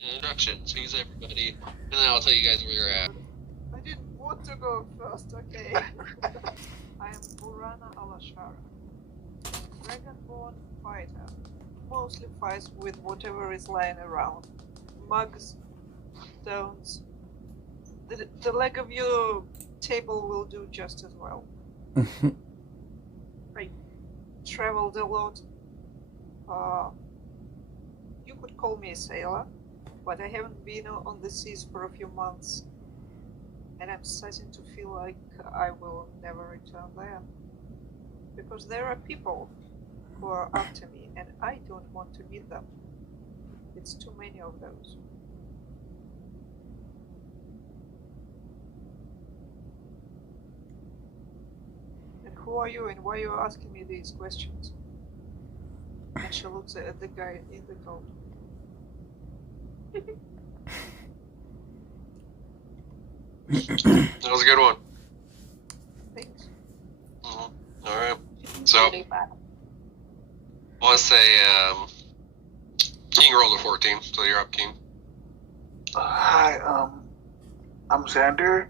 Introductions. Who's everybody? And then I'll tell you guys where you're at. I didn't want to go first, okay? I am Burana Alashara, dragonborn fighter. Mostly fights with whatever is lying around. Mugs, stones. The leg of your table will do just as well. I traveled a lot. You could call me a sailor, but I haven't been on the seas for a few months. And I'm starting to feel like I will never return there. Because there are people who are after me, and I don't want to meet them. It's too many of those. And who are you, and why are you asking me these questions? And she looks at the guy in the coat. That was a good one. Thanks. Alright. So, I want to say, King rolled a 14, so you're up, King. Hi, I'm Xander.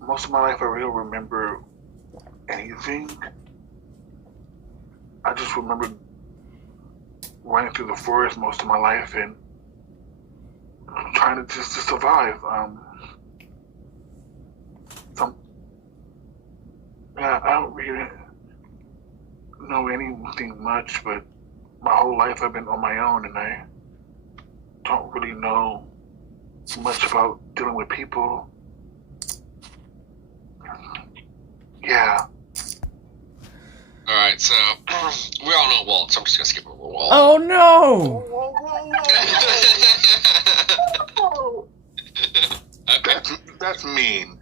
Most of my life I really don't remember anything. I just remember running through the forest most of my life and trying to just to survive. I don't really know anything much, but my whole life I've been on my own, and I don't really know much about dealing with people. Yeah. Alright, so, we all know Walt, so I'm just gonna skip over Walt. Oh no! Whoa, whoa, whoa, whoa! Okay, That's mean.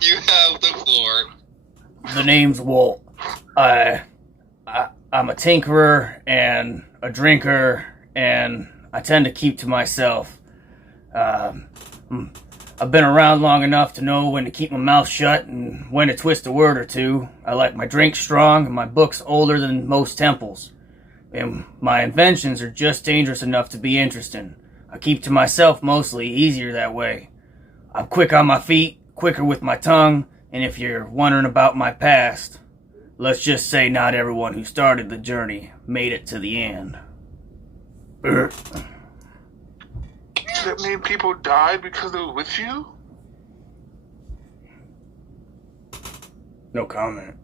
you have the floor. The name's Walt. I'm a tinkerer and a drinker, and I tend to keep to myself. I've been around long enough to know when to keep my mouth shut and when to twist a word or two. I like my drink strong and my books older than most temples. And my inventions are just dangerous enough to be interesting. I keep to myself mostly, easier that way. I'm quick on my feet, quicker with my tongue, and if you're wondering about my past, let's just say not everyone who started the journey made it to the end. Does that mean people died because they were with you? No comment.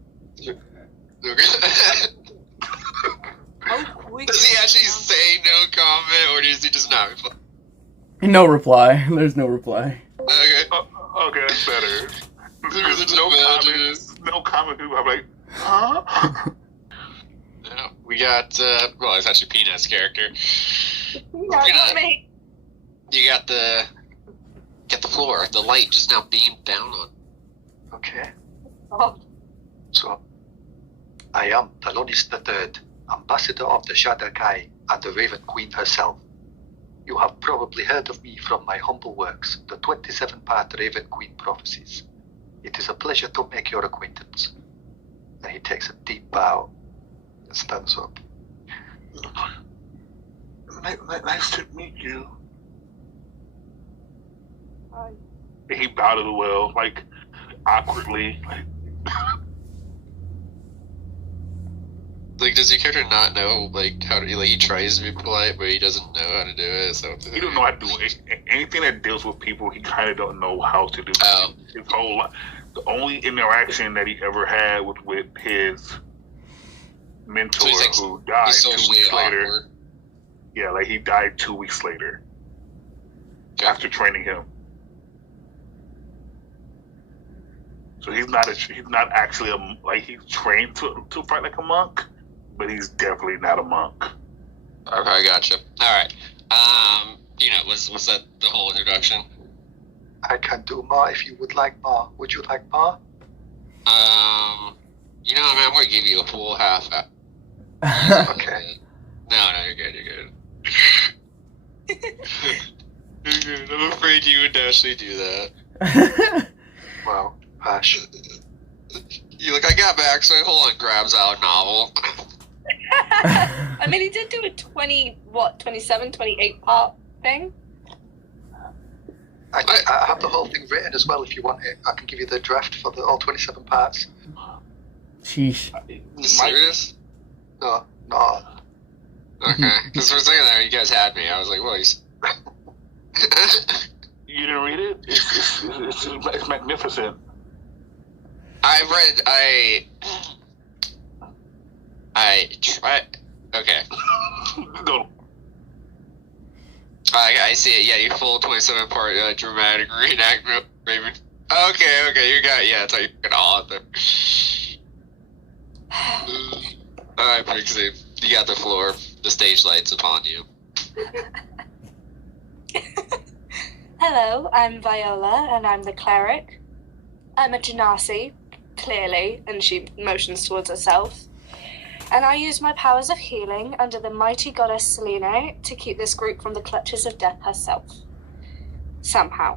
How quick Does he actually say no comment, or does he just not reply? No reply. There's no reply. Okay. Okay, that's better. There's no comment. No comment. I'm like, huh? No, we got, well, it's actually Peanut's character. not me. You got the floor, the light just now beamed down on. Okay, Oh, so I am Talonis III, ambassador of the Shadar-kai and the Raven Queen herself. You have probably heard of me from my humble works, the 27-part Raven Queen prophecies. It is a pleasure to make your acquaintance. And he takes a deep bow and stands up. Nice to meet you. hi. And he bowed as well, like awkwardly. Like, does your character not know, like, how to, like, he tries to be polite, but he doesn't know how to do it, so... He don't know how to do anything that deals with people. He kind of don't know how to do. Oh. His whole life, the only interaction that he ever had was with his mentor, So he's who died He's 2 socially weeks later. awkward. Yeah, like he died 2 weeks later Okay. after training him. So he's not actually he's trained to fight like a monk, but he's definitely not a monk. Okay, gotcha. Alright. Was that the whole introduction? I can do more if you would like more. Would you like more? Man, I'm gonna give you a full half. Okay. No, you're good, You're good. I'm afraid you would actually do that. Well, Ash. You're like, I got back, so I hold on, grabs out a novel. I mean, he did do a 27, 28 part thing. I have the whole thing written as well if you want it. I can give you the draft for all 27 parts. Sheesh. You serious? No, no. Okay. Because for a second there, you guys had me. I was like, well, he's... You didn't read it? It's magnificent. I tried... Okay. No. I see it. Yeah, you full 27 part dramatic reenactment, Raven. Okay, you got yeah. It's like you're an author. All right, Pixie, you got the floor. The stage lights upon you. Hello, I'm Viola, and I'm the cleric. I'm a genasi, clearly, and she motions towards herself. And I use my powers of healing under the mighty goddess Selene to keep this group from the clutches of death herself. Somehow.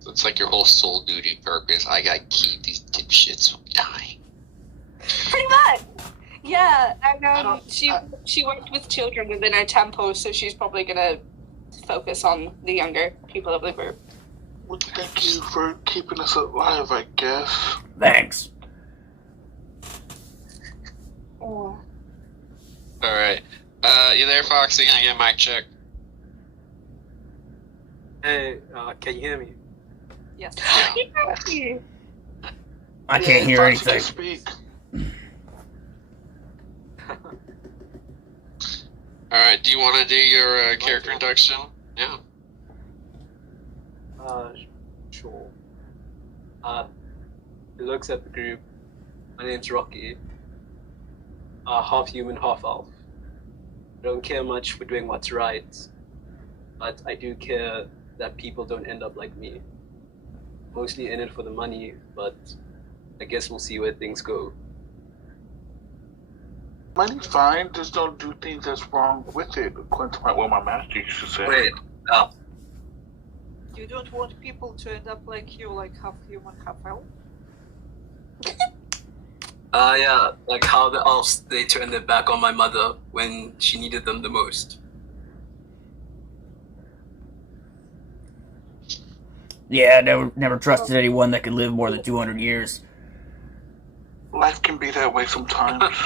So it's like your whole soul duty purpose. I gotta keep these dipshits from dying. Pretty much! Yeah, and she worked with children within her temple, so she's probably gonna focus on the younger people of the group. Well, thank you for keeping us alive, I guess. Thanks. Oh. Alright. You there, Foxy? Can I get a mic check? Hey, can you hear me? Yes. Yeah. I can't hear Foxy can anything. speak. Alright, do you want to do your character induction? Yeah. Sure. He looks at the group. My name's Rocky. Half human, half elf. I don't care much for doing what's right, but I do care that people don't end up like me. Mostly in it for the money, but I guess we'll see where things go. Money's fine, just don't do things that's wrong with it, according to what my master used to say. Wait, You don't want people to end up like you, like half human, half elf? yeah, like how the elves, they turned their back on my mother when she needed them the most. Yeah, never trusted anyone that could live more than 200 years. Life can be that way sometimes,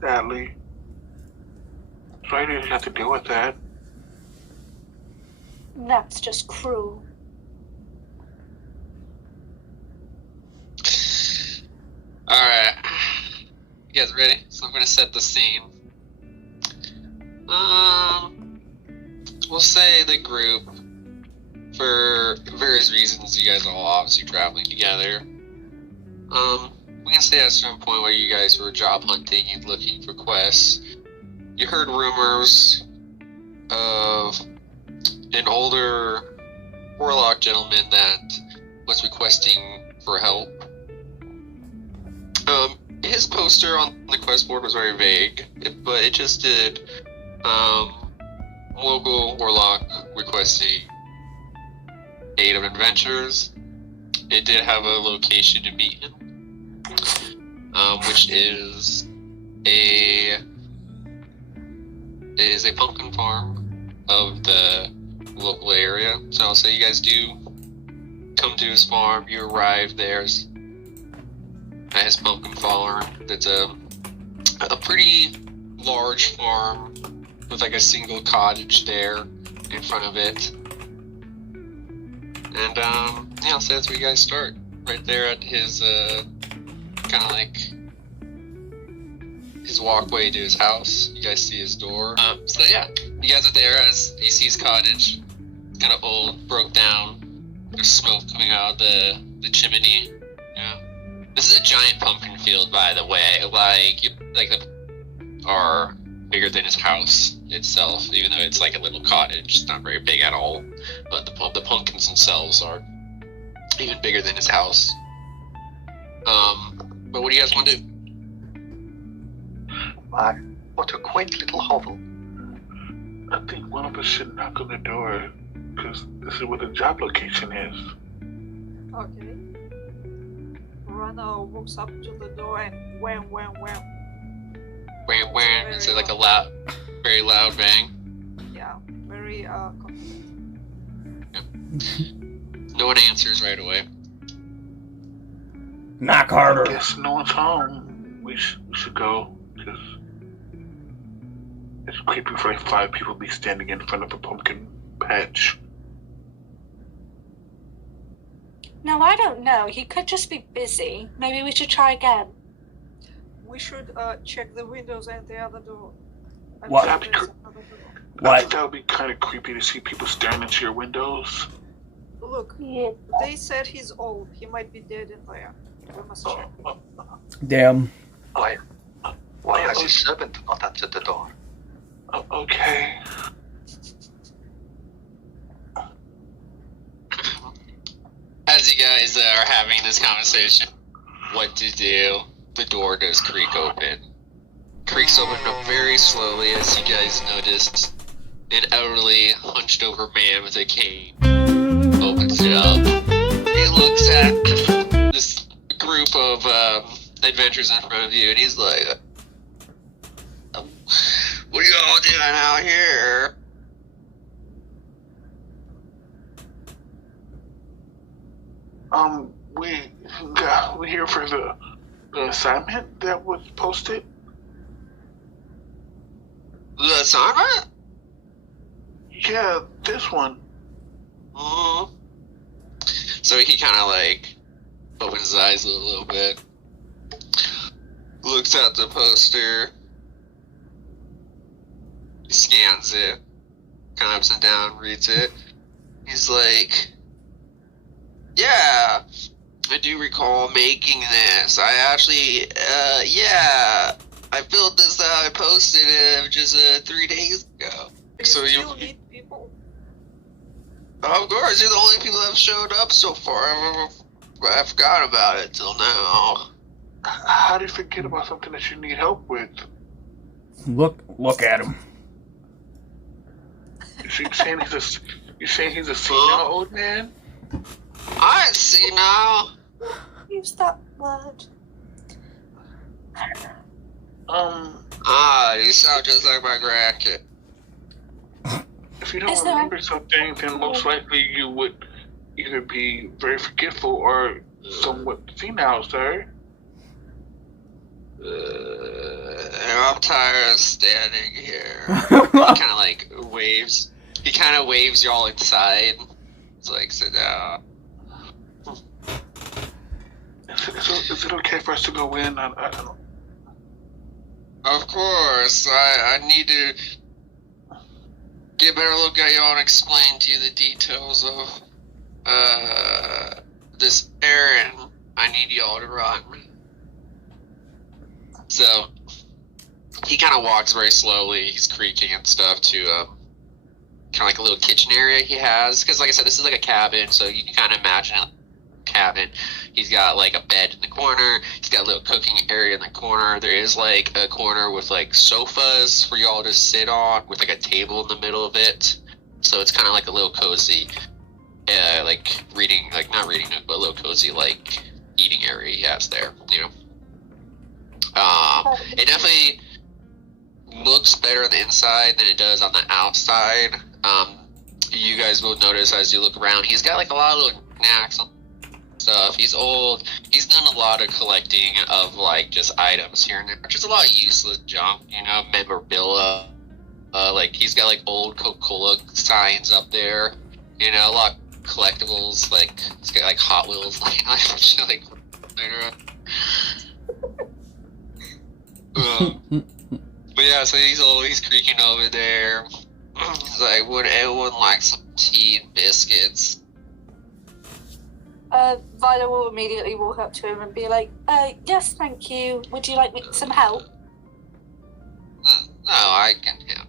sadly. So I didn't have to deal with that. That's just cruel. Alright. You guys ready? So I'm gonna set the scene. We'll say the group, for various reasons, you guys are all obviously traveling together. We can say at a certain point where you guys were job hunting and looking for quests. You heard rumors of an older warlock gentleman that was requesting for help. His poster on the quest board was very vague, but it just did local warlock requesting aid of adventures. It did have a location to meet him, which is a pumpkin farm of the local area. So I'll say you guys do come to his farm. You arrive there at his pumpkin farm. It's a pretty large farm with like a single cottage there in front of it. And yeah, I'll say that's where you guys start. Right there at his kind of like his walkway to his house. You guys see his door. So yeah, you guys are there as you see his cottage. It's kind of old, broke down. There's smoke coming out of the chimney. Yeah. This is a giant pumpkin field, by the way. Are bigger than his house itself, even though it's like a little cottage. It's not very big at all. But the pumpkins themselves are even bigger than his house. But what do you guys want to do? My, what a quaint little hovel. I think one of us should knock on the door, because this is where the job location is. Okay. Run Viola walks up to the door and wham, wham, wham. Wham wham. Is it like a loud, very loud bang? Yeah, very confident. No one answers right away. Knock harder. I guess no one's home. We should go, because it's creepy for like 5 people to be standing in front of a pumpkin patch. No, I don't know. He could just be busy. Maybe we should try again. We should check the windows and the other door. I What? think there's another door. I think that would be kind of creepy to see people staring into your windows. Look, Yeah. they said he's old. He might be dead in there. We must check. Damn. Why has his servant not answered the door? Okay. As you guys are having this conversation, what to do, the door does creak open. Creaks open up very slowly as you guys noticed. An elderly, hunched over man with a cane opens it up. He looks at this group of adventurers in front of you and he's like, what are you all doing out here? We here for the assignment that was posted. The assignment? Yeah, this one. Mm-hmm. So he kind of like opens his eyes a little bit, looks at the poster, he scans it, kind of ups and down, reads it. He's like, yeah, I do recall making this. I actually, yeah, I filled this out. I posted it just 3 days ago. You So you- still need people. Of course, you're the only people that have showed up so far. I forgot about it till now. How do you forget about something that you need help with? Look at him. You saying he's a senile old man? I see now. Use that word. You sound just like my grandkid. If you don't Is there- remember something, then most likely you would either be very forgetful or somewhat senile, sir. I'm tired of standing here. He kind of like waves. He kind of waves y'all inside. It's like, sit down. Is it okay for us to go in? I don't. Of course, I need to get a better look at y'all and explain to you the details of this errand I need y'all to run. So he kind of walks very slowly. He's creaking and stuff to kind of like a little kitchen area he has, because like I said, this is like a cabin, so you can kind of imagine a cabin. He's got like a bed in the corner. He's got a little cooking area in the corner. There is like a corner with like sofas for y'all to sit on with like a table in the middle of it. So it's kind of like a little cozy, like reading, like not reading nook, but a little cozy like eating area he has there, you know. It definitely looks better on the inside than it does on the outside. You guys will notice as you look around, he's got like a lot of little knacks on stuff. He's old. He's done a lot of collecting of like just items here and there, just a lot of useless junk, you know, memorabilia. Like he's got like old Coca-Cola signs up there, you know, a lot of collectibles. Like he's got like Hot Wheels, like but yeah, so he's old. He's creaking over there. He's like, would everyone like some tea and biscuits? Viola will immediately walk up to him and be like, yes, thank you. Would you like some help? No, I can help.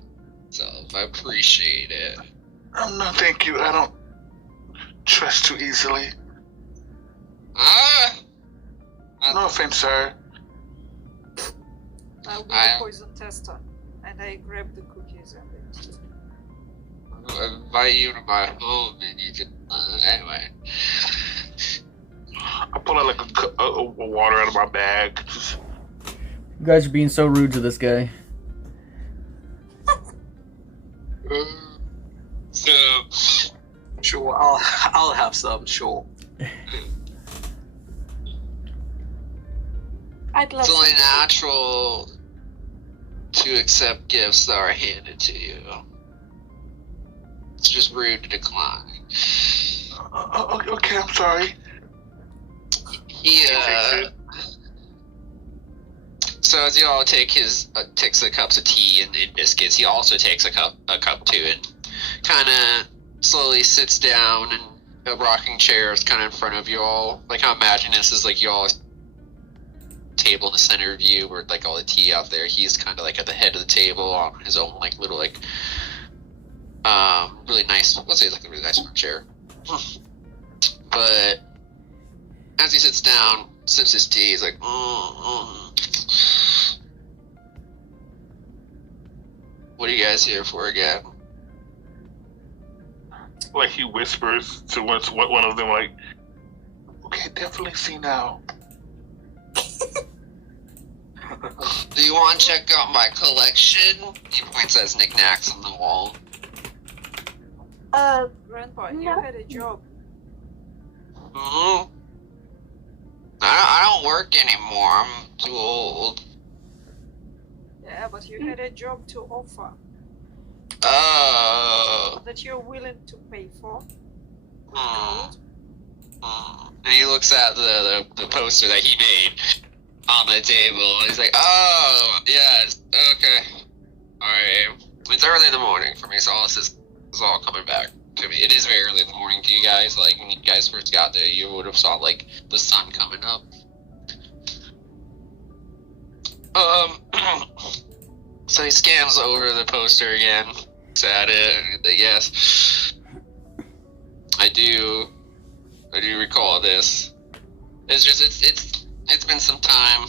So I appreciate it. No, thank you. I don't trust too easily. No offense, sir. I will I- poison tester, and I grab the cookies and it. invite you to my home and you can anyway. I pull out like a cup of water out of my bag. You guys are being so rude to this guy. So, Sure, I'll have some. Sure. I'd love it's only some. natural to accept gifts that are handed to you. It's just rude to decline. Okay, I'm sorry. He, so as you all takes the cups of tea and biscuits, he also takes a cup too, and kind of slowly sits down in a rocking chair is kind of in front of you all. Like, I imagine this is like you all table in the center of you, where like all the tea out there. He's kind of like at the head of the table on his own like little like really nice. Let's say like a really nice chair. But as he sits down, sips his tea, he's like, what are you guys here for again? Like he whispers to one of them, like, okay, definitely see now. Do you want to check out my collection? He points at his knickknacks on the wall. Grandpa, No. you had a job. Hmm. I don't work anymore. I'm too old. Yeah, but you had a job to offer Oh. that you're willing to pay for. Hmm. And he looks at the poster that he made on the table. And he's like, oh, yes, okay. Alright. It's early in the morning for me, so all this is all coming back to me. It is very early in the morning to you guys. Like, when you guys first got there, you would have saw, like, the sun coming up. So he scans over the poster again, looks at it, and yes, I do recall this. It's just, it's been some time,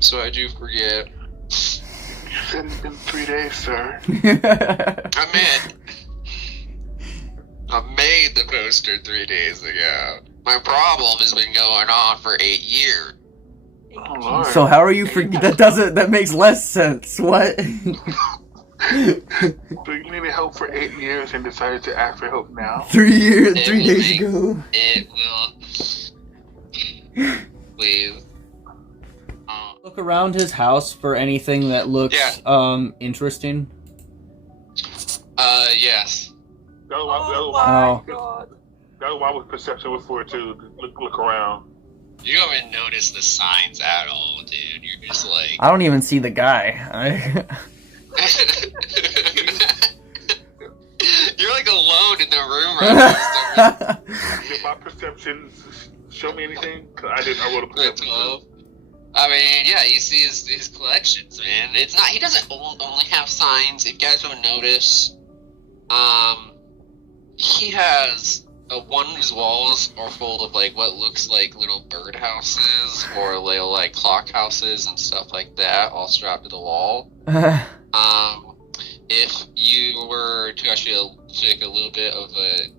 so I do forget. You said it's been 3 days, sir. I made the poster 3 days ago. My problem has been going on for 8 years. Oh, Lord. So how are you that makes less sense. What? So you needed help for 8 years and decided to ask for help now? 3 years, It 3 will days make- ago. It will. Please. Look around his house for anything that looks interesting. Yes. That was Oh why my god. perception was for, too. Look around. You don't even notice the signs at all, dude. You're just like... I don't even see the guy. You're like alone in the room right now. Did my perception show me anything? 'Cause I wrote a perception. 12. I mean, yeah, you see his collections, man. It's not... He doesn't only have signs. If you guys don't notice, he has... one of his walls are full of like what looks like little bird houses or little like clock houses and stuff like that, all strapped to the wall. If you were to actually take a little bit of a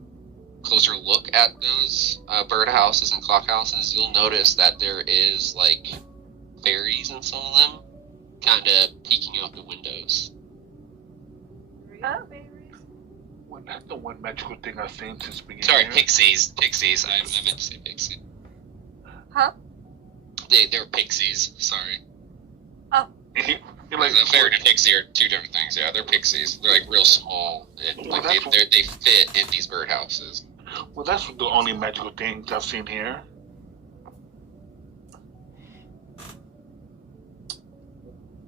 closer look at those bird houses and clock houses, you'll notice that there is like fairies in some of them, kind of peeking out the windows. Oh, Well, that's the one magical thing I've seen since the beginning. Sorry, pixies. I meant to say pixie. Huh? They're pixies. Sorry. You're like, The fairy and a pixie are two different things. Yeah, they're pixies. They're like real small, and like they fit in these birdhouses. well, that's the only magical things I've seen here.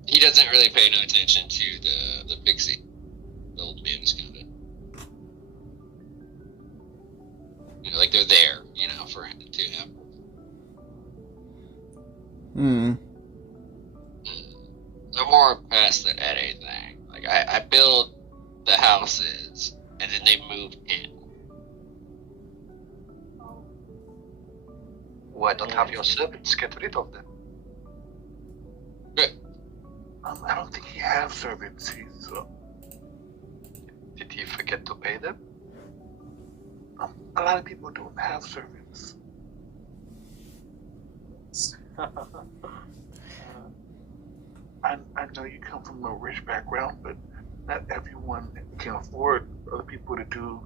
He doesn't really pay no attention to the pixie. The old man is kind of, like they're there, for him to have. I'm more past at anything. Like I build the houses, and then they move in. Why not have your servants get rid of them? I don't think he has servants. Did he forget to pay them? A lot of people don't have servants. I know you come from a rich background, but not everyone can afford other people to do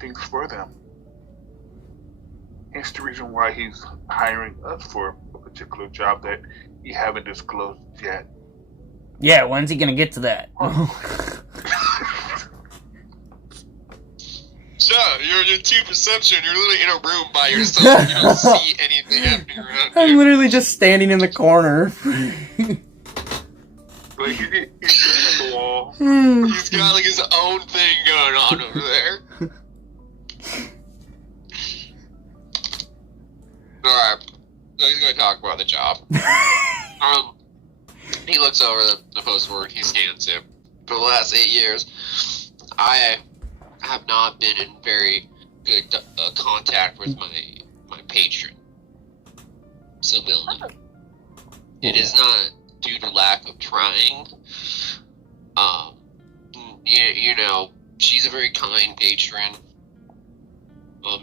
things for them. Hence the reason why he's hiring us for a particular job that he haven't disclosed yet. Yeah, when's he gonna get to that? So, you're in team perception, you're literally in a room by yourself, you don't see anything happening around I'm you. literally just standing in the corner. Like he's staring at the wall. He's got like his own thing going on over there. Alright, so he's gonna talk about the job. He looks over the postboard, he scans it. For the last 8 years, I have not been in very good contact with my patron, Sylvilna. It is not due to lack of trying. You know, she's a very kind patron.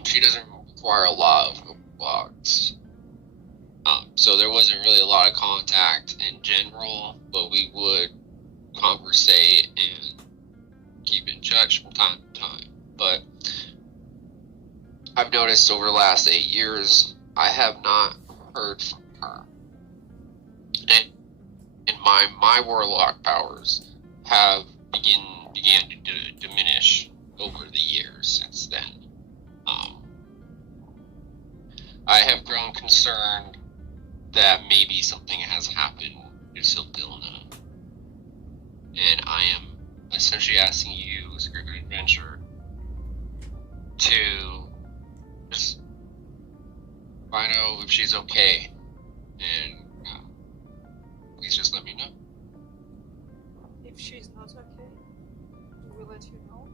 She doesn't require a lot of blocks. So there wasn't really a lot of contact in general, but we would conversate and keep in touch from time to time. But I've noticed over the last 8 years, I have not heard from her. And my warlock powers have began to diminish over the years since then. I have grown concerned that maybe something has happened to Sylvilna. And I am essentially asking you, as a group of adventure, to just find out if she's okay. And please just let me know. If she's not okay, we will let you know.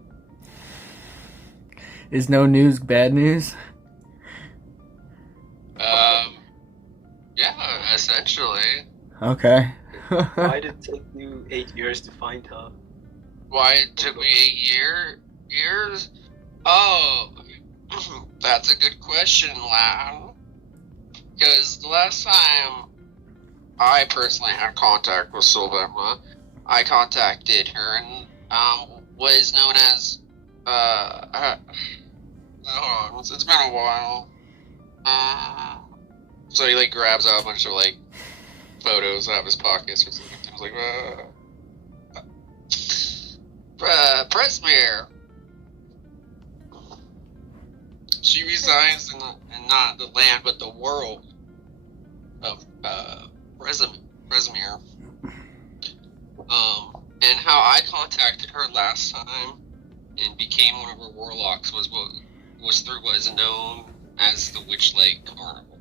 Is no news bad news? Yeah, essentially. Okay. Why did it take you 8 years to find her? Why it took me 8 years? Oh, that's a good question, lad. Because the last time I personally had contact with Sylvilna, I contacted her in what is known as hold on, it's been a while. So he like grabs out a bunch of like photos out of his pockets or something. He was like, Presmere. She resides in not the land but the world of Presmere. And how I contacted her last time and became one of her warlocks was through what is known as the Witchlight Carnival.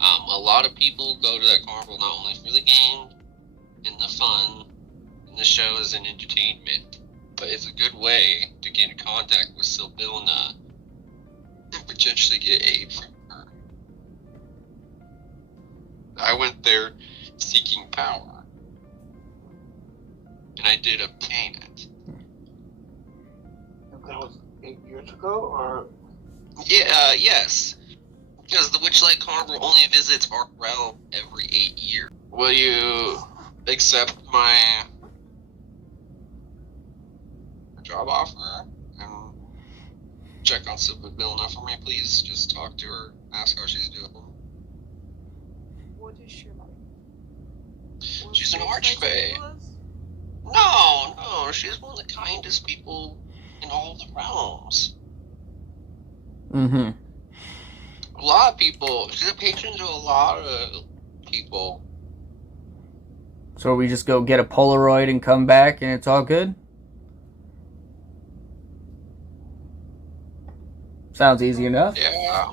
A lot of people go to that carnival not only for the game and the fun and the shows and entertainment, but it's a good way to get in contact with Sylvilna and potentially get aid from her. I went there seeking power, and I did obtain it. That was 8 years ago, or? Yeah, yes. Because the Witchlight Carnival only visits our realm every 8 years. Will you accept my job offer and check on Sylvilna for me, please? Just talk to her, ask how she's doing. What is she like? Was She's an she archfey. excited to us? No, she's one of the kindest people in all the realms. Mm-hmm. A lot of people, she's a patron to a lot of people. So we just go get a Polaroid and come back and it's all good? Sounds easy enough. Yeah.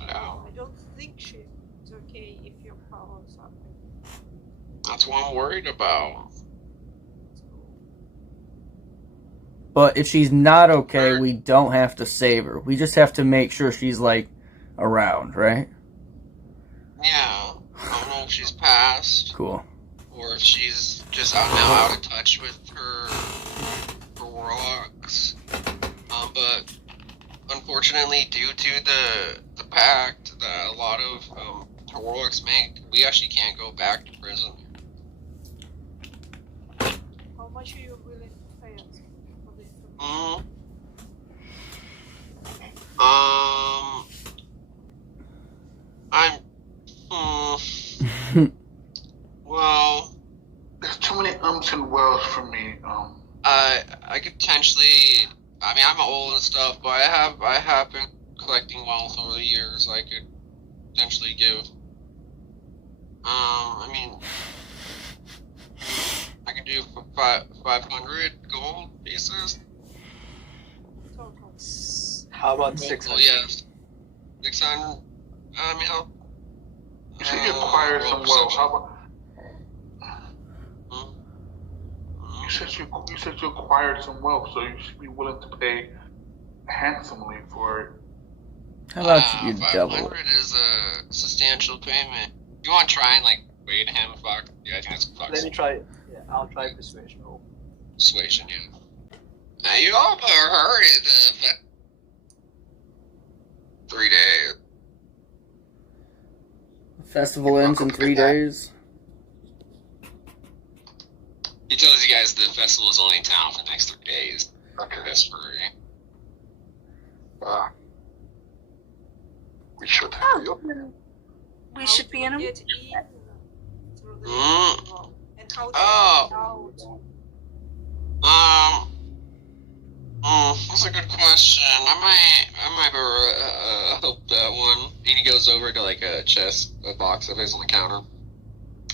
I don't think she's okay if your powers are like That's what I'm worried about. But if she's not okay, we don't have to save her. We just have to make sure she's, like, around, right? Yeah. I don't know if she's passed Cool. or if she's just out of touch with her warlocks. But unfortunately, due to the pact that a lot of warlocks make, we actually can't go back to prison. How much are you willing to pay us for the information? Well, There's too many ums and wells for me. I could potentially. I mean, I'm old and stuff, but I have been collecting wealth over the years. I could potentially give. I mean, I can do 500 gold pieces. Total. How about Well, 600? yes. 600. I mean, I'll. You said you acquired some wealth. How about? You said you acquired some wealth, so you should be willing to pay handsomely for it. How about you double it? 500 is a substantial payment. You want to try and like wait him? Fuck. Yeah, I think that's fuck. Let me try it. Yeah, I'll try persuasion roll. Persuasion, yeah. Now you all better hurry. 3 days. The festival ends in 3 days. He tells you guys the festival is only in town for the next 3 days. Okay. That's free. We should Oh, hurry up. we How should do be we in a. get in through the wall? And how do Oh. we get out? That's a good question. I might help that one. And he goes over to like a box of his on the counter.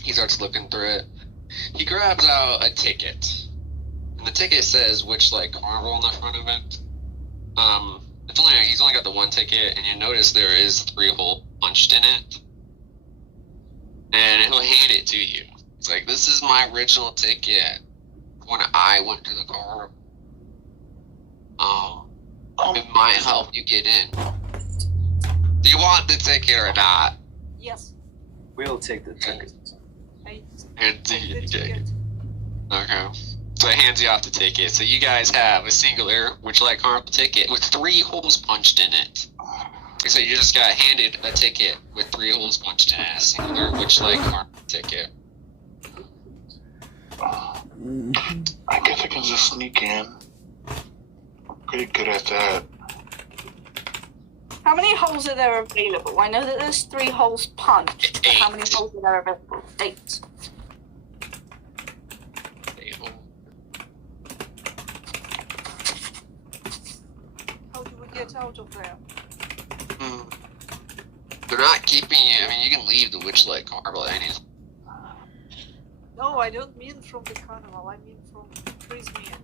He starts looking through it. He grabs out a ticket, and the ticket says Witchlight Carnival on the front of it. He's only got the one ticket, and you notice there is 3 holes punched in it. And he'll hand it to you. It's like, this is my original ticket when I went to the carnival. It might help you get in. Do you want the ticket or not? Yes. We'll take the ticket. I And take the okay. ticket. Okay. So it hands you off the ticket. So you guys have a singular Witchlight Carnival ticket with 3 holes punched in it. So you just got handed a ticket with 3 holes punched in it. A singular Witchlight Carnival ticket. I guess I can just sneak in. I'm pretty good at that. How many holes are there available? I know that there's 3 holes punched, but how many 8. holes are there available? 8. How do we get out of there? They're not keeping you. I mean, you can leave the Witchlight Carnival at any time. No, I don't mean from the carnival. I mean from Prismere.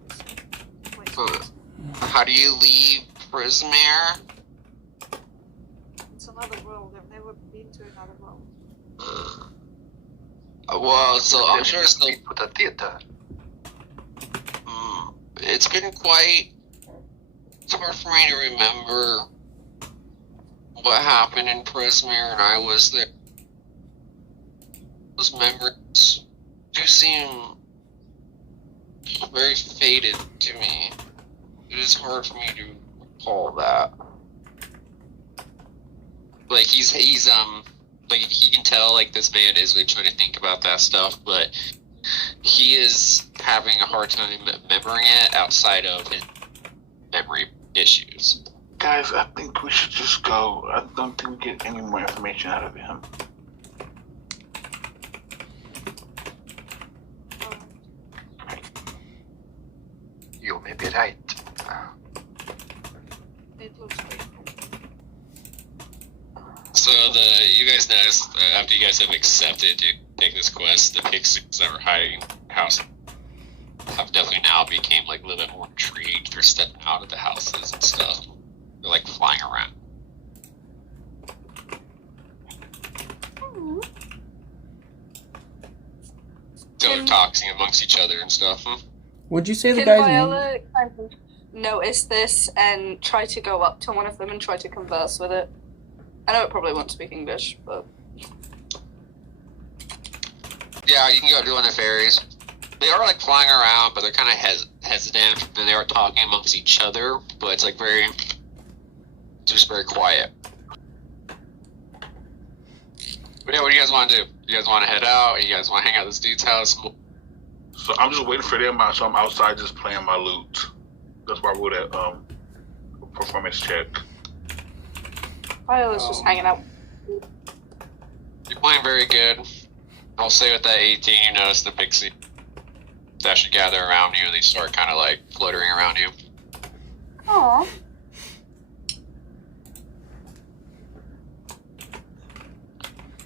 How do you leave Prismere? It's another world. I've never been to another world. Well, so I'm sure it's still. To the theater. It's been quite. It's hard for me to remember what happened in Prismere, and I was there. Those memories do seem very faded to me. It is hard for me to recall that. Like he's like he can tell like this man is really trying to think about that stuff, but he is having a hard time remembering it outside of his memory issues. Guys, I think we should just go. I don't think we get any more information out of him. You may be right. It looks painful. So you guys notice after you guys have accepted to take this quest, the pixies that were hiding in the house have definitely now became like a little bit more intrigued. They're stepping out of the houses and stuff. They're like flying around. So they're talking amongst each other and stuff. Would you say the Can guy's Viola name? kind of notice this and try to go up to one of them and try to converse with it? I know it probably won't speak English, but... Yeah, you can go doing the fairies. They are like flying around, but they're kind of hesitant, and they are talking amongst each other. But it's like just very quiet. Yeah, what do you guys want to do? You guys want to head out? You guys want to hang out at this dude's house? So I'm just waiting for them out. So I'm outside just playing my loot. That's why I wrote that performance check. Viola's just hanging out. You're playing very good. I'll say with that 18, you notice the pixie that should gather around you. They start kind of like fluttering around you. Aww.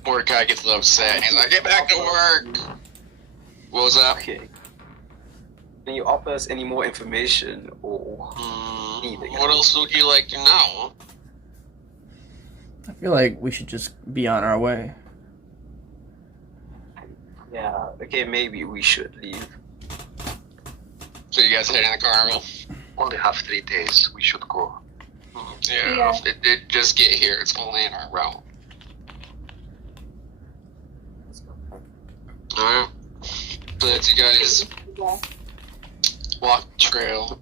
Mordecai gets a little upset and he's like, get back to work! What was that? Okay. Can you offer us any more information or anything? What else would you like to know? I feel like we should just be on our way. Yeah, okay, maybe we should leave. So you guys heading the carnival? Only have 3 days. We should go. Yeah, it did just get here. It's only in our realm. Alright. So that's you guys walk the trail.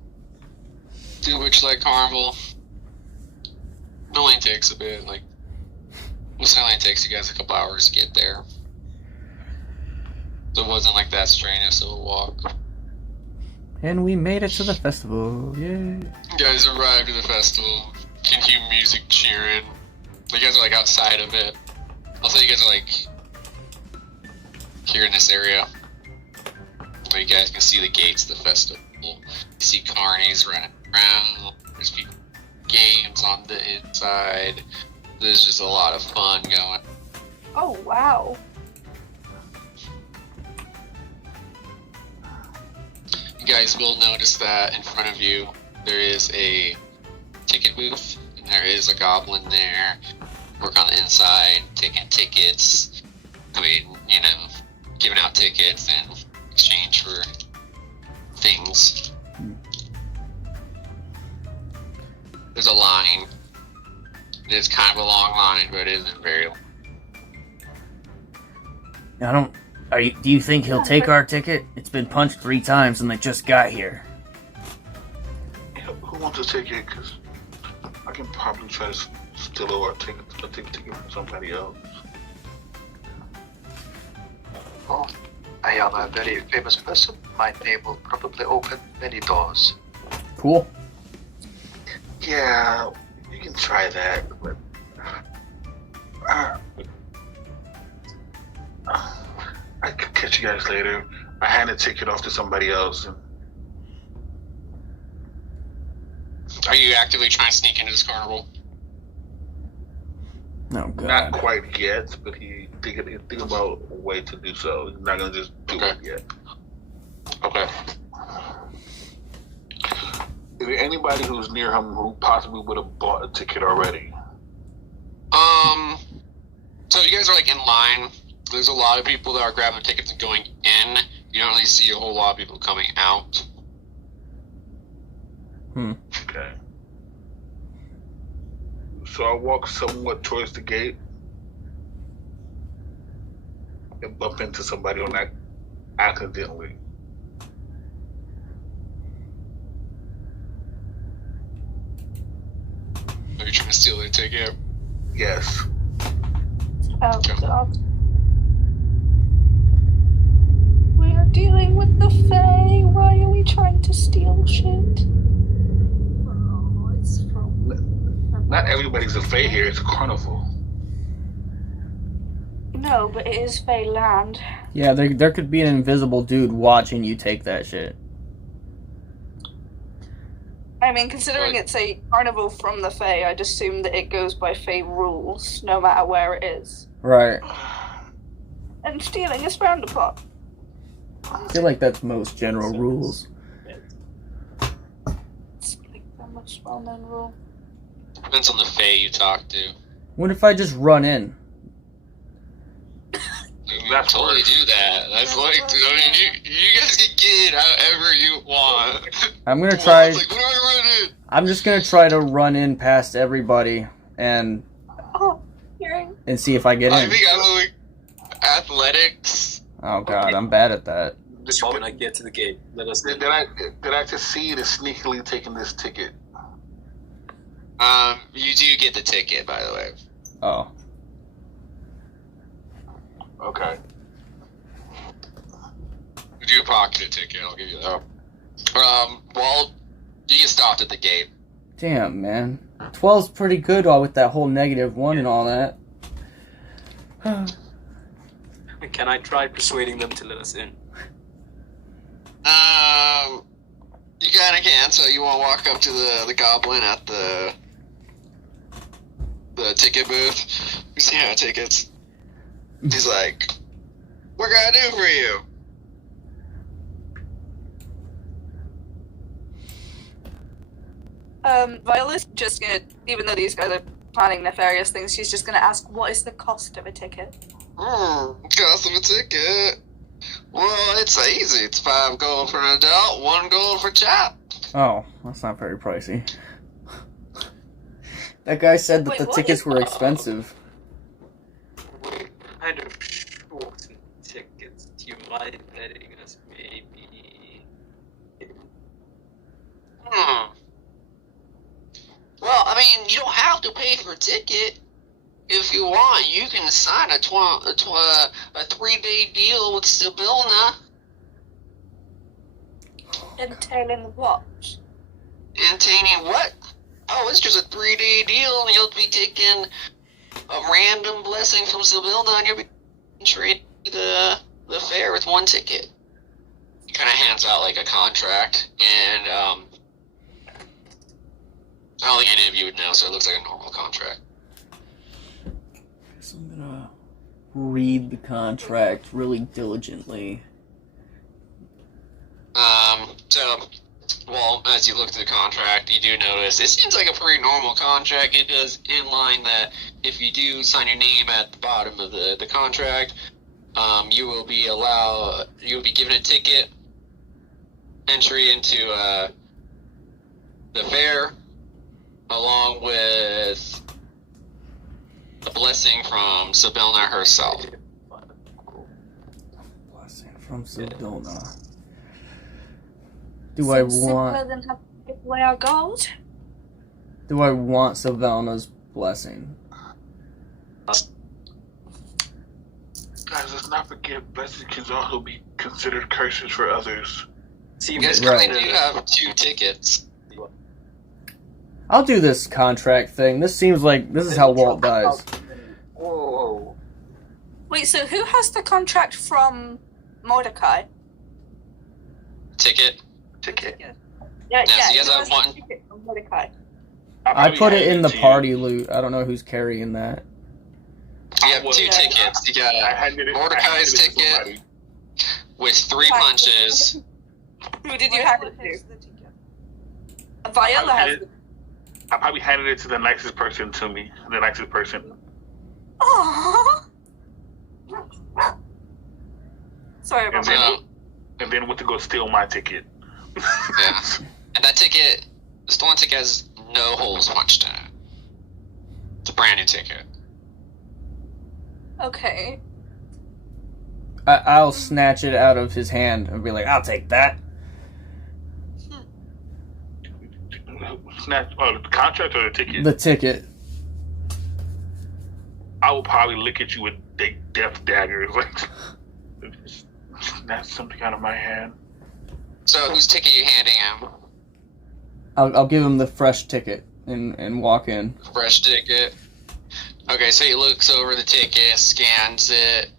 Do Witchlight Carnival. It only takes a bit, like, it only takes you guys a couple hours to get there. So it wasn't like that strenuous of a walk. And we made it to the festival. Yay. You guys arrived at the festival. Can hear music cheering. You guys are like outside of it. Also, you guys are like here in this area where you guys can see the gates of the festival. You see carnies running around. There's people games on the inside. There's just a lot of fun going. Oh, wow. You guys will notice that in front of you there is a ticket booth, and there is a goblin there. Work on the inside, taking tickets. I mean, you know, giving out tickets in exchange for things. There's a line. It is kind of a long line, but it isn't very long. Do you think he'll take our ticket? It's been punched 3 times and they just got here. Who wants a ticket? Because I can probably try to steal or take a ticket from somebody else. Oh, I am a very famous person. My name will probably open many doors. Cool. Yeah, you can try that, but I could catch you guys later. I hand a ticket off to somebody else. And Are you actively trying to sneak into this carnival? Oh, God. not quite yet, but he think about a way to do so. He's not gonna just do it yet. Okay. Is there anybody who's near him who possibly would have bought a ticket already? So you guys are like in line. There's a lot of people that are grabbing tickets and going in. You don't really see a whole lot of people coming out. Okay. So I walk somewhat towards the gate and bump into somebody on that accidentally. Are you trying to steal their ticket? Yes. Oh, God. We are dealing with the Fae. Why are we trying to steal shit? Oh, it's from... Not everybody's a Fae here. It's a carnival. No, but it is Fae land. Yeah, there could be an invisible dude watching you take that shit. I mean, considering it's a carnival from the Fae, I'd assume that it goes by Fae rules, no matter where it is. Right. And stealing is frowned upon. I feel like that's most general rules. It's like the most well-known rule. Depends on the Fae you talk to. What if I just run in? You can That's totally worse. do that. That's like, I mean, you guys can get it however you want. I'm gonna try. It's like, what do I run in? I'm just gonna try to run in past everybody and Oh, hearing. see if I get I in. think I'm like athletics. Oh God, I'm bad at that. The moment I get to the gate, let us know. Did I just see you sneakily taking this ticket? You do get the ticket, by the way. Oh. Okay. If you pocket a ticket, I'll give you that. Well, you get stopped at the gate. Damn, man. 12's pretty good with that whole -1 and all that. Can I try persuading them to let us in? You kinda can, so you wanna walk up to the goblin at the ticket booth. You see how tickets. He's like, what can I do for you? Viola's just gonna, even though these guys are planning nefarious things, she's just gonna ask, what is the cost of a ticket? Cost of a ticket. Well, it's easy. It's 5 gold for an adult, 1 gold for child. Oh, that's not very pricey. That guy said that Wait, the what? tickets were expensive. We're kind of short in tickets. Do you mind letting us maybe... Well, I mean, you don't have to pay for a ticket. If you want, you can sign a 3-day deal with Sibilna. Entailing what? Entailing what? Oh, it's just a 3-day deal, and you'll be taking a random blessing from Sibilna, and you'll be entering the fair with 1 ticket. He kind of hands out like a contract, and I don't think any of you would know, so it looks like a normal contract. So I'm gonna read the contract really diligently. Well, as you look at the contract, you do notice it seems like a pretty normal contract. It does inline that if you do sign your name at the bottom of the contract, you will be given a ticket, entry into the fair, along with a blessing from Sibilna herself. Blessing from Sibilna. Do I Seems simpler want than having to give away our gold. Sibilna's blessing? Guys, let's not forget blessings can also be considered curses for others. See, You guys Right. currently do have 2 tickets. I'll do this contract thing. This seems like this is how Walt dies. Whoa. Wait, so who has the contract from Mordecai? Ticket. Ticket. Yeah, so you guys who have has one. the ticket from Mordecai? I put it in the party loot. I don't know who's carrying that. You have 2 tickets. You got Mordecai's ticket with 3 punches. Who did you hand it to? Has the ticket. Viola has it. I probably handed it to the nicest person to me. The nicest person. Aww. Sorry about And that. and then went to go steal my ticket. Yeah. And that ticket, the stolen ticket has no holes punched in it. It's a brand new ticket. Okay. I'll snatch it out of his hand and be like, I'll take that. Snatch the contract or the ticket? The ticket. I will probably lick at you with death daggers. Like, snatch something out of my hand. So whose ticket are you handing him? I'll give him the fresh ticket and walk in. Fresh ticket. Okay, so he looks over the ticket, scans it,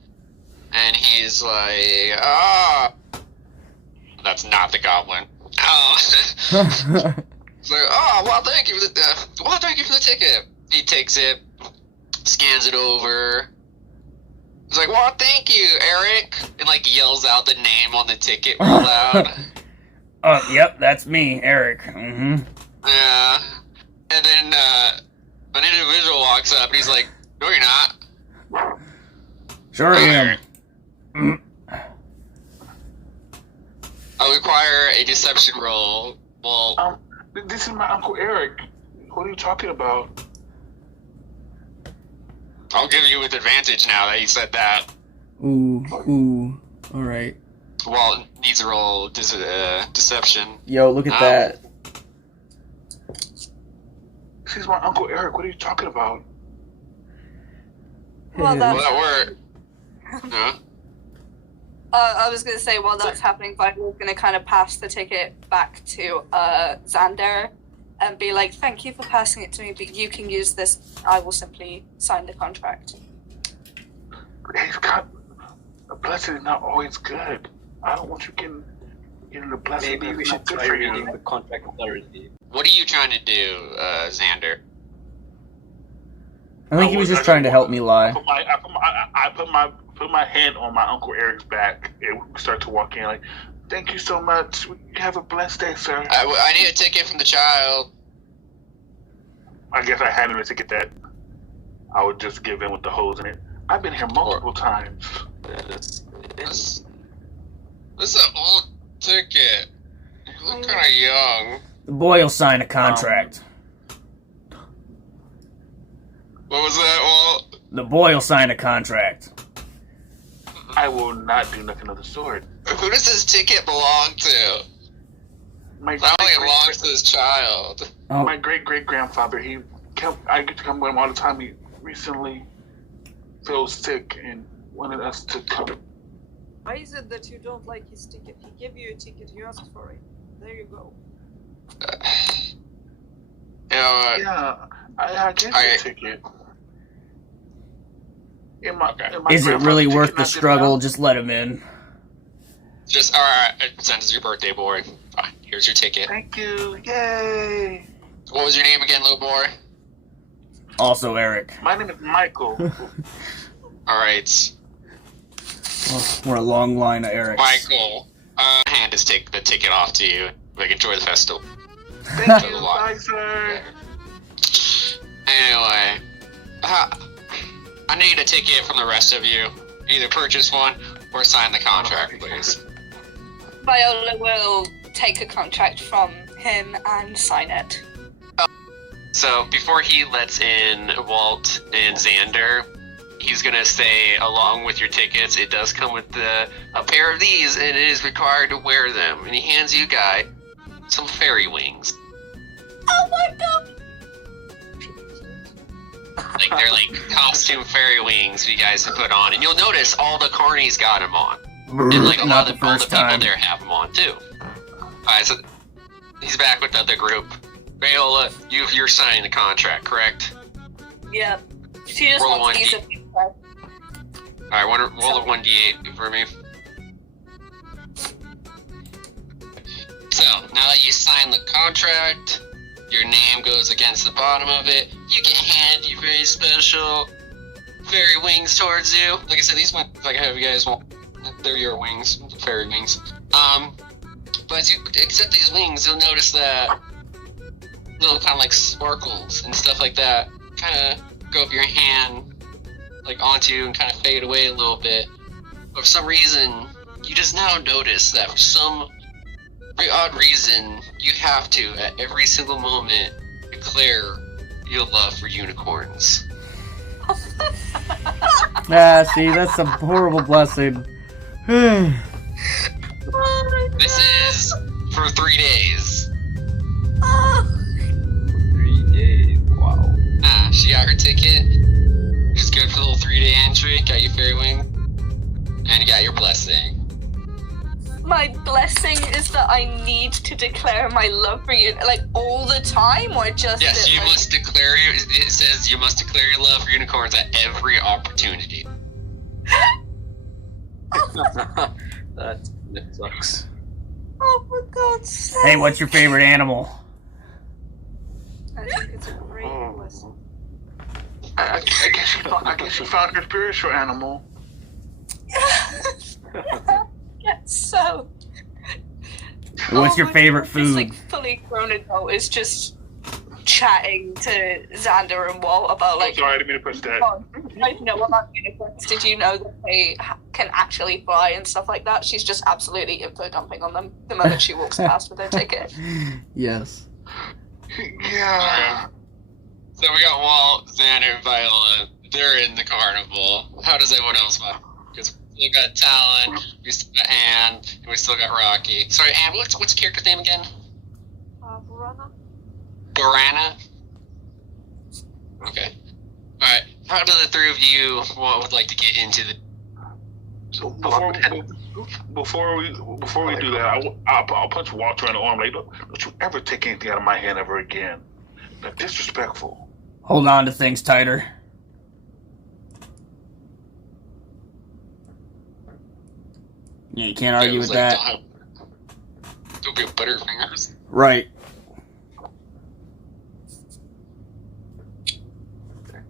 and he's like, "Ah, that's not the goblin." Oh, he's like, "Oh, well, thank you for the ticket." He takes it, scans it over. He's like, "Well, thank you, Eric," and like yells out the name on the ticket real loud. Oh, yep, that's me, Eric. Mm-hmm. Yeah, and then an individual walks up and he's like, "No, you're not." Sure I am. I require a deception roll. Well, This is my Uncle Eric. What are you talking about? I'll give you with advantage now that he said that. Ooh. All right. Well, needs a roll deception. Yo, look at that. This is my Uncle Eric. What are you talking about? Well, Will that's that work? Huh? I was going to say, while that's happening, Vital's going to kind of pass the ticket back to Xander and be like, thank you for passing it to me, but you can use this. I will simply sign the contract. He's got a blessing is not always good. I don't want you getting the blessing. Maybe that's we not should good try for reading you. the contract thoroughly. What are you trying to do, Xander? I think he was just trying to help me lie. I put my hand on my Uncle Eric's back and we start to walk in like, thank you so much. You have a blessed day, sir. I need a ticket from the child. I guess I had him a ticket that I would just give in with the holes in it. I've been here multiple times. This is an old ticket. You look kind of young. The boy will sign a contract. What was that, Walt? The boy will sign a contract. I will not do nothing of the sort. Who does this ticket belong to? That only belongs to this child. Oh, My great-great-grandfather, I get to come with him all the time. He recently fell sick and wanted us to come. Why is it that you don't like his ticket? He gave you a ticket, you asked for it. There you go. You know, Yeah, I gave you a ticket. In my is it really grandfather's worth ticket, the not struggle? mine. Just let him in. just, alright, since your birthday, boy. Fine, here's your ticket. Thank you. Yay. What was your name again, little boy? Also, Eric. My name is Michael. Alright, Well, we're a long line of Erics. Michael. Hand this the ticket off to you. Like, enjoy the festival. Thank you. Bye, sir. Anyway, I need a ticket from the rest of you. Either purchase one or sign the contract, please. Viola will take a contract from him and sign it. So before he lets in Walt and Xander, he's gonna say, along with your tickets, it does come with a pair of these, and it is required to wear them. And he hands you, guy, some fairy wings. Oh my god! Like they're like costume fairy wings for you guys to put on, and you'll notice all the carnies got them on, and like a lot Not of the all the first people time. there have them on too. Alright, so he's back with the other group. Viola, you're signing the contract, correct? Yeah. She just Roll wants one these D. of these guys. Alright, roll a 1d8 for me. So, now that you sign the contract, your name goes against the bottom of it, you can hand your very special fairy wings towards you. Like I said, these went, like I hope you guys won't, they're your wings, fairy wings. But as you accept these wings, you'll notice that little kind of like sparkles and stuff like that kind of go up your hand, like onto you and kind of fade away a little bit. But for some reason, you just now notice that for some very odd reason, you have to, at every single moment, declare your love for unicorns. Ah, see, that's a horrible blessing. This is for 3 days. 3 days. Wow. She got her ticket. Just good for the little 3-day entry. Got your fairy wing. And you got your blessing. My blessing is that I need to declare my love for you, like all the time, or just Yes, that, you like, must declare your, it says you must declare your love for unicorns at every opportunity. That sucks. Oh my god. Seth. Hey, what's your favorite animal? I think it's a great blessing. I guess she found her spiritual animal. Yes, so. What's your my favorite God, food? This like fully grown adult is just chatting to Xander and Walt about I'm like. sorry, I didn't mean to push that. Oh, did you guys know about unicorns? Did you know that they can actually fly and stuff like that? She's just absolutely info dumping on them the moment she walks past with her ticket. Yes. Yeah. So we got Walt, Xander, and Viola. They're in the carnival. How does everyone else want? Because we still got Talon, we still got Anne, and we still got Rocky. Sorry, Anne, what's your character's name again? Burana? Borana? Okay. Alright, how do the three of you would like to get into So Talon would head. before we do that, I'll punch Walter in the arm. Like, don't you ever take anything out of my hand ever again. That's disrespectful. Hold on to things tighter. Yeah, you can't argue with that. Don't be butterfingers. Right.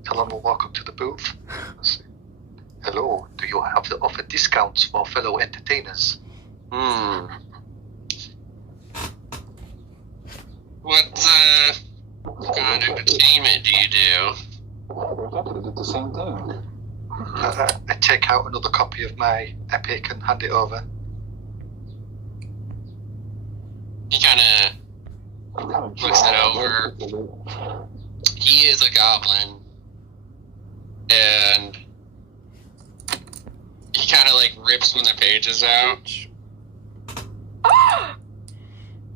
Talon will walk up to the booth. Hello, do you have to offer discounts for fellow entertainers? What kind of entertainment do you do? I did the same thing. I take out another copy of my epic and hand it over. He kind of looks it over. He is a goblin, and he kind of like rips one of the pages out,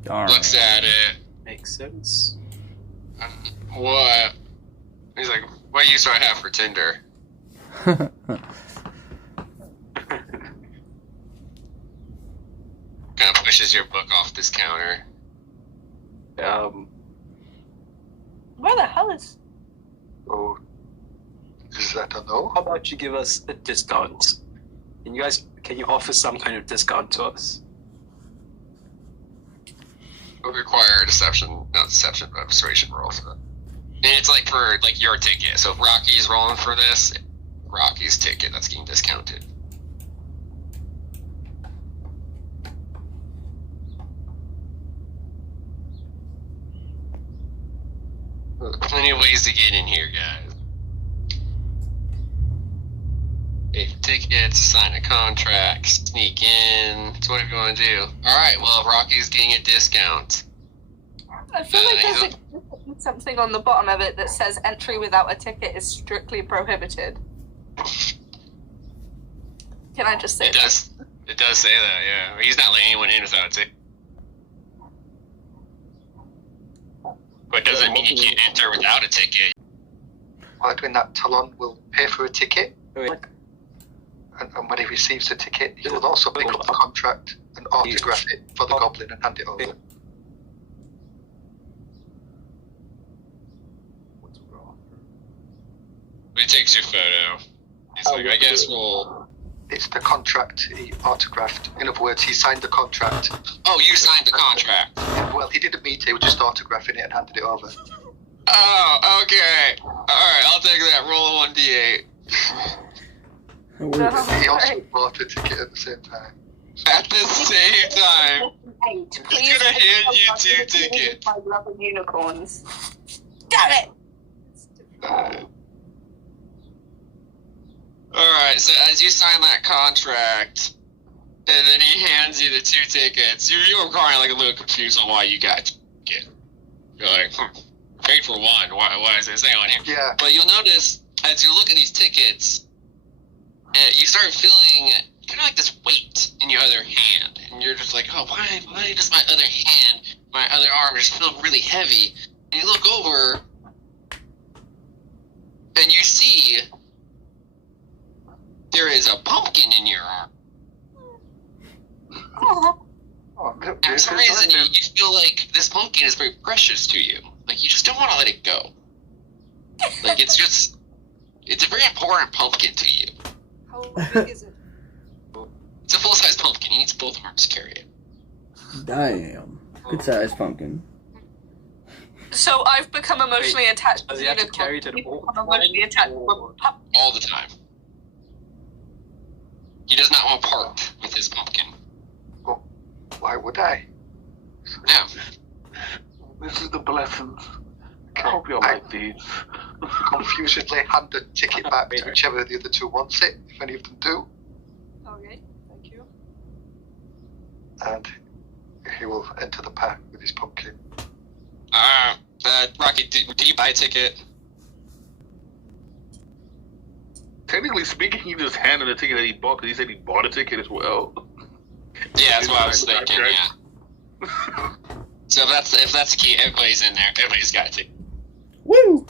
Darn. looks at it. Makes sense. What? He's like, what use do I have for Tinder? Kind of pushes your book off this counter. Where the hell is... Oh, is that a no? How about you give us a discount? Can you offer some kind of discount to us? It would require a persuasion roll for that. And it's like for like your ticket. So if Rocky's rolling for this, Rocky's ticket that's getting discounted. There's plenty of ways to get in here, guys. Pay for tickets, sign a contract, sneak in. It's whatever you want to do. Alright, well, if Rocky's getting a discount. I feel like there's something on the bottom of it that says entry without a ticket is strictly prohibited. Can I just say It does say that, yeah. He's not letting anyone in without a ticket. But it doesn't mean you can't enter without a ticket. While doing that, Talon will pay for a ticket, Wait. and when he receives the ticket, he will also pick up the contract and autograph it for the goblin and hand it over. He takes your photo. He's like, I guess we'll... It's the contract he autographed. In other words, he signed the contract. Oh, you signed the contract. Well, he didn't meet it, he was just autographing it and handed it over. Oh, okay. Alright, I'll take that. Roll a 1d8. He also bought a ticket at the same time. At the same time. Eight. He's gonna hand you 2 tickets. I love unicorns. Damn it! Alright, so as you sign that contract, and then he hands you the 2 tickets, you're kind of like a little confused on why you got a ticket. You're like, paid for one, why is it saying on here? Yeah. But you'll notice, as you look at these tickets, you start feeling kind of like this weight in your other hand. And you're just like, oh, why does my other hand, my other arm just feel really heavy? And you look over, and you see there is a pumpkin in your arm. Oh, And for some reason, you feel like this pumpkin is very precious to you. Like, you just don't want to let it go. Like, it's a very important pumpkin to you. How big is it? It's a full-size pumpkin. He needs both arms to carry it. Damn. Good sized pumpkin. so I've become emotionally attached to Does he have to unicorns. carry it at all? I'm emotionally attached to a pup. All the time. He does not want to part with his pumpkin. Why would I? Yeah. This is the blessings. I hope you'll like these. Confusedly hand the ticket back to whichever of the other two wants it, if any of them do, Okay, thank you. and he will enter the park with his pumpkin. Rocky, did you buy a ticket? Technically speaking, he just handed the ticket that he bought because he said he bought a ticket as well. Yeah, that's what I was thinking, yeah. So if that's the key, everybody's in there. Everybody's got a ticket. Woo!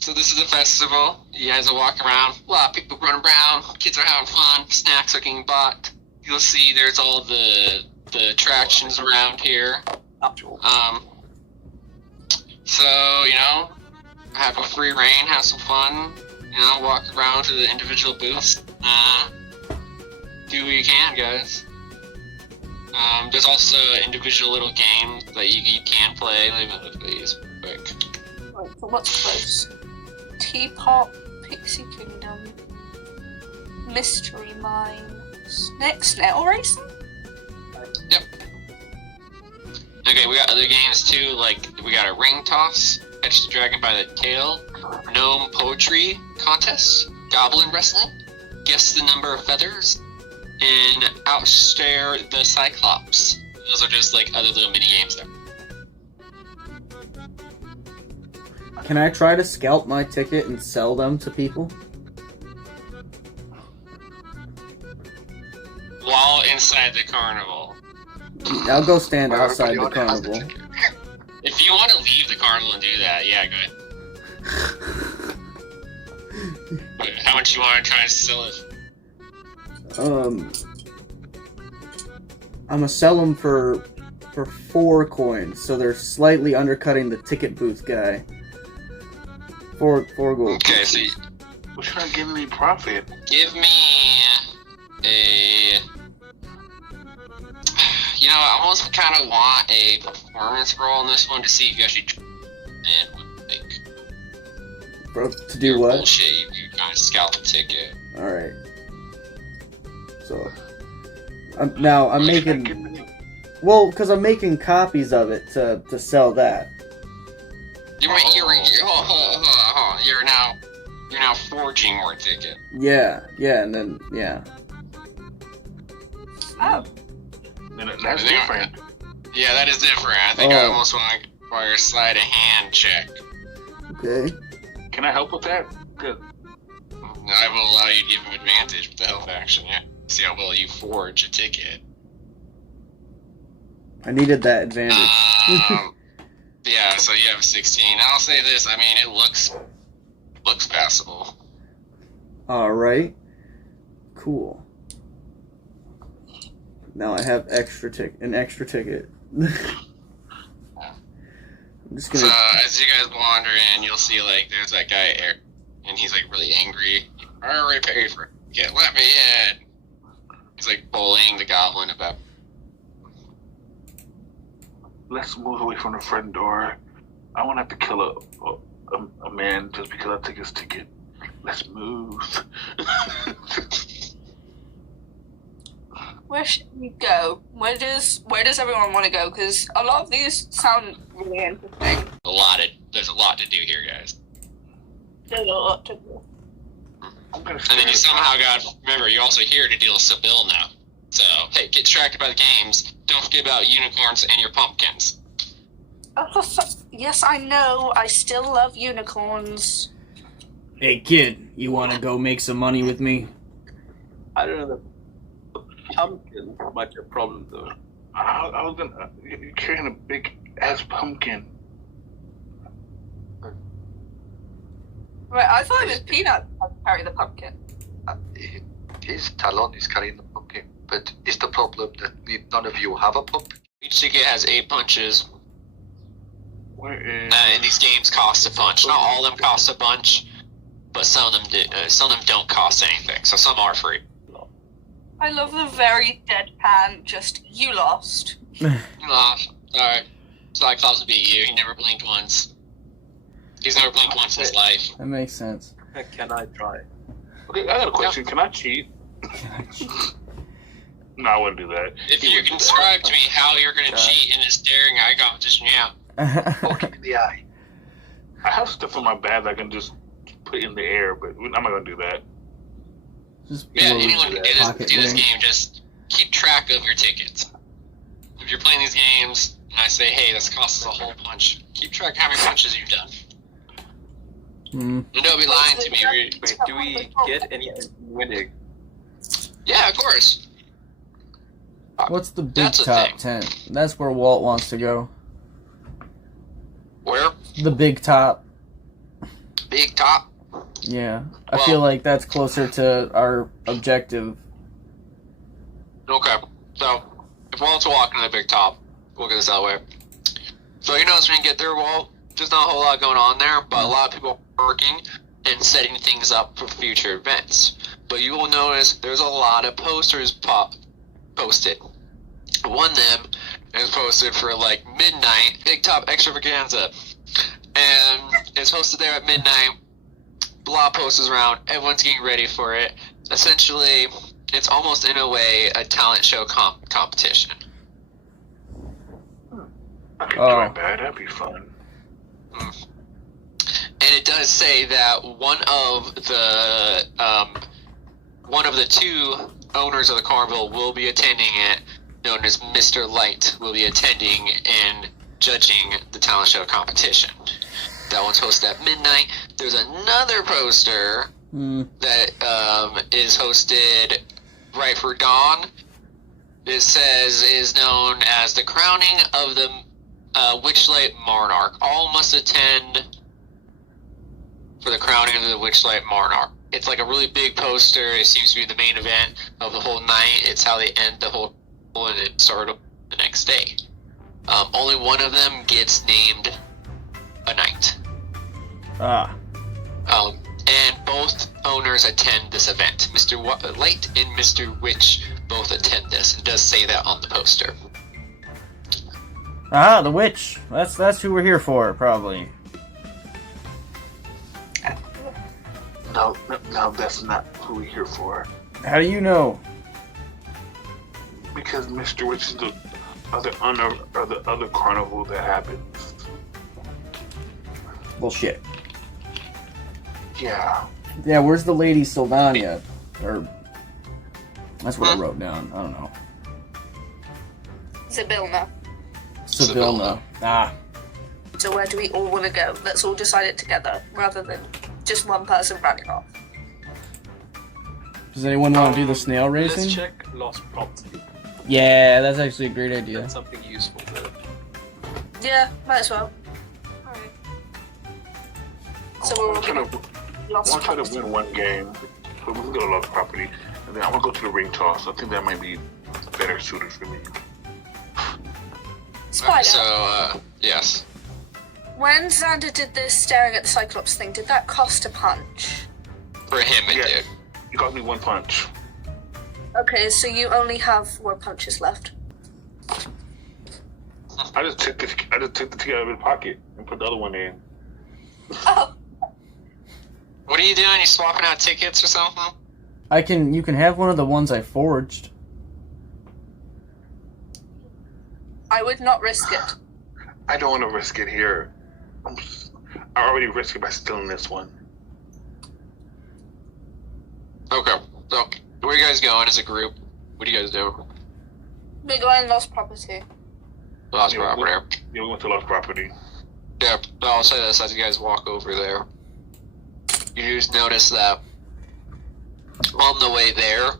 So this is a festival. You guys will walk around. A lot of people running around. Kids are having fun. Snacks are getting bought. You'll see there's all the attractions around here. So, have a free reign, have some fun. Walk around to the individual booths. Do what you can, guys. There's also individual little games that you can play. Let me look at these quick. Right, so what's close? Teapot, Pixie Kingdom, Mystery Mine, Snail Racing? Yep. Okay, we got other games too, like we got a ring toss, catch the dragon by the tail, gnome poetry contest, goblin wrestling, guess the number of feathers, and outstare the cyclops. Those are just like other little mini games there. Can I try to scalp my ticket and sell them to people? While inside the carnival. I'll go stand Where outside the everybody has the carnival. ticket. If you want to leave the carnival and do that, yeah, go ahead. But how much you want to try to sell it? I'm gonna sell them for 4 coins, so they're slightly undercutting the ticket booth guy. 4 gold. Okay, so We're trying to get any profit. give me a... I almost kind of want a performance roll on this one to see if you actually To do what? bullshit. You kind of scalp the ticket. Alright. So... I'm making... Well, because I'm making copies of it to sell that. You're now forging more ticket. Yeah, and then, yeah. Oh, That's different. Yeah, that is different. I think I Oh. almost want to require a sleight of hand check. Okay. Can I help with that? Good. I will allow you to give him advantage with the help action, yeah. See how well you forge a ticket. I needed that advantage. Yeah, so you have 16. I'll say this, it looks passable. Alright. Cool. Now I have an extra ticket. I'm just So, gonna... as you guys wander in, you'll see, there's that guy, Eric, and he's, really angry. I already paid for it. Yeah, let me in. He's, bullying the goblin about... Let's move away from the front door. I won't have to kill a man just because I took his ticket. Let's move. where should we go? Where does everyone want to go? Because a lot of these sound really interesting. There's a lot to do here, guys. There's a lot to do. I'm gonna And then you somehow remember, you're also here to deal with Sibyl now. So, hey, get distracted by the games. Don't forget about unicorns and your pumpkins. Yes, I know. I still love unicorns. Hey kid, you wanna go make some money with me? I don't know. The pumpkin might be a problem, though. I was gonna. You're carrying a big ass pumpkin. Right, I thought it was Peanut that carry the pumpkin. His Talon is carrying the pumpkin, but is the problem that none of you have a pumpkin? Each ticket has 8 punches. Where is? And these games cost a bunch. Not all of them cost a bunch, but some of them don't cost anything. So some are free. I love the very deadpan, just, you lost. You lost. Alright. Cyclops beat you. He never blinked once. He's never blinked once in his life. That makes sense. Can I try? Okay, I got a question. Can I cheat? No, I wouldn't do that. If He you wouldn't can do that. describe to me how you're going to cheat in this daring eye competition, yeah. Poke him in the eye. I have stuff in my bag that I can just put in the air, but I'm not gonna do that. Just Yeah, blow anyone can pocket do this ring. game. Just keep track of your tickets. If you're playing these games, and I say, hey, this costs us a whole punch, keep track of how many punches you've done. Hmm. And don't be lying to me. Wait, do we get any winning? Yeah, of course. What's the big That's a top thing. tent? That's where Walt wants to go. Where? The big top. big top. Yeah, I Well- feel like that's closer to our objective. Okay, so if we're all to walk in the big top, we'll get this that way. So you notice when you get there, well, there's not a whole lot going on there, but a lot of people are working and setting things up for future events. But you will notice there's a lot of posters posted. One of them is posted for like midnight, big top extravaganza. And it's posted there at midnight. A lot of posters around, everyone's getting ready for it. Essentially, it's almost in a way a talent show competition. I could Oh. join that. That'd be fun. And it does say that one of the two owners of the carnival will be attending it, known as Mr. Light, will be attending and judging the talent show competition. That one's posted at midnight. There's another poster that is hosted right for dawn. It says is known as the crowning of the Witchlight Monarch. All must attend for the crowning of the Witchlight Monarch. It's like a really big poster. It seems to be the main event of the whole night. It's how they end the whole, and it started the next day. Only one of them gets named a knight. Ah. And both owners attend this event. Mr. Light and Mr. Witch both attend this. It does say that on the poster. Ah, the witch. That's who we're here for, probably. No, that's not who we're here for. How do you know? Because Mr. Witch is the other carnival that happens. Bullshit. Yeah. Yeah, where's the lady Sylvania? Or that's what I wrote down. I don't know. Zabilna. Sibilna. Ah. So where do we all want to go? Let's all decide it together, rather than just one person running off. Does anyone want to do the snail racing? Let's check lost property. Yeah, that's actually a great idea. That's something useful there. Yeah, might as well. Alright. So we're all I'm trying gonna to lost try to property. win one game, but we can go to lost property, and then I'm gonna go to the ring toss. I think that might be better suited for me. Spider. So, yes. When Xander did this staring at the Cyclops thing, did that cost a punch? For him, it Yeah. did. You got me one punch. Okay, so you only have 4 punches left. I just took the ticket out of his pocket and put the other one in. Oh, What are you doing? You swapping out tickets or something? You can have one of the ones I forged. I would not risk it. I don't want to risk it here. I already risked it by stealing this one. Okay. So, where are you guys going as a group? What do you guys do? We're going lost property. Lost Yeah, property. Yeah, we went to lost property. Yeah, I'll say this as you guys walk over there. You just notice that on the way there,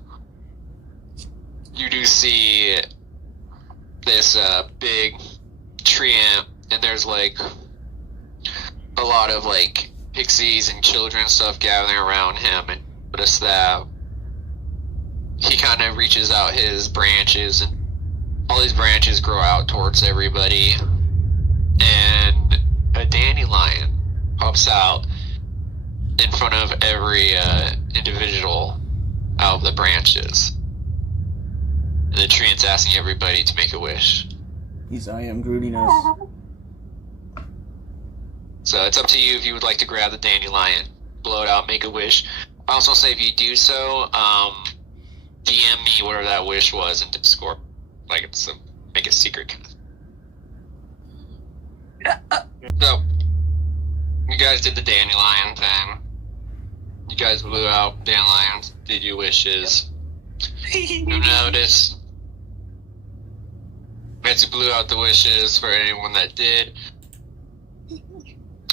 you do see this big treant, and there's like a lot of like pixies and children and stuff gathering around him, and notice that he kind of reaches out his branches, and all these branches grow out towards everybody, and a dandelion pops out in front of every individual out of the branches. And the treant's asking everybody to make a wish. He's I am Grootiness. So it's up to you if you would like to grab the dandelion, blow it out, make a wish. I also say if you do so, DM me whatever that wish was in Discord. Like it's make a secret kind of. So you guys did the dandelion thing. You guys blew out dandelions, did your wishes. You notice as you blew out the wishes for anyone that did,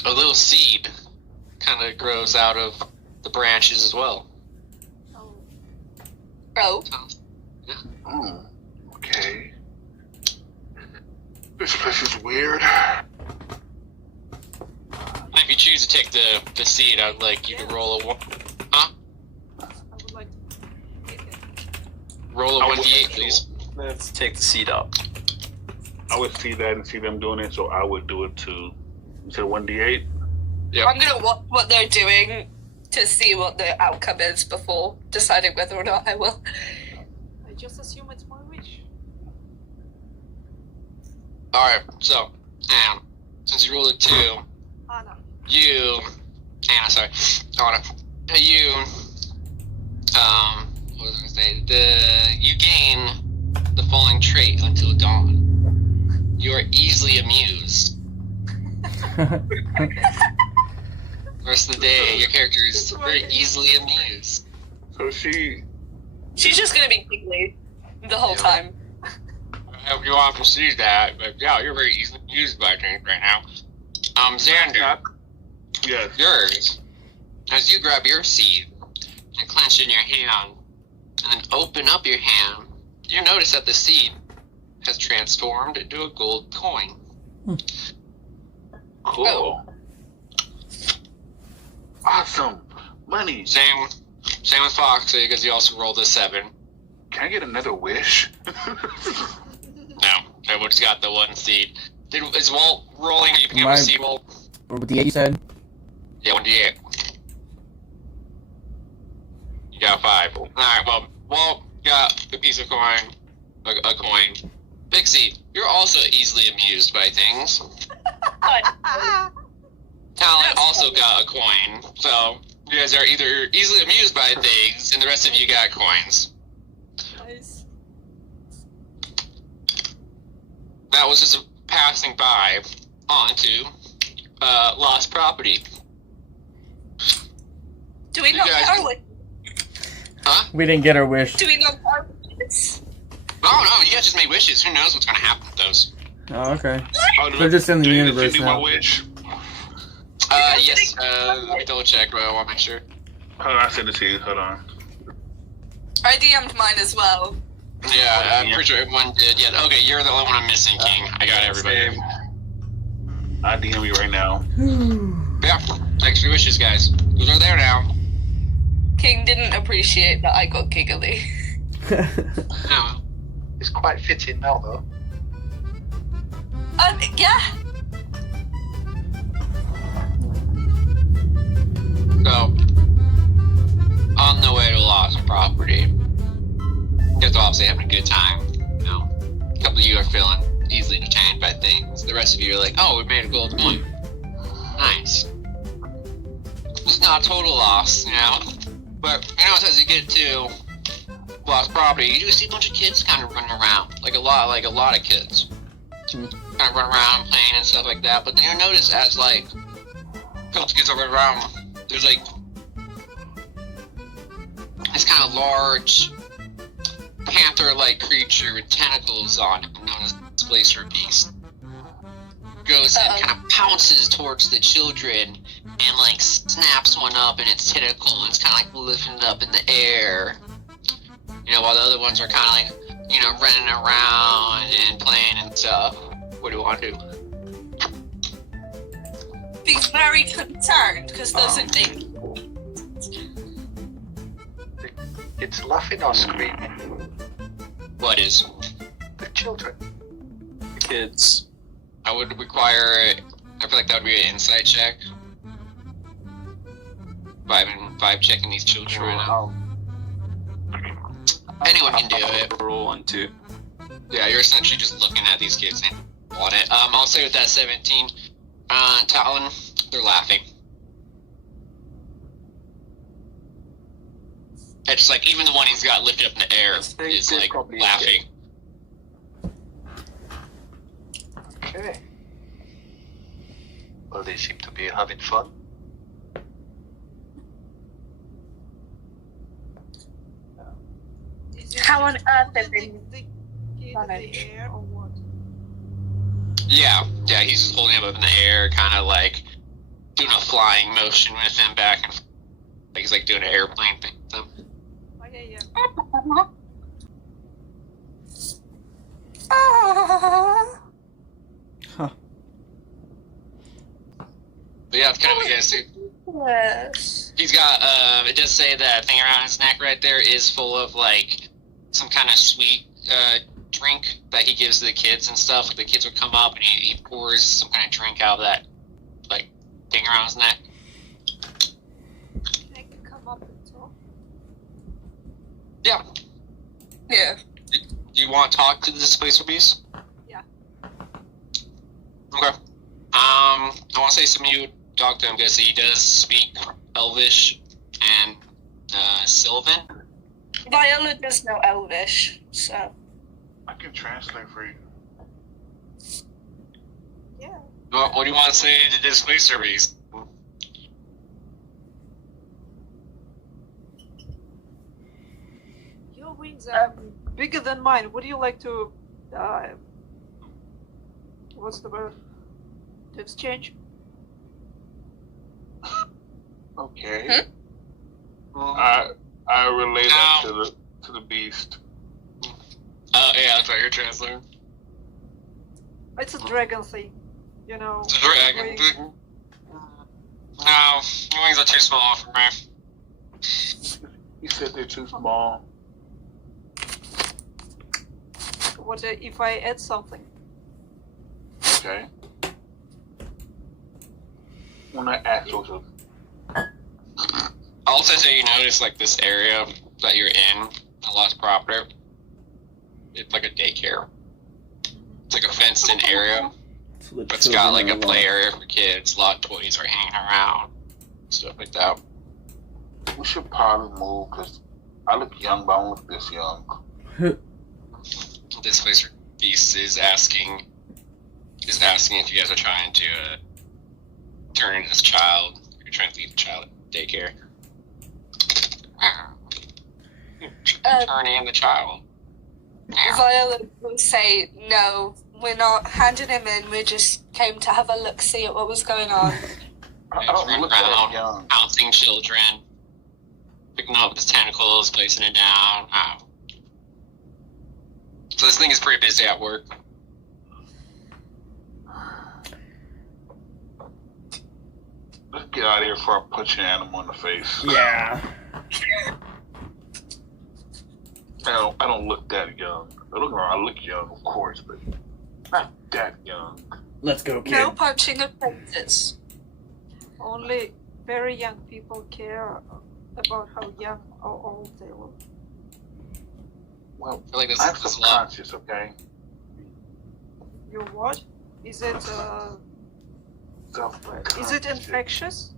a little seed kind of grows out of the branches as well. Oh. Okay. This place is weird. If you choose to take the seed, I'd like you to roll a one. Huh? I would like to take it. Roll a 1d8, please. Let's take the seed out. I would see that and see them doing it, so I would do it too. You said 1d8? Yep. I'm gonna watch what they're doing to see what the outcome is before deciding whether or not I will. I just assume it's my wish. Alright, so, since you rolled a 2, Anna. Anna, sorry. Anna. You, what was I gonna say? You gain the following trait until dawn. You are easily amused. The rest of the day, your character is very easily amused. So she's She's just gonna be giggly the whole Yeah. time. I hope you all perceive that, but yeah, you're very easily amused by things right now. Xander, yes. yours. As you grab your seed and clench it in your hand, and then open up your hand, you notice that the seed has transformed into a gold coin. Cool. Awesome. Money. Same with Foxy, because he also rolled a 7. Can I get another wish? No, everyone's got the one seed. Is Walt rolling? Are you picking up a Mine- seed, Walt? What was the 8 you said? Yeah, 1d8. You got 5. Alright, well, Walt got a piece of coin, a coin. Pixie, you're also easily amused by things. Talon also got a coin, so you guys are either easily amused by things, and the rest of you got coins. Nice. That was just a passing by onto lost property. Do we not You get guys- our wish? Huh? We didn't get our wish. Do we not get our wishes? Oh no, you guys just made wishes. Who knows what's gonna happen with those? Oh, okay. Oh, They're just in the did you universe do now. my wish? Yes, let me double check, but I want to make sure. Hold on, I sent it to you. Hold on. I DM'd mine as well. Yeah, I'm pretty sure everyone did. Yeah, okay, you're the only one I'm missing, King. I got everybody. Same. I DM you right now. Yeah, thanks for your wishes, guys. Those are there now. King didn't appreciate that I got giggly. No. It's quite fitting now, though. Yeah. So, on the way to lost property, you guys are obviously having a good time. You know, a couple of you are feeling easily entertained by things. The rest of you are like, oh, we made a gold coin. Nice. It's not a total loss, you know. But, you know, as you get to lost property, you do see a bunch of kids kind of running around. Like a lot of kids. Kind of run around playing and stuff like that. But then you notice as, like, a couple of kids are running around, there's, like, this kind of large panther-like creature with tentacles on it, known as Displacer Beast. Goes and kind of pounces towards the children and like snaps one up in its tentacle and it's kind of like lifting it up in the air. You know, while the other ones are kind of like, you know, running around and playing and stuff. What do you want to do? He's very concerned because those are things. It's laughing or screaming. What is? The children. Kids. I would require, I feel like that would be an insight check. Vibe checking these children right now. Anyone can do it. Roll 1, 2. Yeah, you're essentially just looking at these kids and on it. I'll say with that 17, Talon, they're laughing. It's just like, even the one he's got lifted up in the air I think is it's like probably laughing. Okay. Well, they seem to be having fun. Is it How on just earth the is it kid in the managed? air or what? Yeah, he's just holding him up in the air, kind of like doing a flying motion with him back and forth. Like he's like doing an airplane thing with him. Oh, yeah. Huh. But yeah, it's kind of what you guys see. Yes. He's got, it does say that thing around his neck right there is full of, like, some kind of sweet, drink that he gives to the kids and stuff. Like, the kids would come up and he pours some kind of drink out of that, like, thing around his neck. I can come up and talk. Yeah. Yeah. Do you want to talk to the displacer beast? Yeah. Okay. I want to say some of you talk to him because he does speak Elvish and Sylvan. Viola does know Elvish, so. I can translate for you. Yeah. What do you want to say to the displacer beast? Your wings are bigger than mine. Would you like to, what's the word? To exchange? Okay. I relay that to the beast. Yeah, that's right, you're translating. It's a dragon thing, you know. It's a dragon. wings. No, your wings are too small for me. You said they're too small. What if I add something? Okay. When I ask those of Also, so you notice, like, this area that you're in, the lost property, it's like a daycare. It's like a fenced-in area, but it's got, like, a play area for kids. A lot of toys are hanging around, stuff like that. we should probably move because I look young, but I don't look this young. This place beast is asking if you guys are trying to turn in this child. You're trying to leave the child at daycare. Turn in the child. Viola will say, no, we're not handing him in, we just came to have a look-see at what was going on. I don't Run look that around, young. pouncing children, picking up his tentacles, placing it down. So this thing is pretty busy at work. Let's get out of here before I punch an animal in the face. Yeah. I don't look that young. I look young, of course, but not that young. Let's go, kid. No punching of faces. Only very young people care about how young or old they look. Well, I feel like this I'm is a lot. subconscious, okay? You what? Is it Self-conscious. infectious?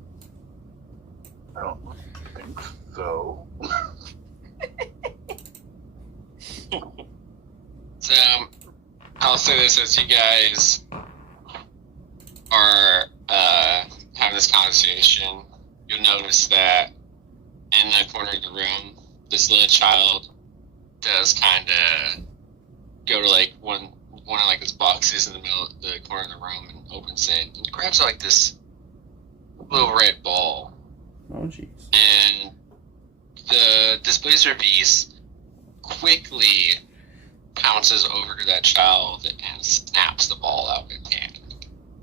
I don't think so. So, I'll say this as you guys are having this conversation, you'll notice that in the corner of the room, this little child does kind of go to like one of like his boxes in the middle of the corner of the room and opens it and grabs like this little red ball. Oh, jeez. And the displacer beast quickly pounces over to that child and snaps the ball out of his hand.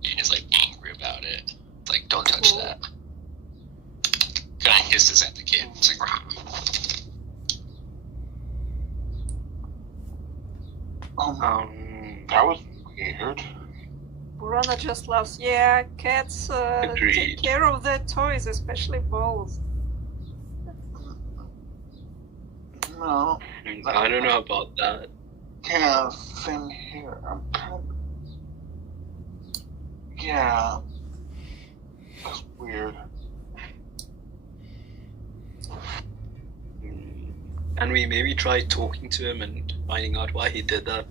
And is like angry about it. It's like, don't touch that. Kind of hisses at the kid. It's like, rah. That was weird. Burana just laughs. Yeah, cats take Agreed. care of their toys, especially balls. No. I don't know about that. Yeah, same here. I'm kind of... Yeah. That's weird. And we maybe try talking to him and finding out why he did that.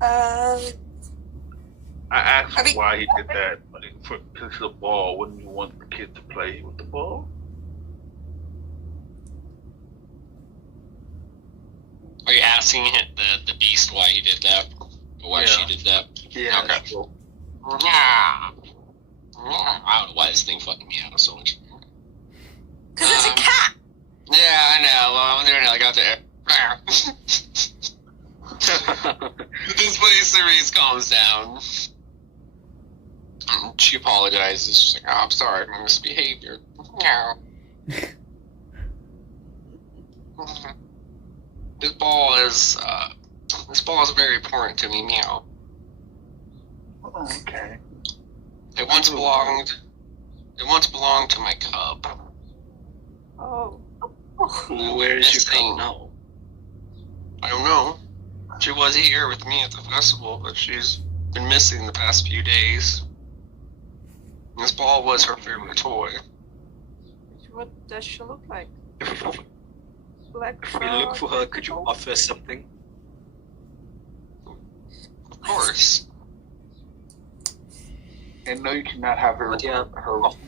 I asked I him mean- why he did that. Because it's a ball. Wouldn't you want the kid to play with the ball? Are you asking the beast why he did that? Or why she did that? Yeah. Okay. So, Yeah. I don't know why this thing fucking me out so much. Because it's a cat! Yeah, I know. Well, I'm doing it like out there. This place series calms down. she apologizes. She's like, "Oh, I'm sorry, my misbehavior." No. This ball is very important to me. Meow. Oh, okay. It once belonged to my cub. Oh. Where is your Missing. cup now? I don't know. She was here with me at the festival, but she's been missing the past few days. This ball was her favorite toy. What does she look like? If Black we look fur, for her, could you tentacles? offer something? Of course. And no, you cannot have her. What do you have her offer?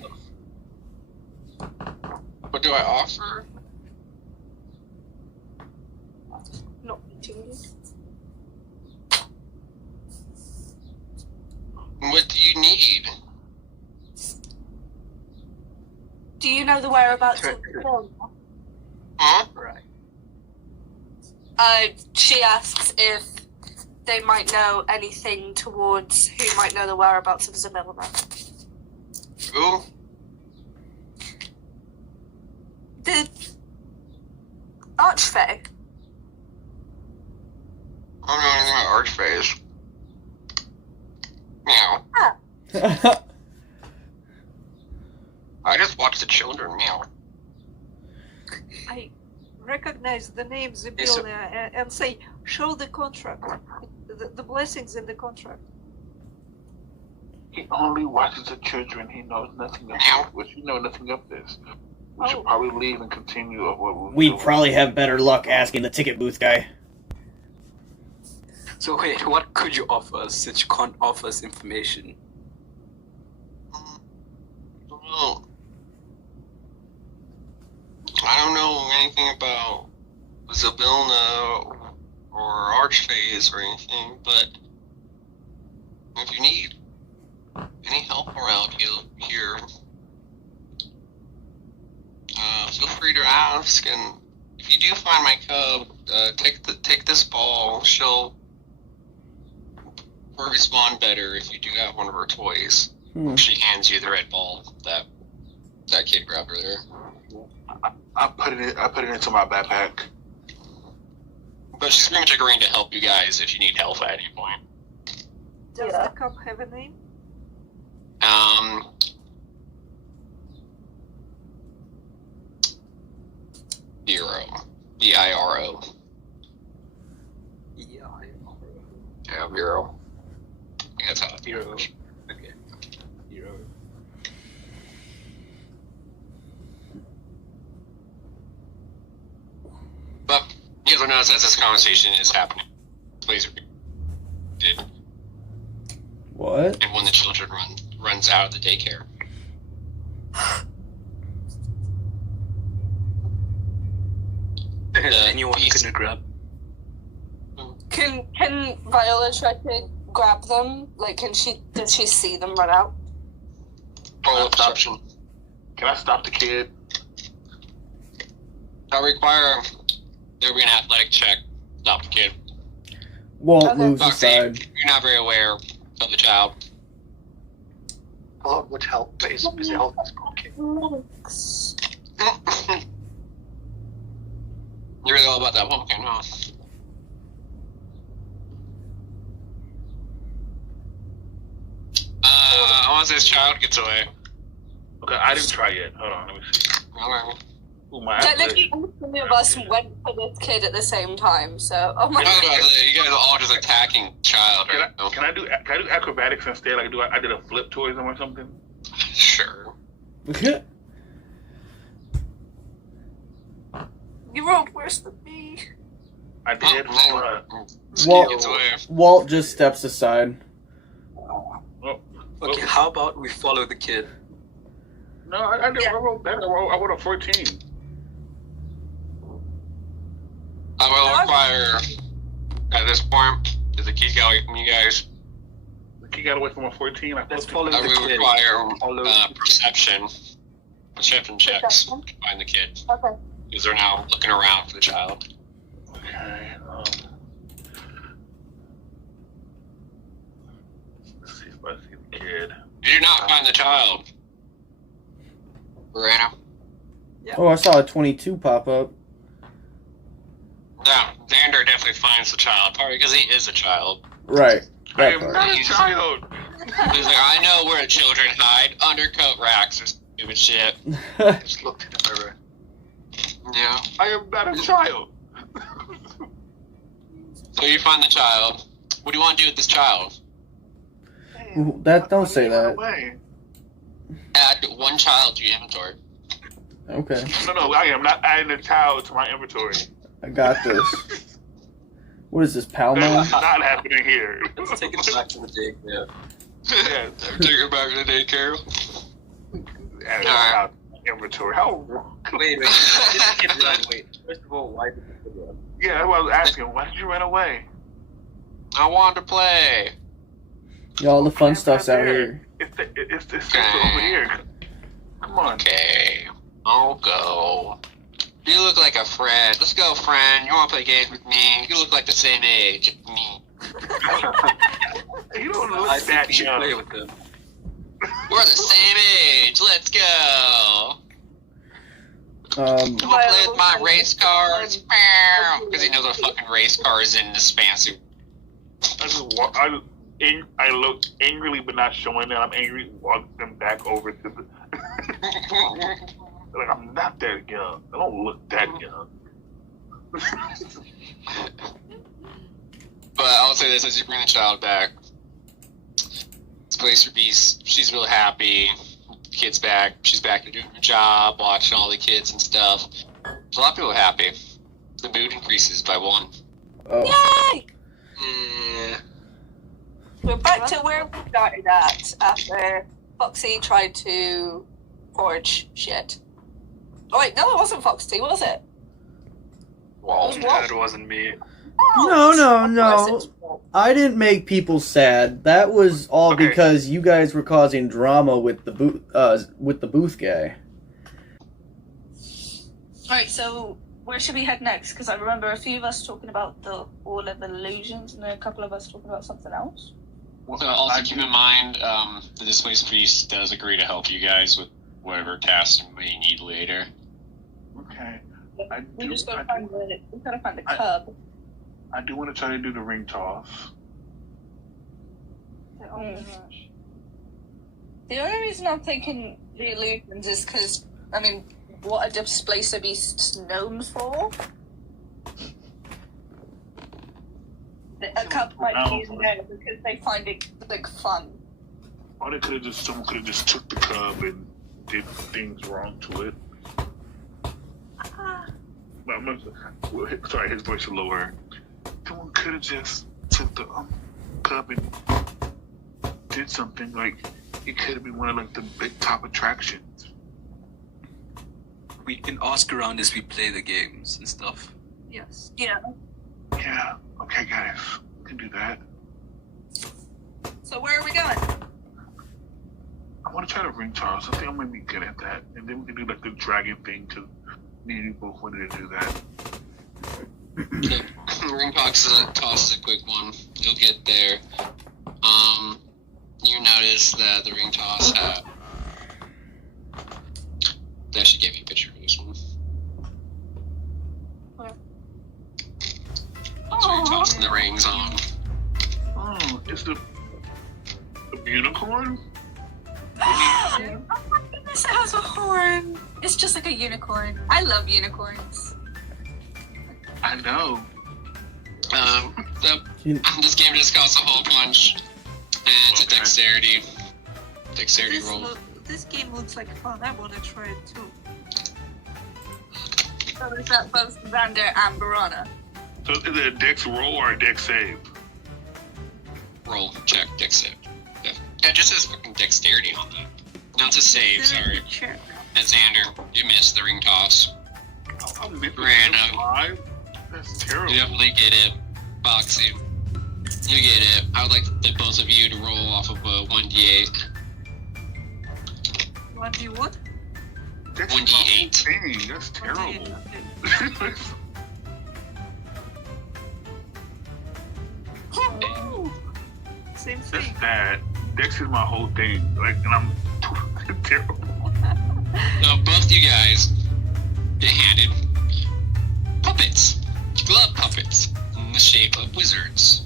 What do I offer? Not eating you. What do you need? Do you know the whereabouts of the film? Huh? Right. She asks if they might know anything towards who might know the whereabouts of Zamilna. Who? The Archfey. I don't know anything about Archfays. Meow. I just watch the children meow. I recognize the name Yes, sir. Zybilna and say, show the contract. The blessings in the contract. He only watches the children. He knows nothing of Meow. this. You know nothing of this. We Oh. should probably leave and continue of what we're We'd doing. probably have better luck asking the ticket booth guy. So wait, what could you offer us since you can't offer us information? Well, I don't know anything about Zybilna or Archfays or anything, but if you need any help around here, feel free to ask. And if you do find my cub, take this ball. She'll respond better if you do have one of her toys. She hands you the red ball that kid grabbed her there. I put it into my backpack. But she's pretty much agreeing to help you guys if you need help at any point. Does the cup have a name? Biro. B-I-R-O. Yeah, Yeah, Biro. Yeah, that's how it Hero. goes. Okay. Hero. But you guys will notice as this conversation is happening, please did What? and when the children runs out of the daycare. Anyone beast- gonna grab? Can Viola try to grab them? Like, does she see them run out? Roll perception. Can I stop the kid? That'll require there will be an athletic check. Stop the kid. Walt Okay. moves Foxy, aside. you're not very aware of the child. A lot would help, but he's busy holding his pocket. You're really all about that pumpkin, huh? Once this child gets away. Okay, I didn't try yet. Hold on, let me see. Alright. Ooh, my Technically, athletic. three of us went for this kid at the same time, so oh my You guys god. are all just attacking child right now. Can I do acrobatics instead? Like I did a flip towards him or something. Sure. You rolled worse than me. I did. Walt, Gets away. Walt just steps aside. Okay, how about we follow the kid? No, I did. I rolled better. I rolled a 14. I will require, at this point, does the kid get away from you guys? The kid got away from a 14. I Let's flipped follow I the will kid. require Follow perception checks to find the kid. Okay. Because they're now looking around for the child. it. Okay. Let's see if I see the kid. Did you not find the child? Verena? Oh, I saw a 22 pop up. Yeah, Xander definitely finds the child, probably because he is a child. Right. I That am part. not a child. He's like, I know where children hide, under coat racks or stupid shit. Just looked in the mirror. Yeah. I am not a child. So you find the child. What do you want to do with this child? Ooh, that don't say that. Away. Add one child to your inventory. Okay, No, I am not adding a child to my inventory. I got this. What is this, Palma? That's not happening here. Let's take it back to the dig. Yeah. Yeah, Take her back to the daycare. add a child to my inventory. How wrong? Wait. Did the kid run? Wait. First of all, why did the kid run? Yeah, that's what I was asking. Why did you run away? I wanted to play. Y'all, the fun It's stuff's not out there. here. It's over here. Come on. Okay, I'll go. You look like a friend. Let's go, friend. You want to play games with me? You look like the same age as me. You don't look I think that we should play young. with them. We're the same age. Let's go. You want to play with my race cars? Because he knows what a fucking race car is in this fancy. I look angrily, but not showing that I'm angry. Walk them back over to the. Like, I'm not that young. I don't look that young. But I'll say this as you bring the child back. This place for Beast, she's really happy. Kid's back. She's back to doing her job, watching all the kids and stuff. So a lot of people are happy. The mood increases by 1. Oh, Yay! Yeah. We're back to where we started at after Foxy tried to forge shit. Oh wait, no, it wasn't Foxy, was it? Well, That wasn't me. No, no, Of no. course it's Walt. I didn't make people sad. That was all Okay. because you guys were causing drama with the booth guy. Right, so where should we head next? Because I remember a few of us talking about the All of Illusions and then a couple of us talking about something else. also keep in mind, the Displaced Priest does agree to help you guys with whatever tasks you may need later. Okay. We just gotta find the I- cub. I do want to try to do the ring toss. Oh my gosh. The only reason I'm thinking the illusions is because, I mean, what are Displacer Beasts known for? A cub might be in there because they find it like fun. Or they could have someone could have just took the cub and did things wrong to it. Sorry, his voice is lower. Someone could have just took the cub and did something like it could have been one of like the big top attractions. We can ask around as we play the games and stuff. Yes. Yeah. Yeah. Okay, guys, we can do that. So where are we going? I want to try the ring toss. I think I'm gonna be good at that, and then we can do like the dragon thing because me and you both wanted to do that. Ring toss is a quick one. You'll get there. You notice that the ring toss hat. That should give you a picture of this one. So you're tossing the rings on. Oh, it's the unicorn. Oh my goodness, it has a horn. It's just like a unicorn. I love unicorns. I know. This game just costs a whole bunch. And it's a dexterity roll. This game looks like fun. I want to try it too. So is that both Xander and Barana? So is it a dex roll or a dex save? Roll, check, dex save. Yeah, it just says fucking dexterity on that. No, it's a save, sorry. Check. And Xander, you missed the ring toss. I'm Random. live. That's terrible. You definitely get it. Foxy. You get it. I would like both of you to roll off of a 1d8. What do you want? That's 1d8. Dang, that's terrible. Okay. Same That's thing. bad. Dex is my whole thing. Like, and I'm terrible. So both you guys get handed puppets. Glove puppets in the shape of wizards.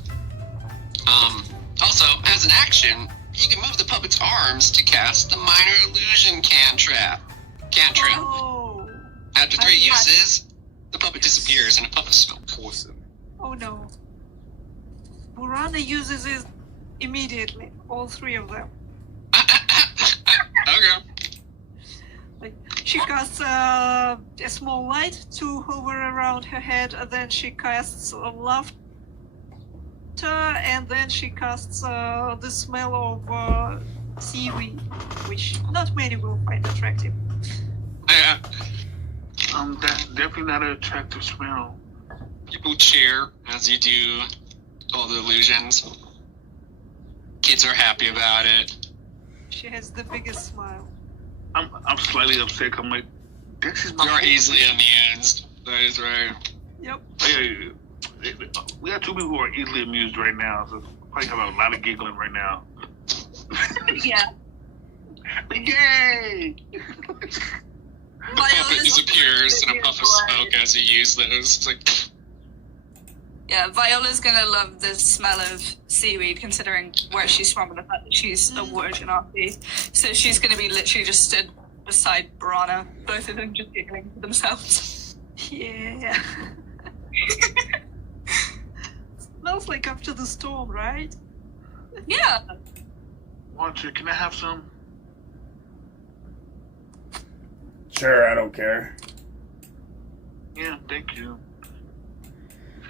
Also, as an action, you can move the puppet's arms to cast the minor illusion cantrip. Oh. After 3 uses, the puppet disappears and a puppet smells. Awesome. Oh no. Burana uses it immediately. All 3 of them. Okay. Like, she casts a small light to hover around her head, and then she casts laughter, and then she casts the smell of seaweed, which not many will find attractive. That's definitely not an attractive smell. People cheer as you do all the illusions. Kids are happy about it. She has the biggest smile. I'm slightly upset. I'm like, Dex is my. You're easily amused. That is right. Yep. Yeah. We got 2 people who are easily amused right now, so probably have a lot of giggling right now. Yeah. Yay! Puppet disappears in a puff of smoke as you use those. It's like, Yeah, Viola's gonna love the smell of seaweed, considering where she's from and the fact that she's a word Genasi. So she's gonna be literally just stood beside Burana, both of them just giggling to themselves. Yeah. Smells like after the storm, right? Yeah. Watcher, can I have some? Sure, I don't care. Yeah, thank you.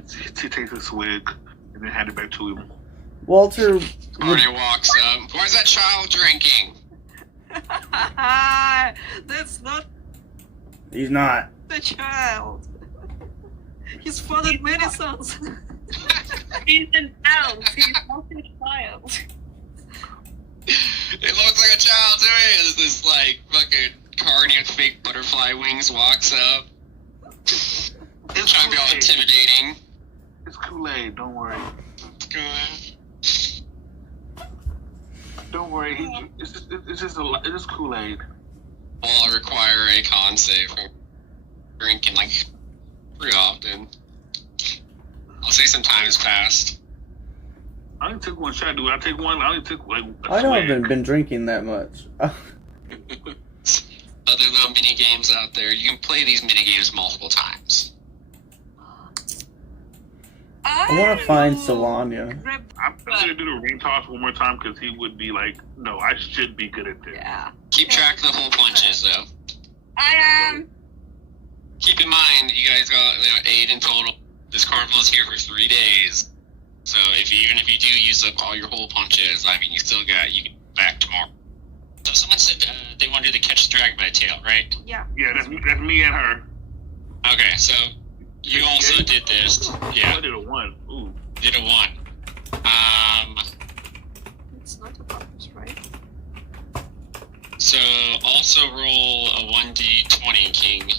She takes a swig and then hand it back to him. Walter, Arnie walks up. Where's that child drinking? That's not he's not. the child. He's fathered many sons. He's an elf. He's not a child. It looks like a child to me. As this like fucking carny with fake butterfly wings walks up, It's trying to be all intimidating. It's Kool-Aid, don't worry. Go ahead. Don't worry, it's just Kool-Aid. Well, I require a con save for drinking like pretty often. I'll say some time has passed. I only took one shot, dude. I take one. I only took like. I haven't been drinking that much. Other little mini games out there, you can play these mini games multiple times. I want to find Solania. I'm gonna do the ring toss one more time because he would be like, "No, I should be good at this." Yeah. Keep track of the whole punches, though. I am. Keep in mind, you guys got 8 in total. This carnival is here for 3 days, so even if you do use up all your whole punches, I mean, you can back tomorrow. So someone said they wanted to catch the dragon by the tail, right? Yeah. Yeah, that's me and her. Okay, so you also did this. Yeah, I did a 1. Ooh. did a 1. It's not a purpose, right? So also roll a 1d20, King.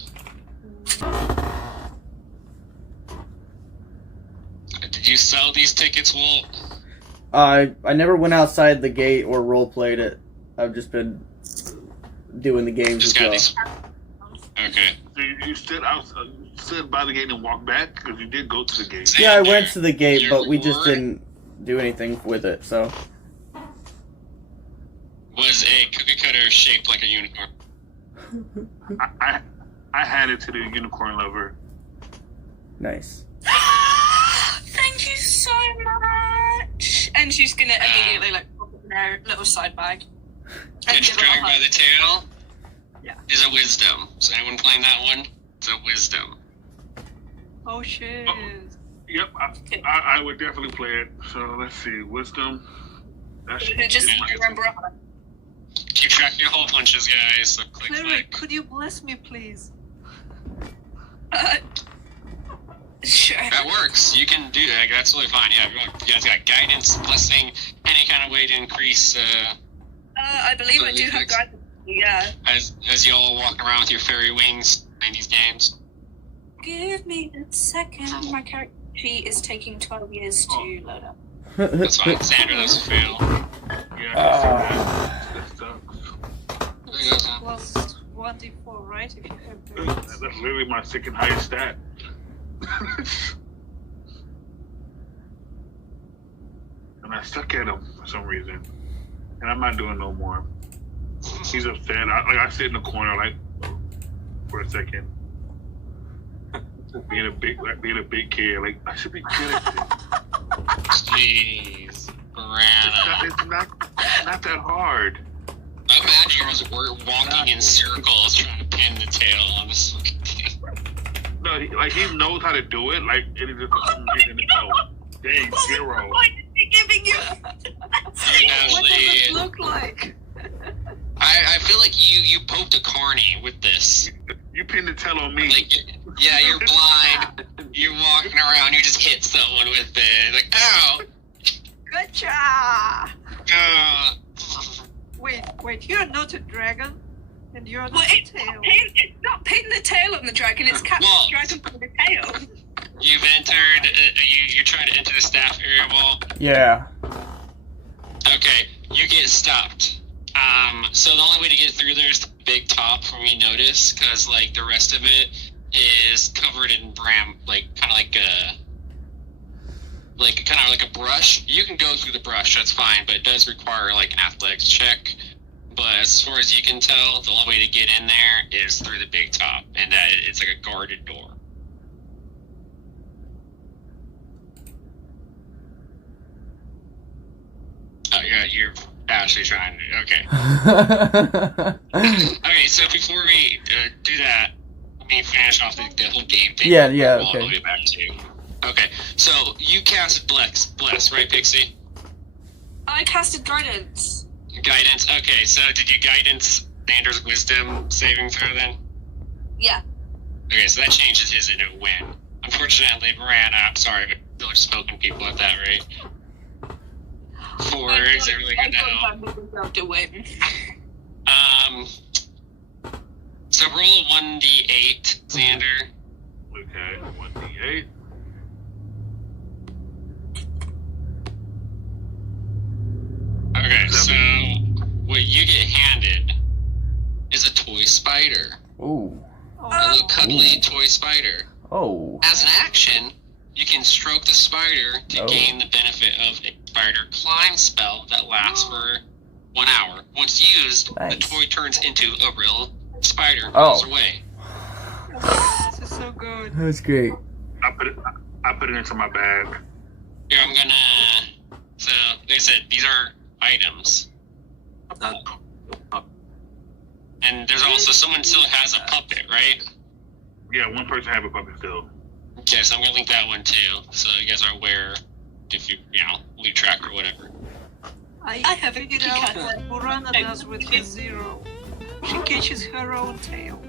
Did you sell these tickets, Walt? I never went outside the gate or role played it. I've just been doing the games Just as got well. these. Okay. So you stood by the gate and walked back because you did go to the gate. Yeah, I went to the gate, Your but we just reward didn't do anything with it. So was a cookie cutter shaped like a unicorn. I handed it to the unicorn lover. nice. Thank you so much. And she's gonna immediately pop it in her little side bag. And Catch give the it a dragon by hug. the tail Yeah. is a wisdom. So anyone playing that one? It's a wisdom. Oh shit. Yep, I would definitely play it. So let's see, wisdom. That's Just remember. Keep track of your whole punches, guys. So click. Cleric, could you bless me, please? Sure. That works. You can do that. That's totally fine. Yeah, you guys got guidance, blessing, any kind of way to increase I believe I do have guidance. Yeah. as you all walk around with your fairy wings playing these games. Give me a second. My character sheet is taking 12 years to load up. That's fine. Xander, that's a fail. Yeah, that sucks. There you go, Sam. Plus 1d4, right? If you have That's literally my second highest stat. And I suck at him for some reason. And I'm not doing no more. He's upset. I sit in the corner like for a second. Being a big kid, like I should be good at this. Jeez, Brana. It's not that hard. I imagine you're just walking in circles trying to pin the tail on this fucking thing. No, he knows how to do it. Like it is just for some reason. Dang, 0. What is he giving you? What does it look like? I feel like you poked a carny with this. You pinned the tail on me. Like, yeah, you're blind. You're walking around. You just hit someone with it. Like, ow. Gotcha! Uh, Wait, you're not a dragon, and you're not Well, a it's tail. not pinning the tail on the dragon, it's catching Well- the dragon by the tail. you've entered. You're trying to enter the staff area wall. Yeah. Okay, you get stopped. So the only way to get through there is the big top from you notice, because like the rest of it is covered in like kind of like a brush. You can go through the brush, that's fine, but it does require like an athletics check. But as far as you can tell, the only way to get in there is through the big top, and that it's like a guarded door. Oh, you're actually trying to. Okay. Okay, so before we do that, let me finish off the whole game thing. Yeah, We'll okay. get back to you. Okay, so you cast Bless, right, Pixie? I casted guidance. Guidance. Okay, so did you guidance Xander's wisdom saving throw then? Yeah. Okay, so that changes his into a win. Unfortunately, Miranda, I'm sorry, but still are smoking people at that rate. 4 is it really good now? I deserve to win. So roll a 1d8, Xander. Okay, 1d8. Okay, so what you get handed is a toy spider. Ooh. A little cuddly toy spider. Oh. As an action, you can stroke the spider to Oh. gain the benefit of a spider climb spell that lasts for 1 hour. Once used, Nice. the toy turns into a real spider and Oh. rolls away. This is so good. That's great. I put it into my bag. Here, I'm gonna. So, like I said, these are items. And there's also someone still has a puppet, right? Yeah, one person have a puppet still. Okay, so I'm gonna link that one too, so you guys are aware if you lead track or whatever. I have a figured key out card. what Burana does with her 0. She catches her own tail.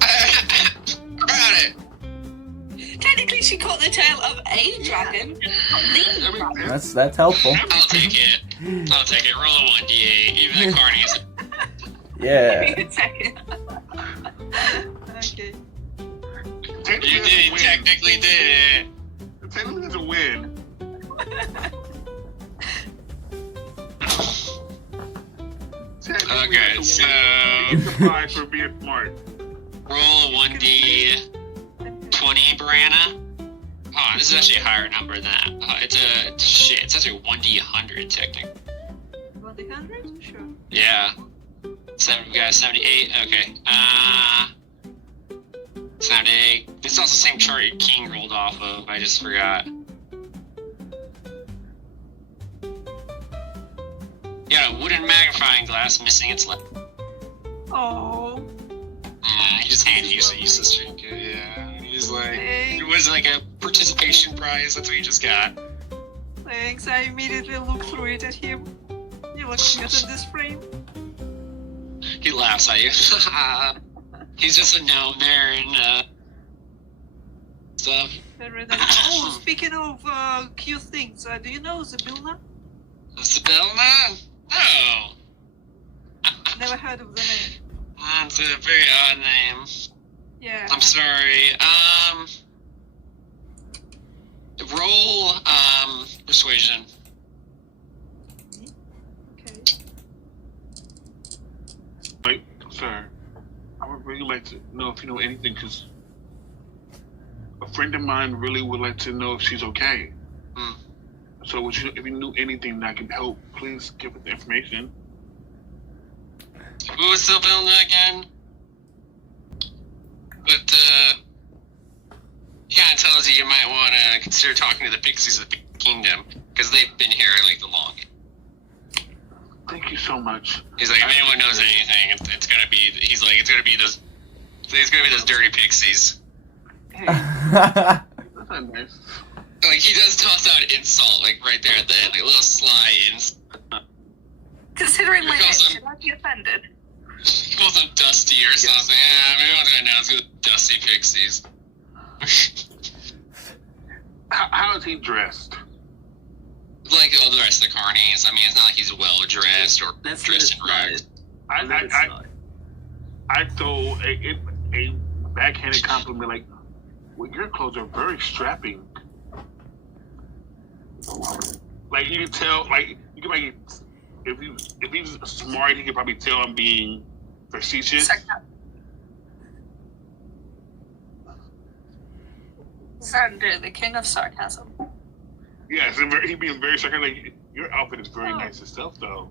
Got it! Technically, she caught the tail of a dragon. I mean, That's helpful. I'll take it. Roll a 1d8. Even the carnies. Yeah. Wait a second. Okay. You technically did it. Technically, it's a win. Okay, so It's a prize for being smart. roll a 1d20, Brana. Oh, this is actually a higher number than that. It's actually a 1d100 technically. 100? Sure. Yeah. We got 78. Okay. 78. This is also the same chart your king rolled off of. I just forgot. You got a wooden magnifying glass missing its left. Oh, He just handed you a useless trinket. Yeah. He's like, it was like a participation prize. That's what you just got. thanks. I immediately looked through it at him. You look cute in this frame. He laughs at you. He's just a gnome there and stuff. Very nice. Oh, speaking of cute things, do you know Zabilna? Sabelna? No. Never heard of the name. That's a very odd name. Yeah. I'm sorry. Persuasion. Okay. Wait, sir. I would really like to know if you know anything, because a friend of mine really would like to know if she's okay. Hmm. So if you knew anything that could help, please give us the information. Who was still building again? But, kind of tells you might want to consider talking to the pixies of the kingdom, because they've been here, like, the longest. Thank you so much. He's like, if anyone knows anything, it's gonna be, he's like, it's gonna be those dirty pixies. Hey, that's not nice. Like, he does toss out an insult, like, right there at the end, like, a little sly insult. Considering my Because age, I'm- should I be offended? He calls them Dusty or something. Yeah, maybe I'm gonna announce the Dusty Pixies. How is he dressed? Like all the rest of the carnies. I mean, it's not like he's well dressed or Let's dressed in rags. I throw a backhanded compliment like, well, your clothes are very strapping. Like you can tell, like you can like, if he's smart, he can probably tell I'm being facetious. Xander, the king of sarcasm. Yes, he's being very sarcastic. Like, your outfit is very nice itself, though.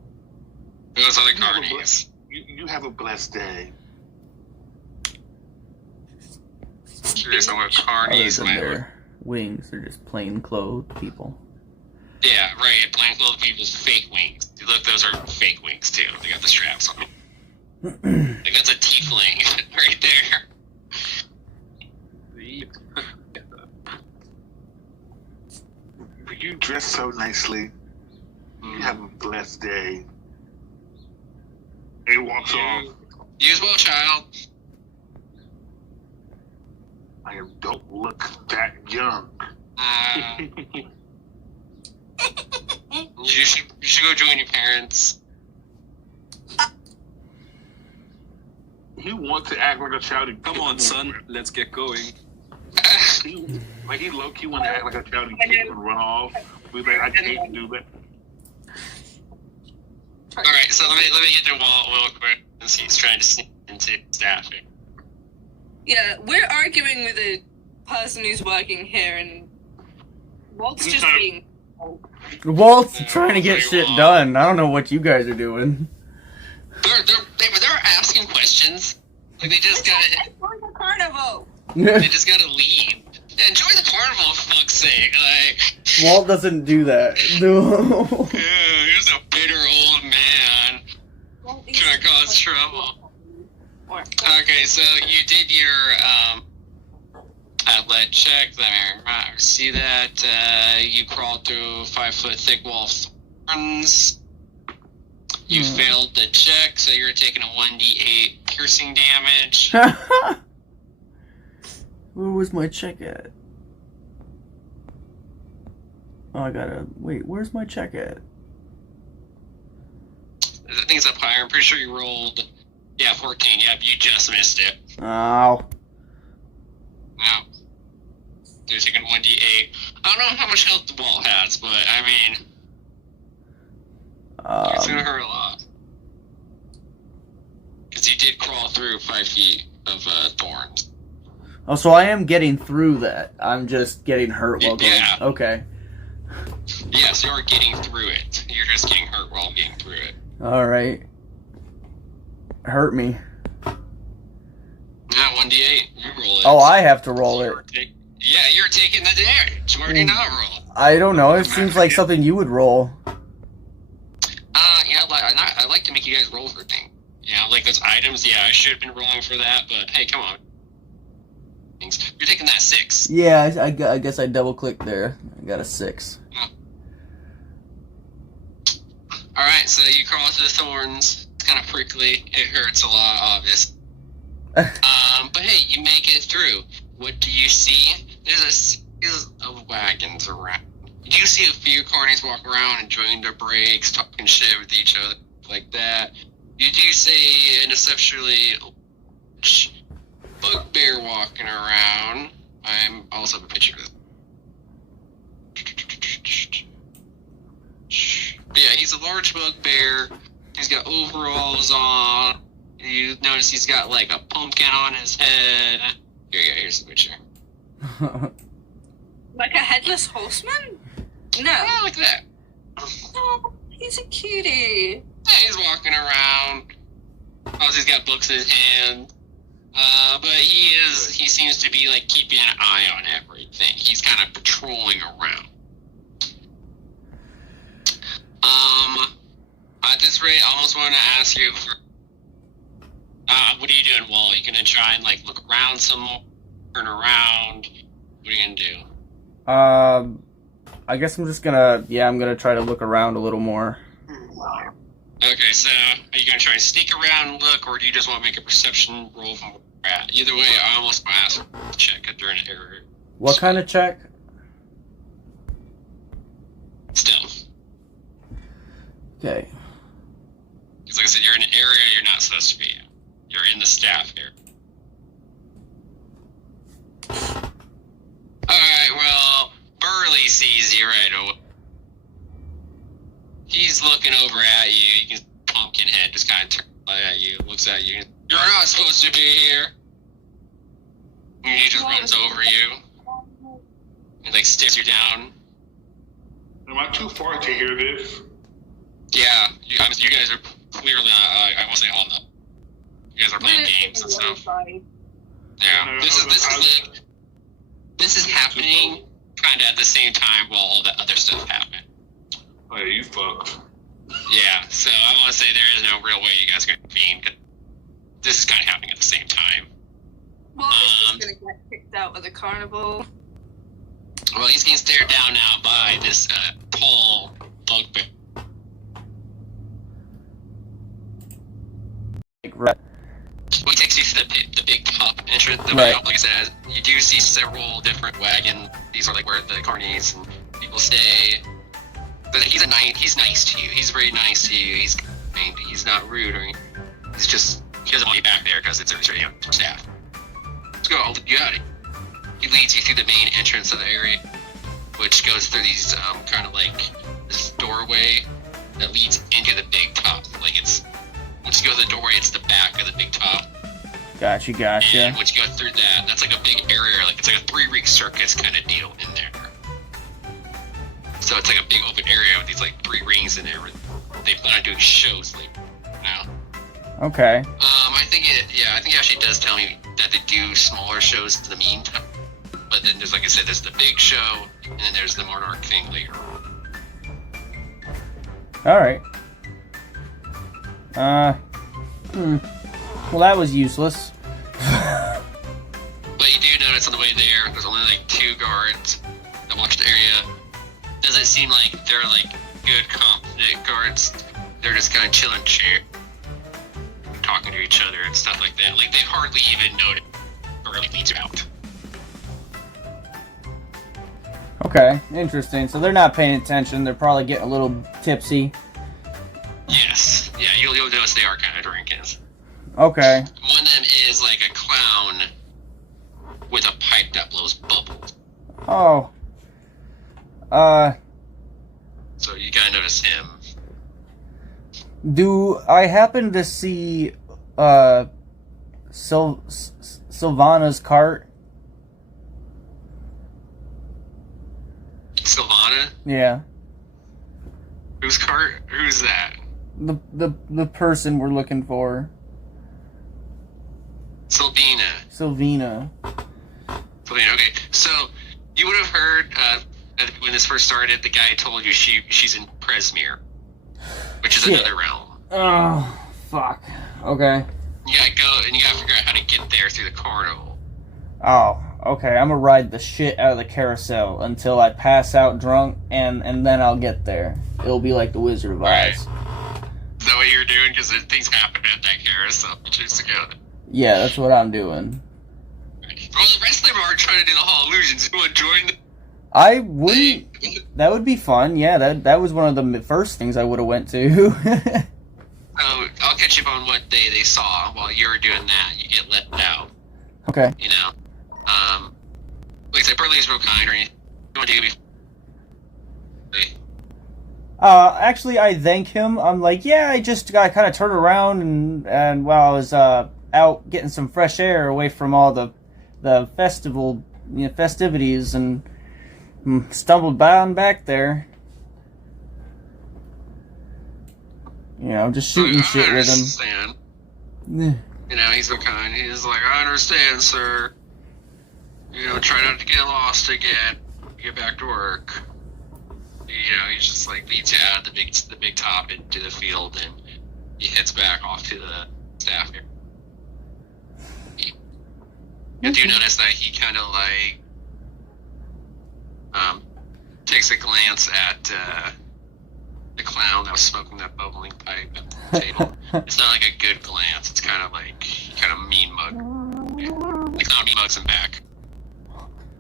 Those are the carnies. You have a blessed day. Curious on what Other carnies than might. their wings, they're just plain clothed people. Yeah, right. Blindfolded people's fake wings. Look, those are fake wings too. They got the straps on. Like that's a tiefling right there. You dress so nicely. You have a blessed day. And he walks off. You as well, child. I don't look that young. You should go join your parents. He wants to act like a child. Come on, son. Let's get going. He low-key want to act like a child and run off. We're like, I can't do that. All right, so let me get to Walt real quick since he's trying to sneak into staffing. Yeah, we're arguing with a person who's working here, and Walt's just being. Walt's trying to get shit done. I don't know what you guys are doing. They're asking questions. Like they just gotta. Enjoy the carnival. They just gotta leave. Yeah, enjoy the carnival, for fuck's sake. Like, Walt doesn't do that. No. Here's a bitter old man trying to cause trouble. Okay, so you did your outlet check. Let me see that. You crawled through 5-foot thick wall of thorns. You failed the check, so you're taking a 1d8 piercing damage. Where was my check at? Oh, I gotta... Wait, where's my check at? I think it's up higher. I'm pretty sure you rolled... Yeah, 14. Yep, you just missed it. Ow. No. You're taking 1d8. I don't know how much health the wall has, but, I mean... it's gonna hurt a lot. Because you did crawl through 5 feet of thorns. Oh, so I am getting through that. I'm just getting hurt while going... Yeah. Okay. Yes, you're getting through it. You're just getting hurt while getting through it. Alright. Hurt me. Yeah, 1d8. You roll it. Oh, I have to roll it. You're taking the damage. Why do you not roll? I don't know. It seems like something you would roll. Yeah, I like to make you guys roll for things. You know, like those items, yeah, I should have been rolling for that, but hey, come on. You're taking that 6. Yeah, I guess I double-clicked there. I got a 6. Alright, so you crawl through the thorns. It's kind of prickly. It hurts a lot, obviously. But hey, you make it through. What do you see? There's a series of wagons around. You do see a few carnies walk around, enjoying their breaks, talking shit with each other, like that. You do see an exceptionally bugbear walking around. I'm also have a picture of this. he's a large bugbear. He's got overalls on. You notice he's got like a pumpkin on his head. Here you go, here's the picture. Like a headless horseman? No. Yeah, like that. Oh, he's a cutie. Yeah, he's walking around. Also, he's got books in his hand. But he seems to be like keeping an eye on everything. He's kind of patrolling around. At this rate, I almost want to ask you for, what are you doing, Wall? Are you gonna try and like look around some more, turn around? What are you gonna do? I guess I'm just gonna, I'm gonna try to look around a little more. Okay, so are you gonna try and sneak around and look, or do you just want to make a perception roll from where you're at? Either way, I almost want to ask for a check during an error. What kind of check? Stealth. Okay. Because like I said, you're in an area you're not supposed to be in. You're in the staff area. Alright, well, Burley sees you right away. He's looking over at you. You can Pumpkinhead just kind of turns at you, looks at you. You're not supposed to be here. And he just runs over you. And like stares you down. Am I too far to hear this? Yeah, you guys are clearly, I won't say all that. You guys are playing games and stuff. Yeah, this is happening kind of at the same time while all that other stuff happened. Oh yeah, you fucked. Yeah, so I want to say there is no real way you guys are going to be. This is kind of happening at the same time. Well, he's gonna get kicked out of the carnival. Well, he's getting stared down now by this tall bugbear. Right. Well, he takes you to the big top entrance. Right. Like I said, you do see several different wagons. These are like where the carnies and people stay. But he's nice to you. He's very nice to you. He's kind. He's not rude or anything. He doesn't want you back there because it's staff. Let's go. I'll let you out. He leads you through the main entrance of the area, which goes through these kind of like this doorway that leads into the big top. Like once you go to the doorway, it's the back of the big top. Gotcha. And once you go through that, that's like a big area. Like it's like a 3-week circus kind of deal in there. So it's like a big open area with these like 3 rings in there. They plan on doing shows like now. Okay. I think it actually does tell me that they do smaller shows in the meantime. But then there's, like I said, there's the big show, and then there's the Monarch thing later on. Alright. Well, that was useless. But you do notice on the way there's only like 2 guards that watch the area. Doesn't seem like they're like good, competent guards. They're just kind of chilling, talking to each other and stuff like that. Like they hardly even notice or really leads you out. Okay, interesting. So they're not paying attention. They're probably getting a little tipsy. Yes. Yeah, you'll notice they are kind of drinking. Okay. One of them is like a clown with a pipe that blows bubbles. Oh. So you gotta notice him. Do I happen to see, Sylvana's cart? Sylvana? Yeah. Whose cart? Who's that? The person we're looking for. Sylvina. Okay. So you would have heard when this first started, the guy told you she's in Presmere, which is another realm. Oh, fuck. Okay. You gotta go and you gotta figure out how to get there through the carnival. Oh, okay. I'm gonna ride the shit out of the carousel until I pass out drunk, and then I'll get there. It'll be like the Wizard of Oz. Right. Is that what you're doing? Because things happen at that carousel. Choose to go. Yeah, that's what I'm doing. Well, the rest of them are trying to do the Hall of Illusions. You want to join them? I wouldn't. That would be fun. Yeah, that was one of the first things I would have went to. I'll catch you up on what they saw while you were doing that. You get let out. Okay. You know, like I said, Burley's real kind or anything. You want to do Actually, I thank him. I'm like, yeah, I just got kind of turned around and while I was out getting some fresh air away from all the festivities and stumbled down back there. You know, just shooting shit with him. You know, he's so kind. He's like, I understand, sir. You know, try not to get lost again. Get back to work. You know, he just like leads you out of the big top into the field, and he heads back off to the staff here. You do notice that he kind of like takes a glance at the clown that was smoking that bubbling pipe at the table. It's not like a good glance. It's kind of like mean mug. Yeah. Like not mean mugs him back.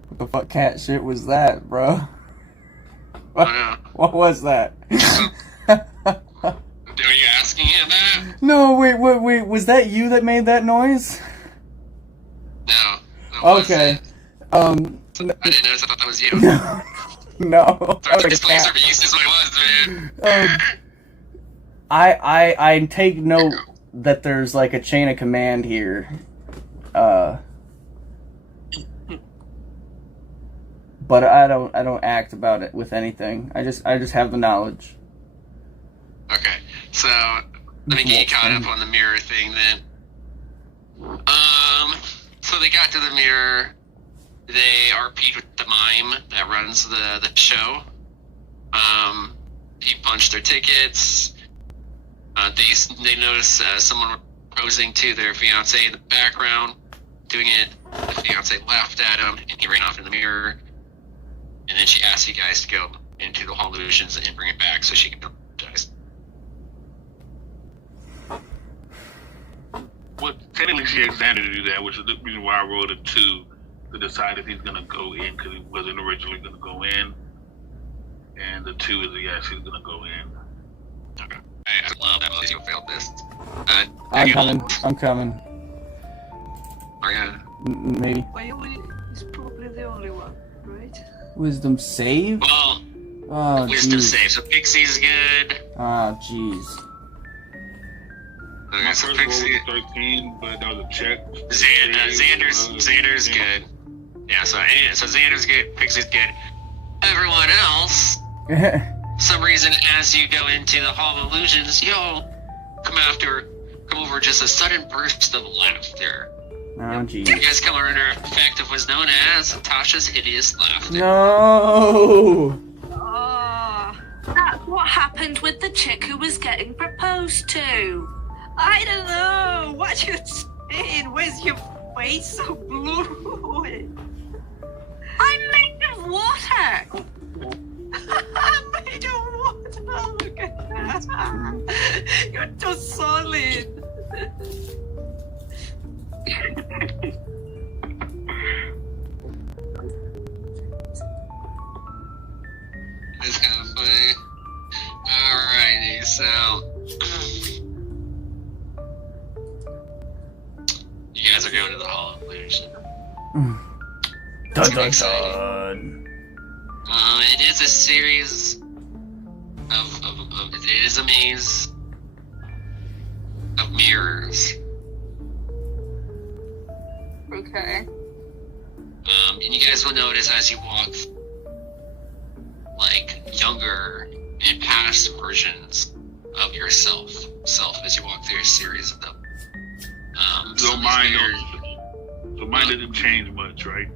What the fuck cat shit was that, bro? What was that? Are you asking him that? No, wait, was that you that made that noise? No. Okay. I didn't notice. I thought that was you. No. Sorry, this place over used is what it was, man. I take note that there's like a chain of command here. But I don't act about it with anything. I just have the knowledge. Okay, so let me get you caught up on the mirror thing then. So they got to the mirror. They RP'd with the mime that runs the show. He punched their tickets. They noticed someone proposing to their fiance in the background, doing it. The fiance laughed at him, and he ran off in the mirror. And then she asked you guys to go into the Hall of Illusions and bring it back so she can apologize. Well, technically she asked Xander to do that, which is the reason why I rolled a 2 to decide if he's going to go in, because he wasn't originally going to go in. And the 2 is a yes, he's going to go in. Okay. I love that most you failed this. I'm coming. Okay. Maybe. Bailey is probably the only one, right? Wisdom save? Well, Oh, wisdom jeez. save. So Pixie's good. Oh, jeez. Okay, My so first roll Pixie. was 13, but that was a check. Xander's good. Yeah, so Xander's good, Pixie's good. Everyone else, for some reason, as you go into the Hall of Illusions, you'll come over just a sudden burst of laughter. Oh, jeez. You guys come under effect of what's known as Tasha's hideous laughter. No! Ah, That's what happened with the chick who was getting proposed to. I don't know. What you saying? Why's your face so blue? I'm made of water. I'm made of water. Look at that. You're too solid. It's kind of funny. Alrighty, so you guys are going to the Hall of Illusion. Dun dun dun. It is a series of it is a maze of mirrors. Okay. And you guys will notice as you walk, like younger and past versions of yourself as you walk through a series of them. So mine didn't change much, right?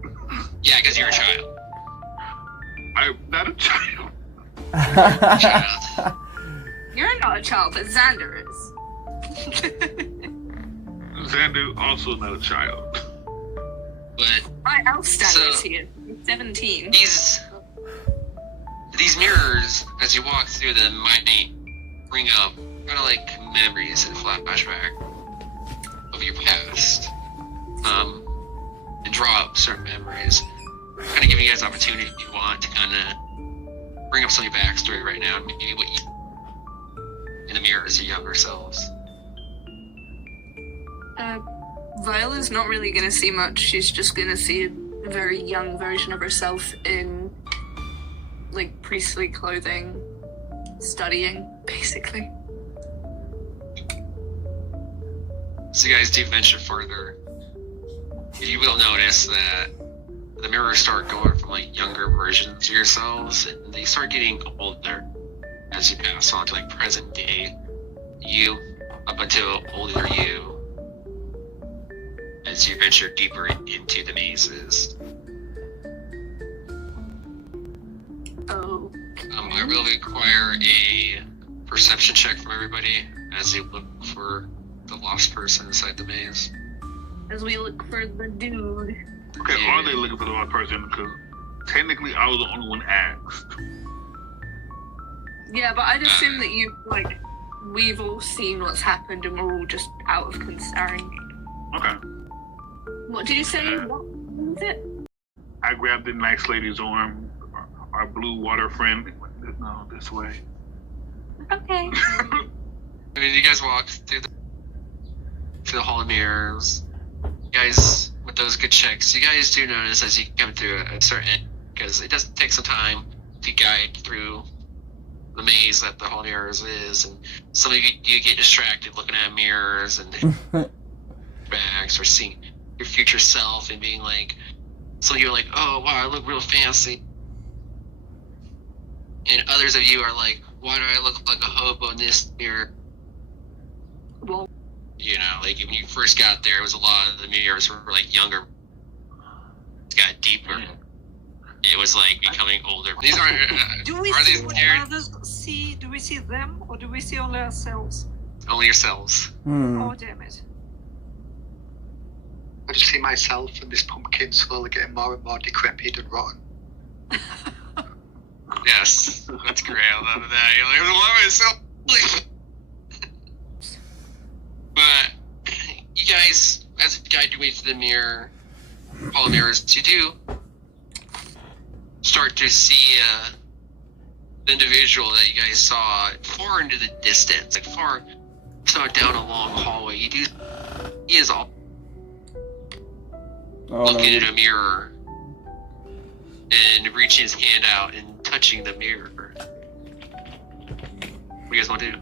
Yeah, because you're a child. I'm not a child. Child. You're not a child, but Xander is. Xander also not a child. But My elf standards So- here. 17. these mirrors, as you walk through them, might bring up kind of like memories and flashback of your past, and draw up certain memories. Kind of giving you guys opportunity if you want to kind of bring up some of your backstory right now, and maybe what you in the mirror as your younger selves. Viola's not really gonna see much. She's just gonna see a very young version of herself in, like, priestly clothing, studying, basically. As you guys do venture further, you will notice that the mirrors start going from like younger versions of yourselves, and they start getting older as you pass on to like present day you, up until older you, as you venture deeper into the mazes. Oh. I will require a perception check from everybody as you look for the lost person inside the maze. As we look for the dude. Okay, Yeah. are they looking for the wrong person? Because technically I was the only one asked. Yeah, but I'd assume that we've all seen what's happened and we're all just out of concern. Okay. What did you say? What was it? I grabbed the nice lady's arm, our blue water friend. No, this way. Okay. I mean, you guys walk through the hall of mirrors. You guys, with those good checks, you guys do notice as you come through a certain, because it does take some time to guide through the maze that the hall of mirrors is, and some of you get distracted looking at mirrors and backs or seeing your future self and being like, some of you are like, oh wow, I look real fancy. And others of you are like, why do I look like a hobo in this mirror? Well, You know, like when you first got there, it was a lot of the mirrors were like younger. It got deeper. It was like becoming older. These aren't. Do we are see these what they're others see? Do we see them, or do we see only ourselves? only yourselves? Oh, damn it. I just see myself and this pumpkin slowly getting more and more decrepit and rotten. Yes, that's great. I love that. You're like, I love myself. But you guys, as a guide your way to the mirror, hall of mirrors, you do start to see the individual that you guys saw far into the distance, like far down a long hallway. He is all looking at a mirror and reaching his hand out and touching the mirror. What do you guys want to do?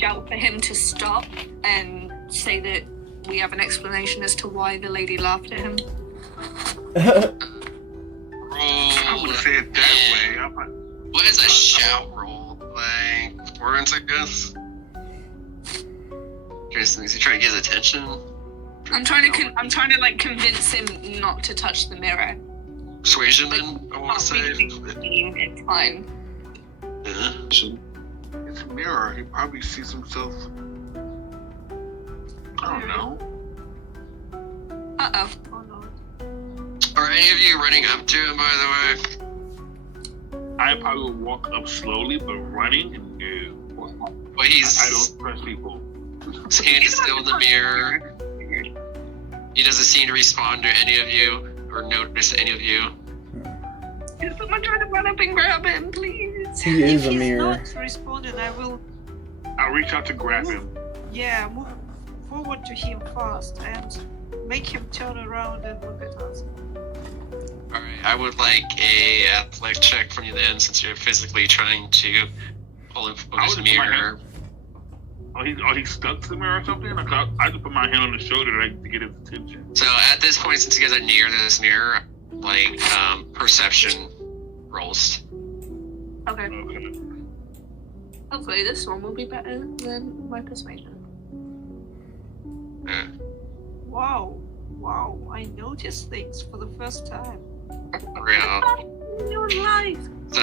Shout for him to stop and say that we have an explanation as to why the lady laughed at him. I would say it that way. I'm like, What is a shout roll? Like, words, I guess? Is he trying to get his attention? I'm trying to like convince him not to touch the mirror. Persuasion, then, I want to say. It's fine. Yeah. it's a mirror. He probably sees himself. I don't know. Uh-oh. Oh no. Are any of you running up to him, by the way? I probably would walk up slowly, but running, no. Well, I he's don't trust people. his hand is still in the mirror. He doesn't seem to respond to any of you or notice any of you. Is someone trying to run up and grab him, please? He is If a he's mirror. not responding, I will, I'll reach out to grab him. move forward to him fast and make him turn around and look at us. Alright, I would like a athletic check from you then, since you're physically trying to pull him from his mirror. He's stuck to the mirror or something? I just put my hand on his shoulder to get his attention. So at this point, since you guys are near this mirror, like, perception rolls. Okay. Okay. Hopefully this one will be better than my persuasion. Wow, I noticed things for the first time. Real. Your life. So,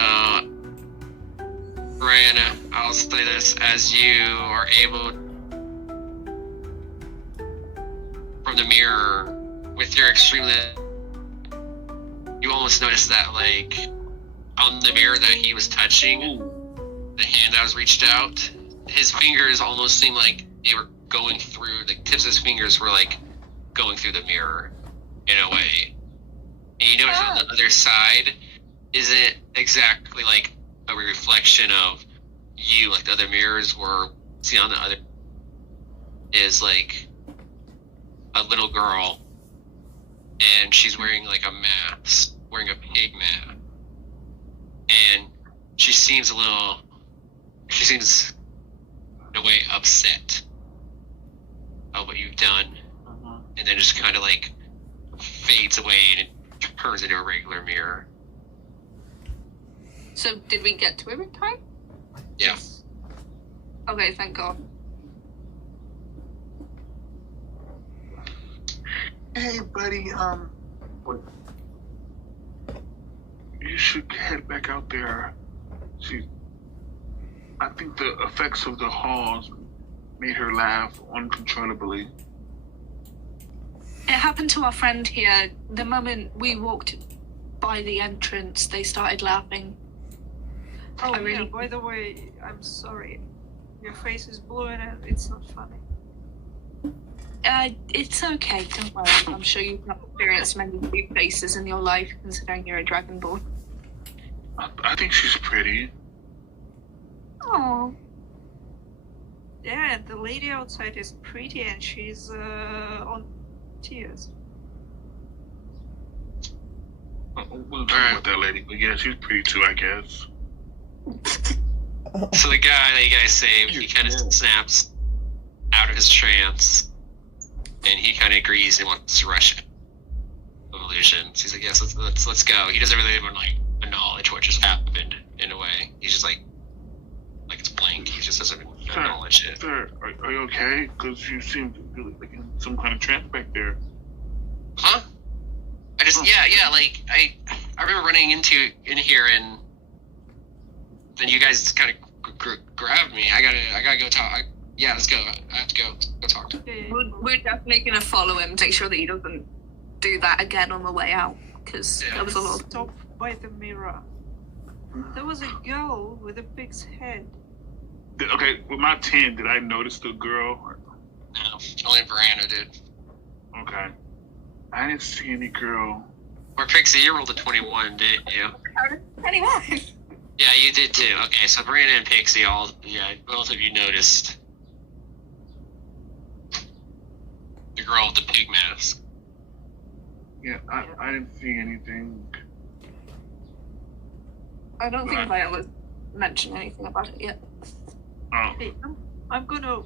Brianna, I'll say this, as you are able, from the mirror, with your extremely, you almost notice that, like, on the mirror that he was touching, the hand that was reached out, his fingers almost seemed like they were going through, the tips of his fingers were, like, going through the mirror, in a way. And you notice on the other side, isn't exactly like a reflection of you, like the other mirrors were seen on the other, is like a little girl, and she's wearing like a mask, wearing a pig mask, she seems in a way upset about what you've done, and then just kind of like fades away and turns into a regular mirror. So, did we get to him in time? Yeah. Okay, thank God. Hey, buddy, you should head back out there. I think the effects of the halls made her laugh uncontrollably. It happened to our friend here. The moment we walked by the entrance, they started laughing. Oh, I really- yeah, by the way, I'm sorry. Your face is blue and it's not funny. It's okay, don't worry. I'm sure you've not experienced many blue faces in your life, considering you're a dragonborn. I think she's pretty. Oh, Yeah, the lady outside is pretty and she's on tears. We'll talk about that lady, but yeah, she's pretty too, I guess. So the guy that you guys saved, he kind of snaps out of his trance, and he kind of agrees and wants to rush illusions. He's like, "Yes, let's go." He doesn't really even like acknowledge what just happened in a way. He's just like it's blank. He just doesn't acknowledge it. Sir, are you okay? Because you seem to be like in some kind of trance back there. Huh? I just like I remember running in here and then you guys kind of grabbed me. I gotta go talk. Yeah, let's go. I have to go talk to him. Okay. we're definitely gonna follow him, make sure that he doesn't do that again on the way out, because Yeah. that was a lot. Stop by the mirror. There was a girl with a pig's head. Okay, with my 10, did I notice the girl? No, only Verano did. Okay. I didn't see any girl. Or Pixie, you rolled a 21, didn't you? Anyway. Yeah, you did too. Okay, so Verano and Pixie both of you noticed the girl with the pig mask. Yeah, I didn't see anything. I don't think Viola's mentioned anything about it yet. Oh, Hey, I'm gonna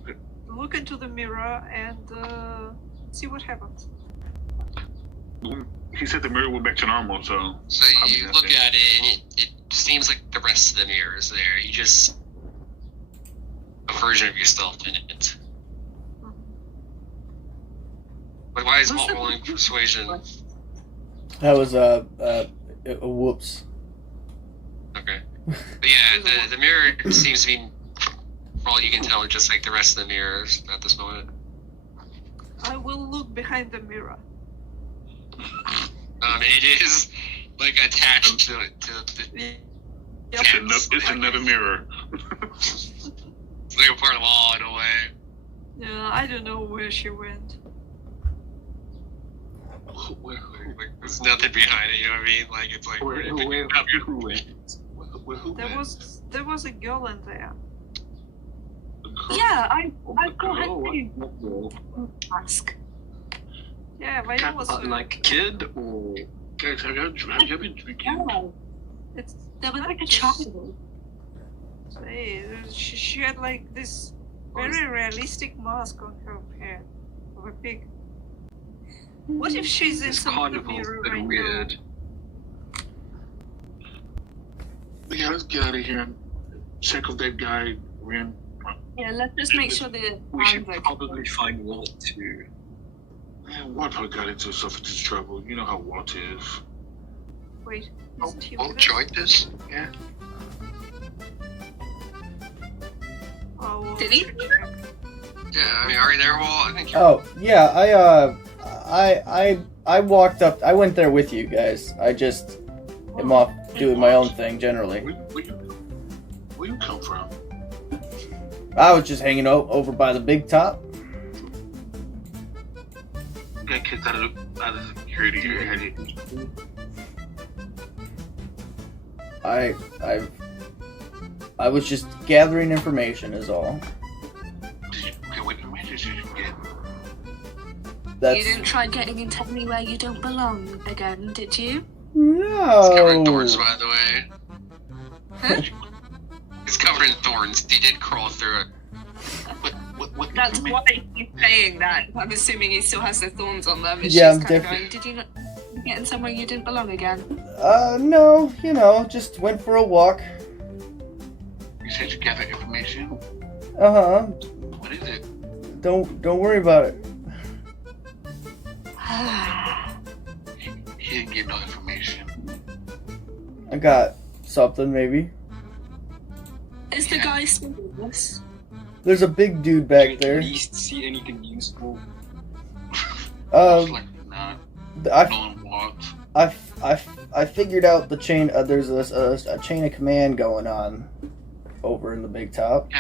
look into the mirror and see what happens. he said the mirror went back to normal, so. So probably you nothing. look at it, and it seems like the rest of the mirror is there. You just a version of yourself in it. Like, why is Walt rolling persuasion? That was a whoops. Okay. But yeah, the mirror seems to be, for all you can tell, just like the rest of the mirrors at this moment. I will look behind the mirror. It is like attached to the Yep. It's another mirror. it's like a part of the wall in a way. Yeah, I don't know where she went. Like, there's nothing behind it, you know what I mean? Like, it's like where you pick it up, Who There was a girl in there. Yeah, I got her too. Mask. Yeah, Viola was. Like a kid or Guys, have you been drinking? Yeah, It's there was like a child. Hey, she had like this very realistic mask on her head of a pig. What if she's in this some carnival's mirror a bit right weird. Yeah, let's get out of here and check if that guy ran. Yeah, let's just make sure the We should time's okay. probably find Walt too. Man, Walt probably got into some of this trouble. You know how Walt is. now? Wait, Oh, isn't he Walt with us? joined us? Yeah. Oh, well, Did he? Yeah, I mean, are you there, Walt? I think Oh yeah, I walked up. I went there with you guys. I just am off doing my own thing generally. Where you come from? I was just hanging out over by the big top. You got kicked out of security. You're headed. I was just gathering information, is all. Okay, what message did you get? That's You didn't try getting into anywhere you don't belong again, did you? it's covered no. doors, by the way. Huh? thorns. He did crawl through it. What That's information? why he's saying that. I'm assuming he still has the thorns on them. And Yeah, she's I'm kind of defi- going, did you not get in somewhere you didn't belong again? No, just went for a walk. You said you gathered information. Uh-huh. What is it? Don't worry about it. He didn't get no information. I got something, maybe. Is the guy still with us? There's a big dude back At there. least see anything useful. Most likely not. I, No one walked. I figured out the chain. There's a chain of command going on over in the big top.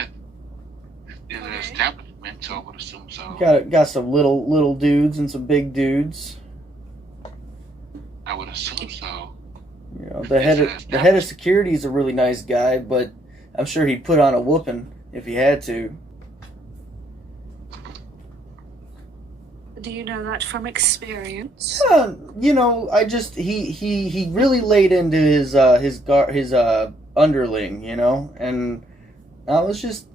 There's an establishment, so I would assume so. Got some little dudes and some big dudes. I would assume so. The head of security is a really nice guy, but I'm sure he'd put on a whooping if he had to. Do you know that from experience? I just he really laid into his underling, and I was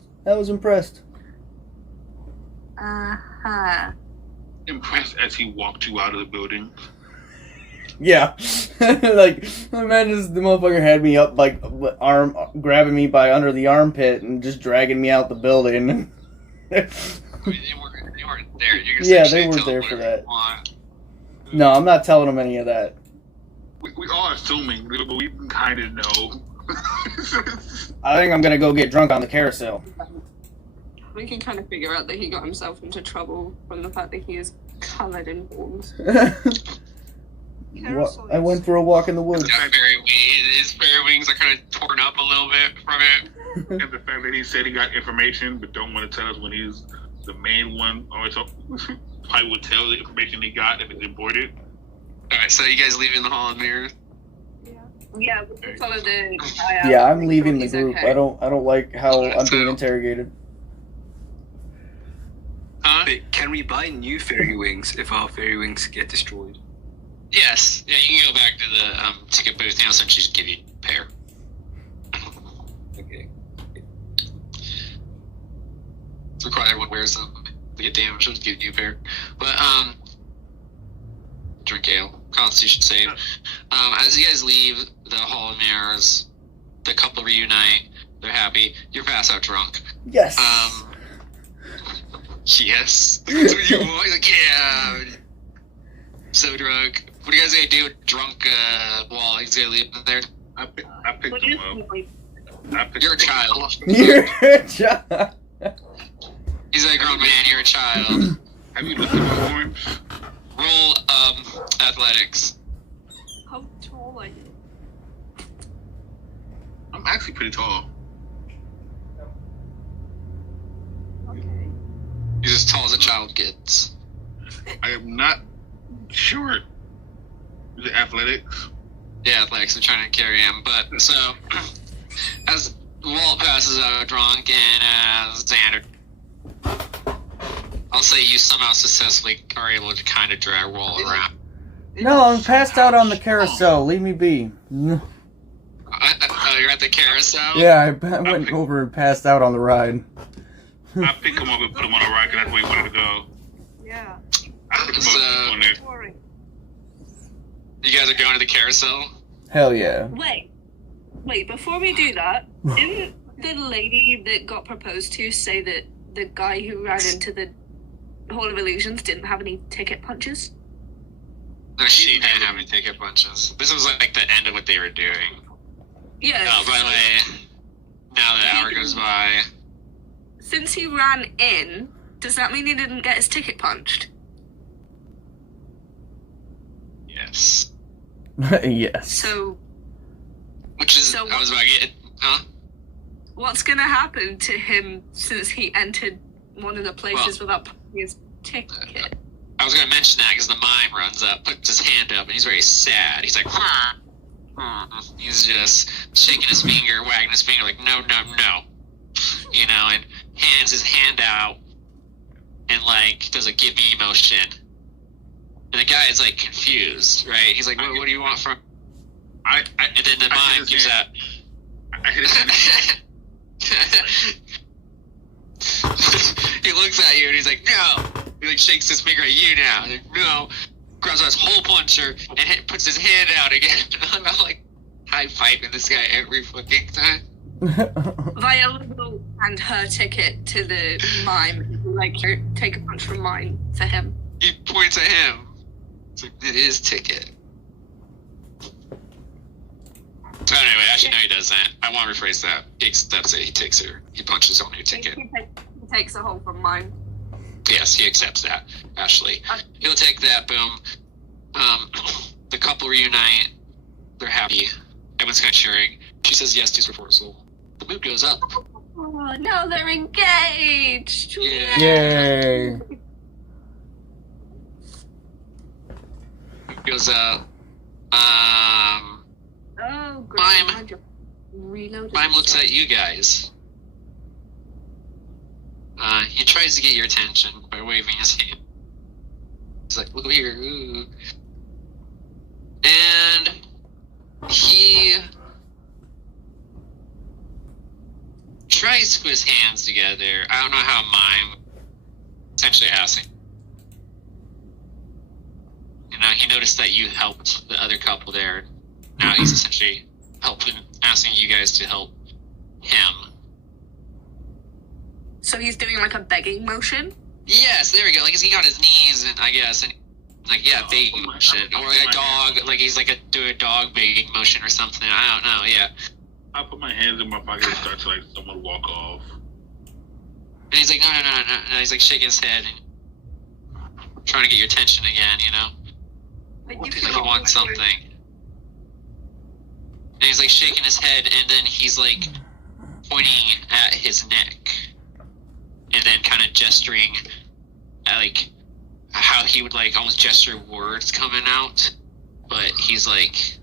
impressed. Uh-huh. Impressed as he walked you out of the building. Yeah, like imagine the motherfucker had me up like grabbing me by under the armpit and just dragging me out the building. They weren't there. You can Yeah, essentially they weren't tell there them for whatever that. you want. No, I'm not telling him any of that. We are assuming, but we kind of know. I think I'm gonna go get drunk on the carousel. We can kind of figure out that he got himself into trouble from the fact that he is covered in thorns. I went for a walk in the woods. His fairy wings are kind of torn up a little bit from it. And the fact that he said he got information, but don't want to tell us when he's the main one, also probably would tell the information he got if it's important. Alright, so you guys leaving the Hall of Mirrors? Yeah, we'll follow the guy out. Yeah, I'm Make leaving sure the he's group. okay. I don't like how I'm being interrogated. Huh? But can we buy new fairy wings if our fairy wings get destroyed? Yes. Yeah, you can go back to the ticket booth. Essentially just give you a pair. Okay. It's required everyone wears them to get damaged. Just give you a pair. But drink ale, Constitution save. As you guys leave the Hall of Mirrors, the couple reunite. They're happy. You're passed out drunk. Yes. Yes. That's what you want. He's like, yeah. So drunk. What are you guys gonna do with drunk Wall? He's gonna leave him there. I picked him up. You're a child. You're a child. He's like a grown man. You're a child. Have you looked at my horns? Roll athletics. How tall are you? I'm actually pretty tall. Okay. He's as tall as a child gets. I am not short. Is it athletics? Yeah, athletics. I'm trying to carry him, but so as Walt passes out drunk and as Xander, I'll say you somehow successfully are able to kind of drag Walt around. No, I'm passed out on the carousel. Leave me be. Oh, you're at the carousel? Yeah, I went over and passed out on the ride. I pick him up and put him on a rocket. That's where he wanted to go. Yeah. I pick him So- up on there. Don't worry. You guys are going to the carousel? Hell yeah. Wait, before we do that, didn't the lady that got proposed to say that the guy who ran into the Hall of Illusions didn't have any ticket punches? No, she didn't have any ticket punches. This was like the end of what they were doing. Yeah. Oh, by the way, now the hour goes by. Since he ran in, does that mean he didn't get his ticket punched? Yes. Yes. So, Which is, So I was about to get, huh? what's gonna happen to him since he entered one of the places without punching his ticket? I was going to mention that because the mime runs up, puts his hand up, and he's very sad. He's like, he's just shaking his finger, wagging his finger like, no, no, no. You know, and hands his hand out and, like, does a give me motion. And the guy is, like, confused, right? He's like, what do you want from... I And then the I hit mime his gives hand. that... I hit his hand. He looks at you and he's like, no! He like shakes his finger at you now. He's like, no! Grabs his hole puncher and puts his hand out again. I'm like high-fiving this guy every fucking time. Viola will hand her ticket to the mime. Like, here, take a punch from mine for him. He points at him. It's like, it is ticket. So anyway, actually, no, he doesn't. I want to rephrase that. He accepts it. He takes her. He punches on your ticket. He takes a hole from mine. Yes, he accepts that, Ashley. He'll take that, boom. The couple reunite. They're happy. Everyone's kind of cheering. She says yes to his proposal. The mood goes up. Oh, now they're engaged! Yeah. Yay! Mood goes up. Oh, great. Mime. I just reloaded. Mime looks at you guys. He tries to get your attention by waving his hand. He's like, look over here. Ooh. And he tries to put his hands together. I don't know how Mime essentially asking. You know, he noticed that you helped the other couple there. Now he's essentially asking you guys to help him. So he's doing like a begging motion? Yes, there we go. Like, he's on his knees, and I guess, and like, yeah, begging motion, or like a dog, like he's like do a dog begging motion or something. I don't know. Yeah. I put my hands in my pocket and start to like someone walk off. And he's like, no. And he's like shaking his head and trying to get your attention again. You know, like he wants something. And he's like shaking his head, and then he's like pointing at his neck, and then kind of gesturing at like how he would like almost gesture words coming out, but he's like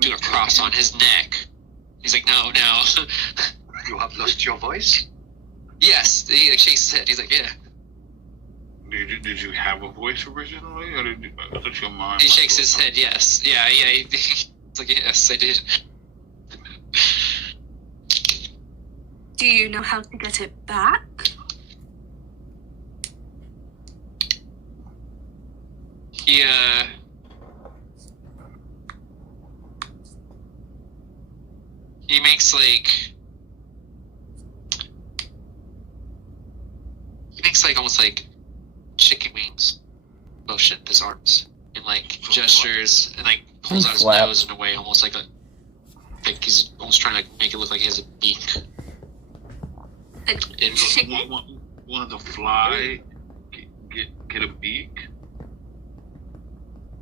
doing a cross on his neck. He's like, no. You have lost your voice? Yes, he like shakes his head. He's like, yeah. Did you have a voice originally, or did you, I thought your mind? He shakes his head. Yes, yeah. He's like, yes, I did. Do you know how to get it back? He makes almost like chicken wings motion with his arms and like gestures and like pulls out his nose in a way almost like he's almost trying to make it look like he has a beak. Want to fly? Get a beak?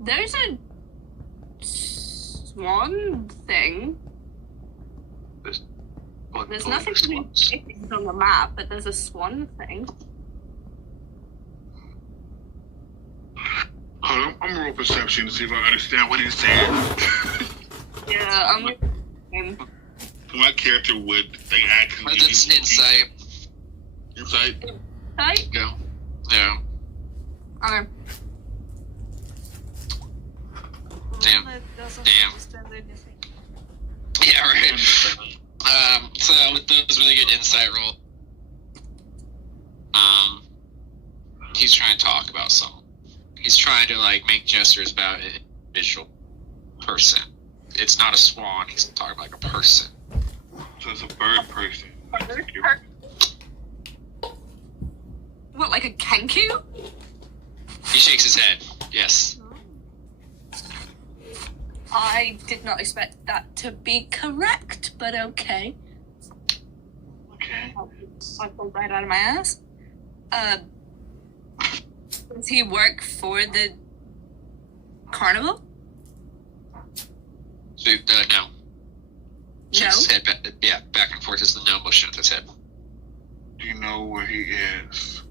There's a swan thing. There's nothing on the map, but there's a swan thing. I'm gonna roll perception to see if I understand what he's saying. Yeah, I'm like... My character would they actually... It's insight. Insight? Right? Go. Yeah. Okay. Damn. Doesn't Damn. understand anything. Yeah, right. So with those really good insight roll, he's trying to talk about something. He's trying to like make gestures about an individual person. It's not a swan. He's talking about like a person. So it's a bird person. What, like a kenku? He shakes his head. Yes. I did not expect that to be correct, but okay. Okay. I pulled right out of my ass. Does he work for the carnival? So, no. Shakes his head back and forth as the no motion with his head. Do you know where he is?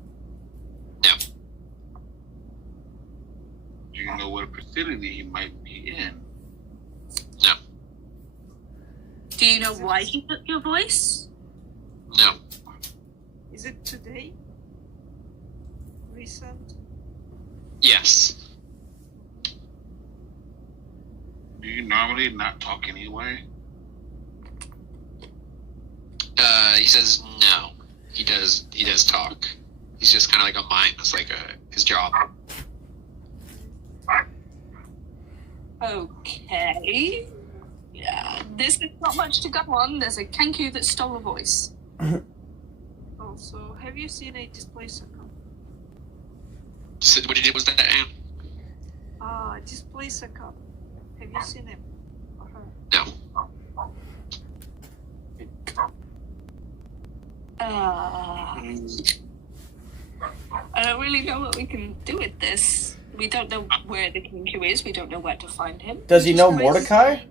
No. Do you know what facility he might be in? No. Do you know why he took your voice? No. Is it today? Recent? Yes. Do you normally not talk anyway? He says no. He does talk. He's just kind of like a mime. It's like his job. Okay. Yeah, this is not much to go on. There's a Kenku that stole a voice. Also, have you seen a displacer cup? So what was that, Anne? Displacer cup. Have you seen him? Or her? No. I don't really know what we can do with this. We don't know where the Kenku is. We don't know where to find him. Does he know Mordecai?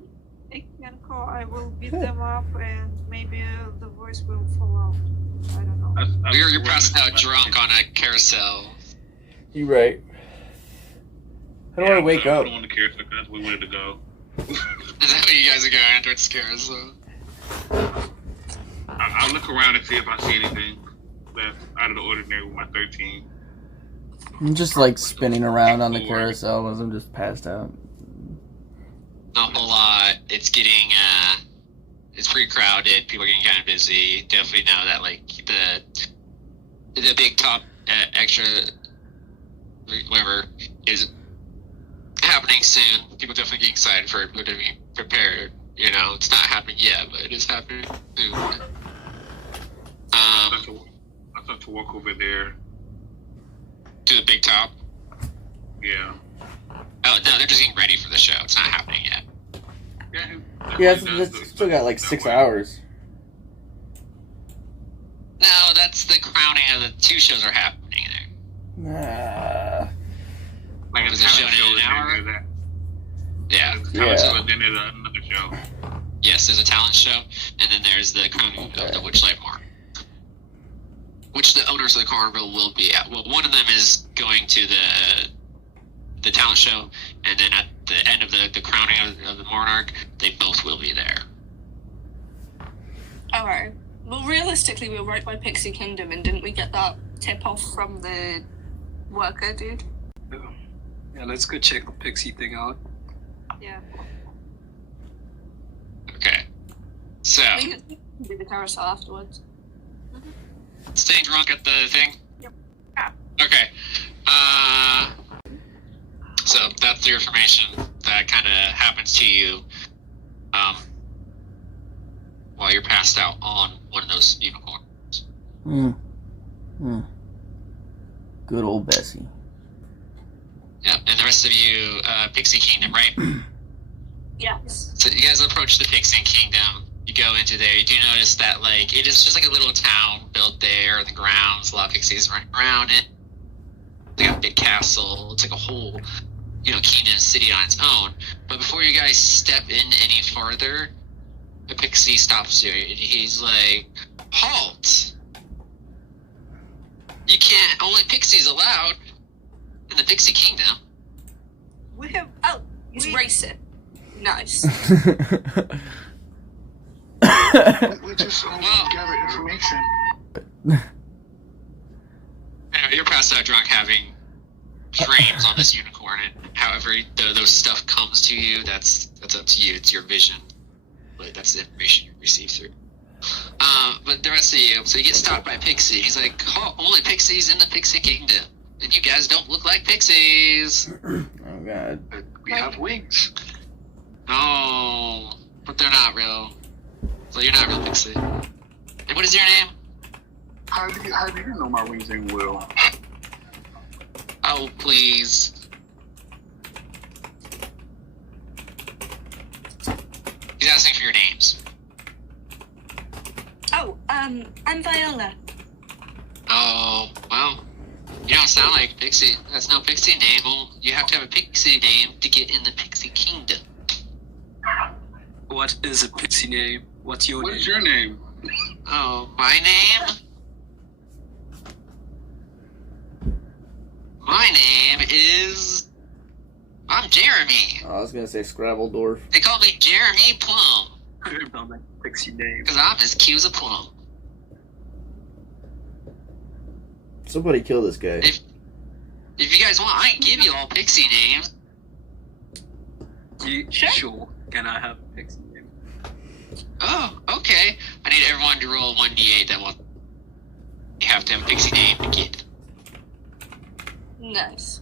I can call. I will beat them up, and maybe the voice will fall out. I don't know. You're passed out drunk on a carousel. You're right. How do I wake up? I don't want to carousel because we wanted to go. Is that what you guys are going towards carousel? I'll look around and see if I see anything that's out of the ordinary with my 13. I'm just like spinning around on the carousel as I'm just passed out. Not a whole lot. It's getting, it's pretty crowded. People are getting kind of busy. Definitely know that, like, the big top extra, whatever, is happening soon. People definitely get excited for it. People to be prepared. You know, it's not happening yet, but it is happening soon. I thought to walk over there. To the big top? Yeah. Oh, no, they're just getting ready for the show. It's not happening yet. Yeah, it's still got like 6 hours. No, that's the crowning of the 2 shows are happening there. Like Was it shown in an hour? Yeah. Yeah. So then there's another show. Yes, there's a talent show, and then there's the crowning of the Witchlight Mark, which the owners of the carnival will be at. Well, one of them is going to the talent show, and then at the end of the crowning of the monarch, they both will be there. Alright. Well, realistically, we were right by Pixie Kingdom, and didn't we get that tip off from the worker dude? Yeah, let's go check the pixie thing out. Yeah. Okay. So, We can do the carousel afterwards. staying drunk at the thing? Yep. Okay. So that's the information that kind of happens to you while you're passed out on one of those unicorns. Good old Bessie. Yeah, and the rest of you, Pixie Kingdom, right? Yes. So you guys approach the Pixie Kingdom. You go into there. You do notice that, like, it is just like a little town built there on the grounds. A lot of pixies running around it. They got a big castle. It's like a whole, kingdom city on its own. But before you guys step in any farther, the pixie stops you. And he's like, "Halt! You can't. Only pixies allowed in the Pixie Kingdom." We have. Oh, he's racing. Nice. We just gather information. Anyway, you're passed out drunk having dreams on this unicorn, and however those stuff comes to you, that's up to you. It's your vision, but that's the information you receive through. But the rest of you, so you get stopped by Pixie. He's like, "Oh, only pixies in the Pixie Kingdom, and you guys don't look like pixies." Oh god. But we have wings. Oh, but they're not real. So you're not a real pixie. And what is your name? How do you know my wings ain't real? Oh, please. He's asking for your names. Oh, I'm Viola. Oh, well, you don't sound like Pixie. That's no Pixie name. Well, you have to have a Pixie name to get in the Pixie Kingdom. What is a pixie name? What's your name? What's your name? Oh, my name? My name is... I'm Jeremy. Oh, I was gonna say Scrabbledorf. They call me Jeremy Plum, Good about my pixie name. because I'm as cute as a plum. Somebody kill this guy. If you guys want, I can give you all Pixie names. Sure. Can I have a pixie name? Oh, okay. I need everyone to roll 1d8. That one. You have to have a pixie name to get. Nice.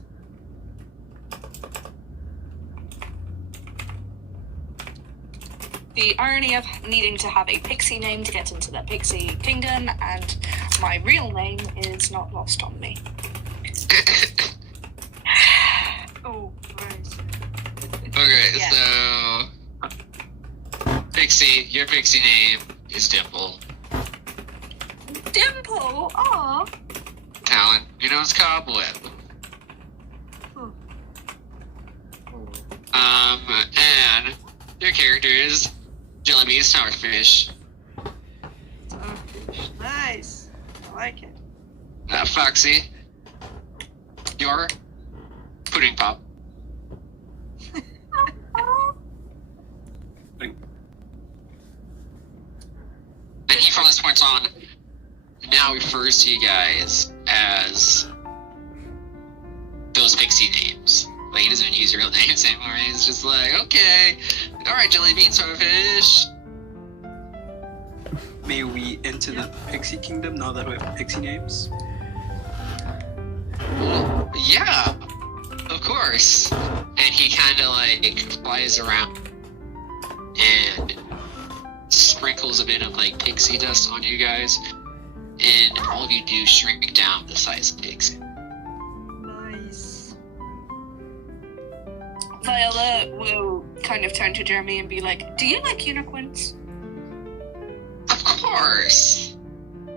The irony of needing to have a pixie name to get into the pixie kingdom, and my real name is not lost on me. Oh, right. Okay, Yeah. so Pixie, your pixie name is Dimple. Dimple! Aw! Talon, your name's Cobweb. And your character is Jellybean Starfish. Starfish. Nice. I like it. Foxy, your Pudding Pop. And he, from this point on, now refers to you guys as those pixie names. Like, he doesn't even use real names anymore. He's just like, okay, alright, Jellybean Starfish. May we enter the Pixie Kingdom now that we have Pixie names? Well, yeah, of course. And he kind of like flies around and sprinkles a bit of like pixie dust on you guys, and all of you do shrink down the size of pixie. Nice. Viola will kind of turn to Jeremy and be like, do you like unicorns? Of course.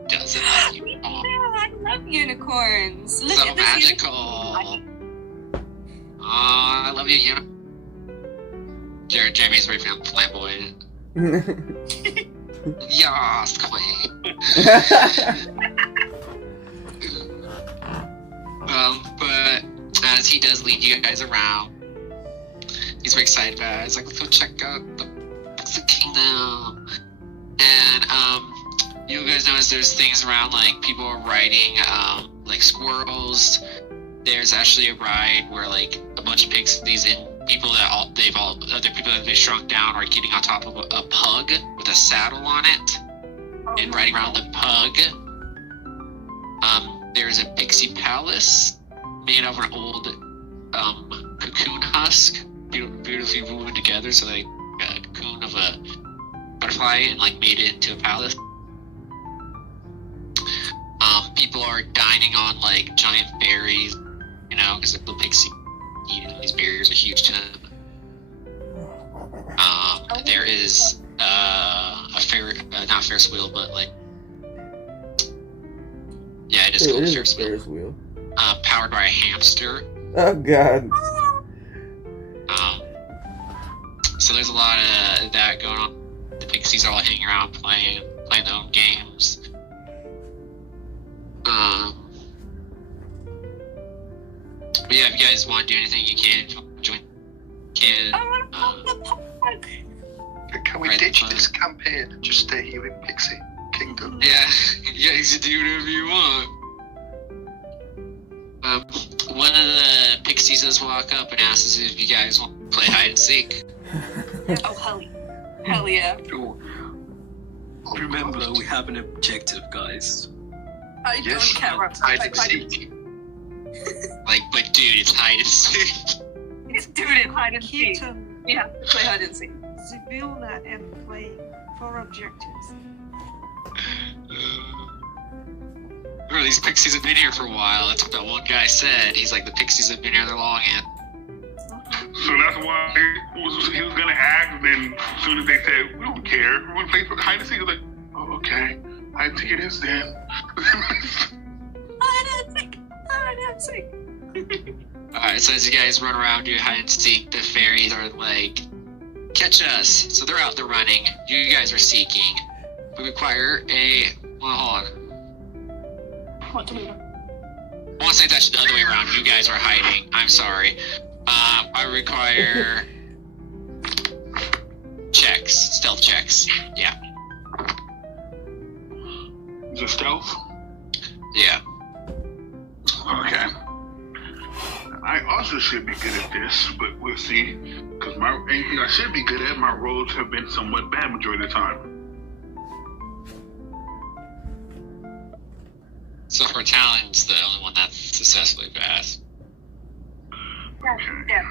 Doesn't like you. Yeah, I love unicorns. Look So at this magical. unicorn. I love you, Jeremy's very flamboyant. Yas, queen. But as he does lead you guys around, he's very excited about it. He's like, let's go check out the kingdom. And you guys notice there's things around, like people are riding like squirrels. There's actually a ride where like a bunch of pixies and people that other people that they shrunk down are getting on top of a pug with a saddle on it and riding around the pug. There's a pixie palace made of an old cocoon husk, beautifully woven together, so they got a cocoon of a butterfly and like made it into a palace. People are dining on like giant berries, you know, because the pixie eat these berries are huge to them. There is a not Ferris wheel, but like, yeah, it is called Ferris wheel. Ferris wheel. Powered by a hamster. Oh god. So there's a lot of that going on. The pixies are all hanging around playing their own games. But yeah, if you guys want to do anything, you can. If you want to join, I want the pug. Can we Right, ditch fine. this campaign and just stay here in Pixie Kingdom? Yeah, you guys can do whatever you want. One of the pixies does walk up and asks if you guys want to play hide and seek. Oh, hell yeah. Oh, remember, we have an objective, guys. I Yes, don't care about hide and seek. Like, but dude, it's hide and seek. It's doing it hide and seek. Kitten, We have to play hide and seek. Zibilna, and playing for objectives. Remember, these pixies have been here for a while. That's what that one guy said. He's like, the pixies have been here the long end. So that's why he was gonna act, then as soon as they said, we don't care, we're gonna play for hide and seek, he was like, oh, okay, hide and seek it is then. Hide and seek. Hide and seek. Alright, so as you guys run around, do hide and seek, the fairies are like, catch us. So they're out there running. You guys are seeking. We require hold on. What do we want? I want to say that's the other way around. You guys are hiding. I'm sorry. I require checks. Stealth checks. Yeah. Is it stealth? Yeah. Okay. I also should be good at this, but we'll see. Because anything I should be good at, my rolls have been somewhat bad majority of the time. So for talent's the only one that's successfully passed. Okay. Yeah.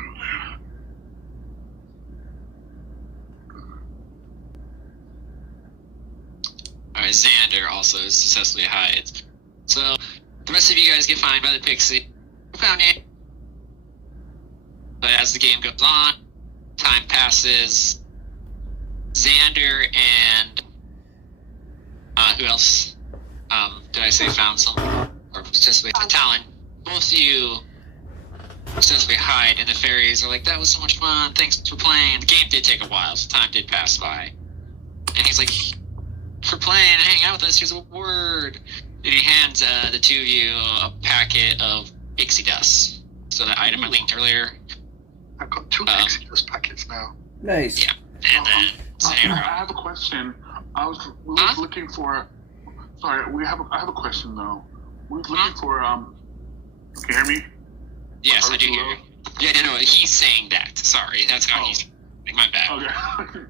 Alright, Xander also is successfully hides. So the rest of you guys get fined by the pixie. Found you. But as the game goes on, time passes. Xander and who else? Did I say found someone? Or successfully Talon. Both of you successfully hide, and the fairies are like, "That was so much fun. Thanks for playing." The game did take a while, so time did pass by. And he's like, "For playing and hanging out with us, here's a word." And he hands the two of you a packet of pixie dust. So that item I linked earlier. I've got 2 pixie dust packets now. Nice. Yeah. And then I Xander. have a question. We were looking for. Sorry, I have a question though. We were looking for. Can you hear me? Yes, I do hear you. Yeah, no, he's saying that. Sorry, that's how he's. My bad. Okay.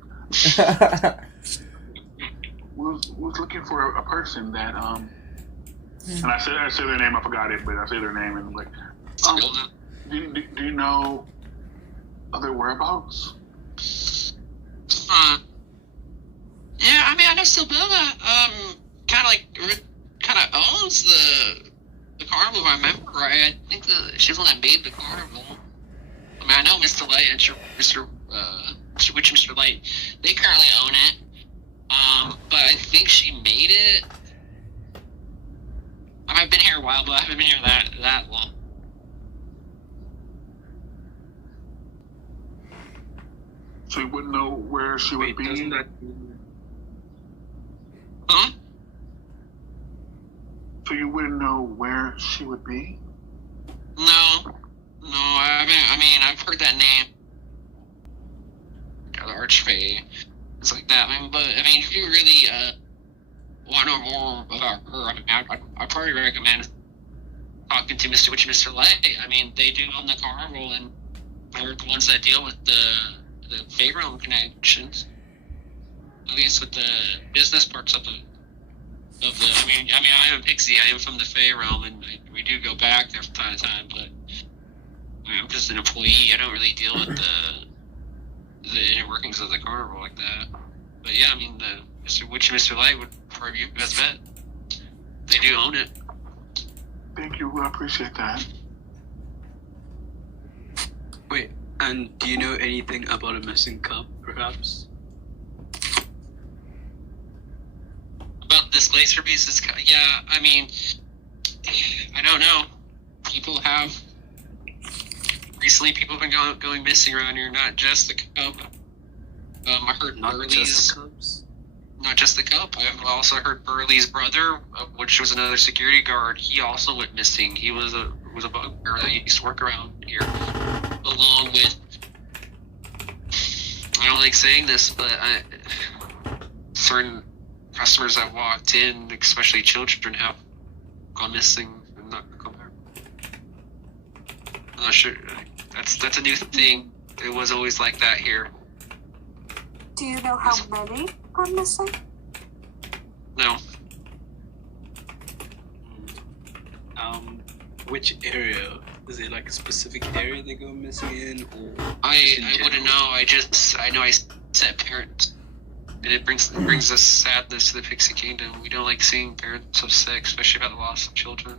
was looking for a person that and I said their name. I forgot it, but I said their name and like. Do you know other whereabouts? Yeah, I mean, I know Silbilla, kind of owns the carnival, if I remember right. I think she's the one that made the carnival. I mean, I know Mr. Light and Mr. Witch and Mr. Light, they currently own it. But I think she made it. I've been here a while, but I haven't been here that long. So you wouldn't know where she would be? Doesn't that... Huh? So you wouldn't know where she would be? No, I mean, I've heard that name. The Archfey. It's like that. I mean, but I mean, if you really want to know more about her, I mean, I'd probably recommend talking to Mr. Witch and Mr. Light. I mean, they do own the carnival, and they're the ones that deal with the Feywild connections. At least with the business parts of the. I mean, I am a pixie. I am from the Fey realm, and we do go back there from time to time. But I mean, I'm just an employee. I don't really deal with the inner workings of the carnival like that. But yeah, I mean, the Mr. Witch and Mr. Light would probably be your best bet. They do own it. Thank you. I appreciate that. Wait, and do you know anything about a missing cub, perhaps? About this laser beast, yeah, I mean, I don't know. Recently people have been going missing around here, not just the cub. I heard Burley's, not just the cub. I've also heard Burley's brother, which was another security guard. He also went missing. He was a bugbear that used to work around here, along with, I don't like saying this, but certain customers that walked in, especially children, have gone missing and not come back. I'm not sure. That's a new thing. It was always like that here. Do you know how many are missing? No. Which area? Is it like a specific area they go missing in, or? I wouldn't know. I know I said parents. And it brings us sadness to the Pixie Kingdom. We don't like seeing parents so sick, especially about the loss of children.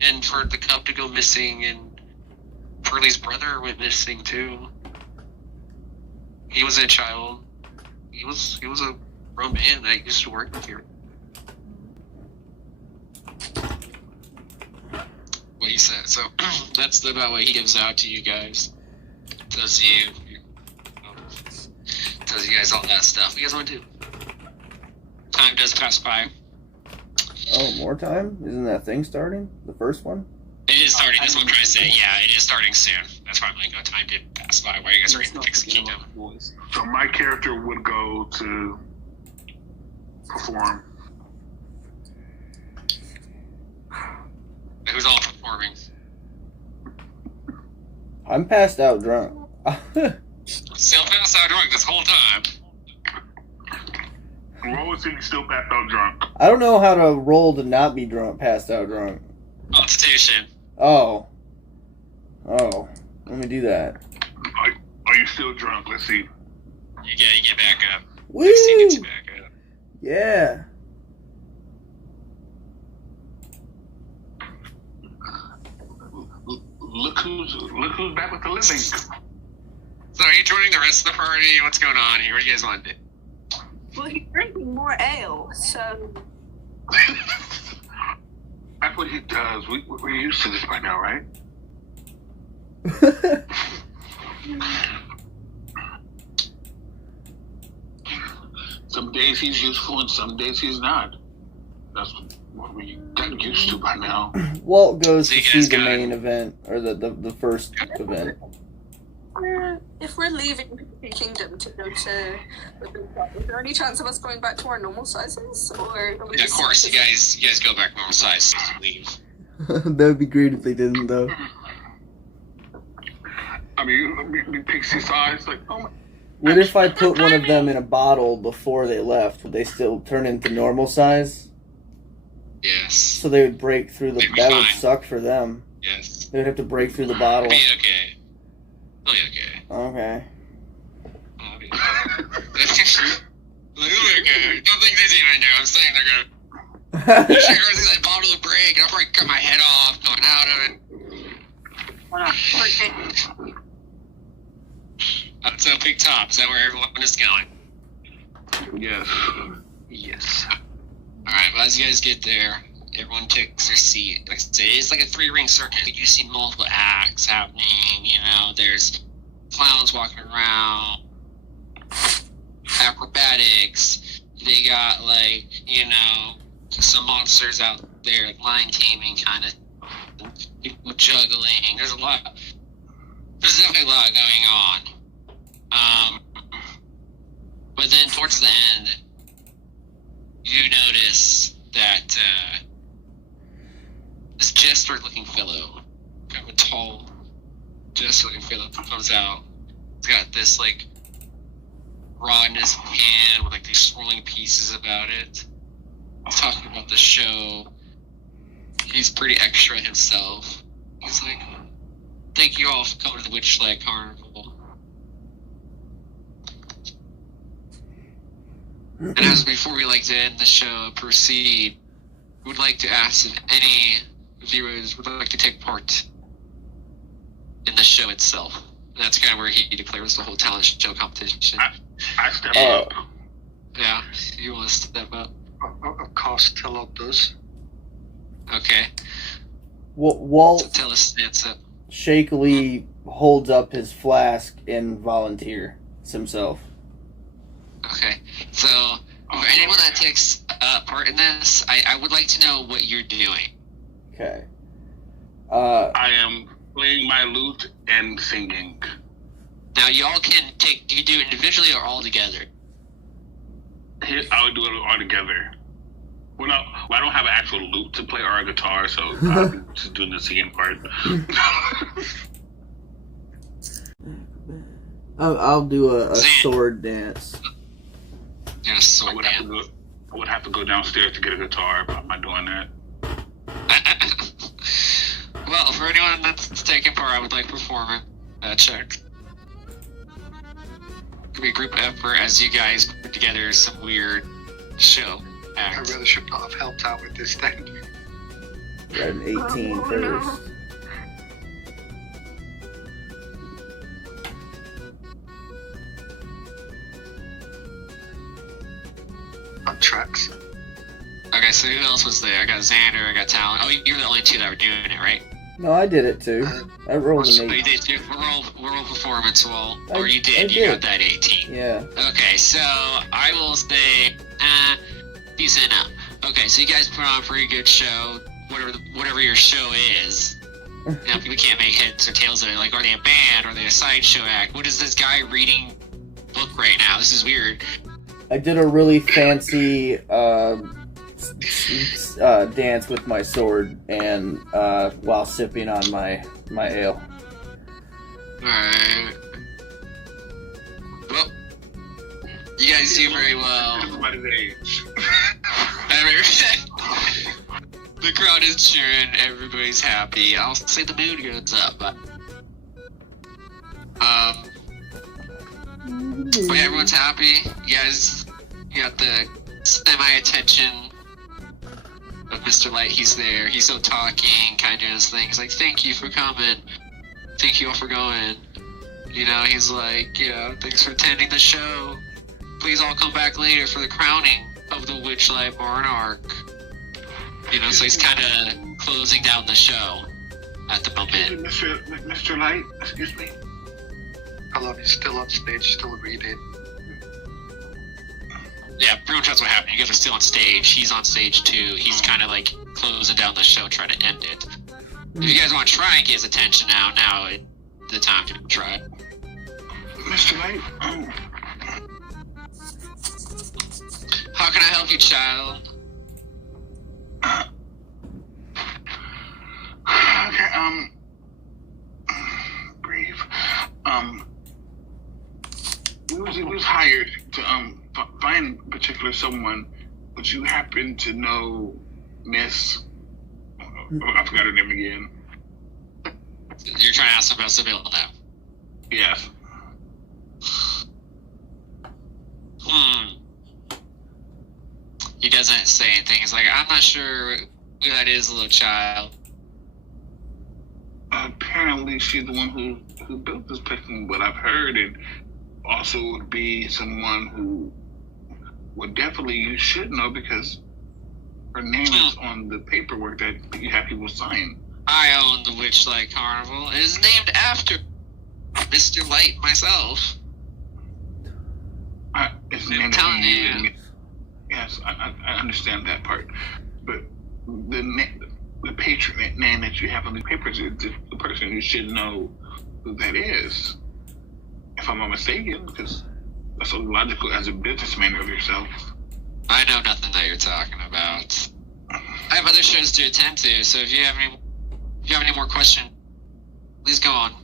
And for the cub to go missing, and Furley's brother went missing too. He was a child. He was a grown man that used to work here. What he said. So that's about what he gives out to you guys. Tells you guys all that stuff. What you guys want to do? Time does pass by. Oh, more time? Isn't that thing starting? The first one? It is starting. That's what I'm trying to say. Yeah, it is starting soon. That's why I'm like, time did pass by. Why you guys are in the Pixie Kingdom? So my character would go to perform. Who's all performing? I'm passed out drunk. Still passed out drunk this whole time. Roll is he still passed out drunk. I don't know how to roll to not be drunk, passed out drunk. Constitution. Oh. Oh. Let me do that. Are you still drunk? Let's see. You get back up. Woo! 16 gets you back up. Yeah. Look who's back with the living. So are you joining the rest of the party? What's going on here? What do you guys want to do? Well, he's drinking more ale, so That's what he does. We're used to this by now, right? Some days he's useful and some days he's not. That's what we got used to by now. Walt goes So to you see guys the got main event, or the first event. If we're leaving the kingdom to go to the big club, is there any chance of us going back to our normal sizes? Or are we Yeah, of just course, you guys go back normal size. Leave. That would be great if they didn't, though. I mean, pixie size, like, oh my. What if I put one of them in a bottle before they left? Would they still turn into normal size? Yes. So they would break through the... They'd be That would fine. suck for them. Yes. They would have to break through the bottle. Be okay. They'll be okay. Okay. They'll be okay. Nothing dizzy even do. I'm saying they're gonna. You should go through that bottle of break, and I'll probably cut my head off going out of it. why not? So Big Top, is that where everyone is going? Yes. Yes. Alright, well, as you guys get there, everyone takes their seat. Like I say, it's like a 3-ring circuit. You see multiple acts happening, you know, there's clowns walking around, acrobatics, they got, like, you know, some monsters out there, like lion taming kind of, people juggling, there's definitely a lot going on. But then towards the end, you notice that this jester-looking fellow, kind of a tall, jester-looking fellow, comes out. He's got this like rod in his hand with like these swirling pieces about it. He's talking about the show. He's pretty extra himself. He's like, "Thank you all for coming to the Witchlight Carnival." And as before we like to end the show, proceed, we would like to ask if any viewers would like to take part in the show itself. And that's kind of where he declares the whole talent show competition. I step up. Yeah, you want to step up? Of course, Tillot does. Okay, so Walt tell us, stance up. shakily holds up his flask and volunteers himself. Okay, so for anyone that takes part in this, I would like to know what you're doing. Okay. I am playing my lute and singing. Now, y'all can take, you do it individually or all together? Here, I would do it all together. Well, no, I don't have an actual lute to play or a guitar, so I'm just doing the singing part. I'll do a sword dance. Yeah, I sword would dance. have to go downstairs to get a guitar, but I'm not doing that. Well, for anyone that's taking part, I would like to perform a check. Could be a group effort as you guys put together some weird show I act. really should not have helped out with this then. Got an 18 Oh, first. no. On tracks. Okay, so who else was there? I got Xander, I got Talon. Oh, you're the only two that were doing it, right? No, I did it too. I rolled So an you 8. did too. We're all performance wall. I- Or you I did, you got did. that 18. Yeah. Okay, so I will say, decent enough. Okay, so you guys put on a pretty good show, whatever your show is. You know, people can't make heads or tails of it. Like, are they a band? Are they a sideshow act? What is this guy reading book right now? This is weird. I did a really fancy dance with my sword and while sipping on my ale. Alright. Well, you guys do very well. Everybody's age. The crowd is cheering, everybody's happy. I'll say the mood goes up, but yeah, everyone's happy. You guys, you got the semi-attention of Mr. Light. He's there. He's still talking, kind of doing his thing. He's like, "Thank you for coming. Thank you all for going." You know, he's like, "Thanks for attending the show. Please all come back later for the crowning of the Witchlight Monarch." You know, so he's kind of closing down the show at the moment. Mr. Light, excuse me. Hello, he's still on stage, still reading. Yeah, pretty much that's what happened. You guys are still on stage. He's on stage too. He's kind of like closing down the show, trying to end it. If you guys want to try and get his attention now the time to try. Mr. Light, How can I help you, child? Okay, breathe. We was hired to find particular someone. Would you happen to know Miss? I forgot her name again. You're trying to ask about Seville now. Yes. He doesn't say anything. He's like, "I'm not sure who that is, little child." Apparently, she's the one who built this place, from what I've heard, and also would be someone who would definitely you should know because her name is on the paperwork that you have people sign. I own the Witchlight Carnival. It is named after Mr. Light myself. It's I'm named telling after you. Yes, I understand that part, but the patron name that you have on the papers is the person who should know who that is. If I'm not mistaken, because that's so logical as a businessman of yourself. I know nothing that you're talking about. I have other shows to attend to, so if you have any more questions, please go on.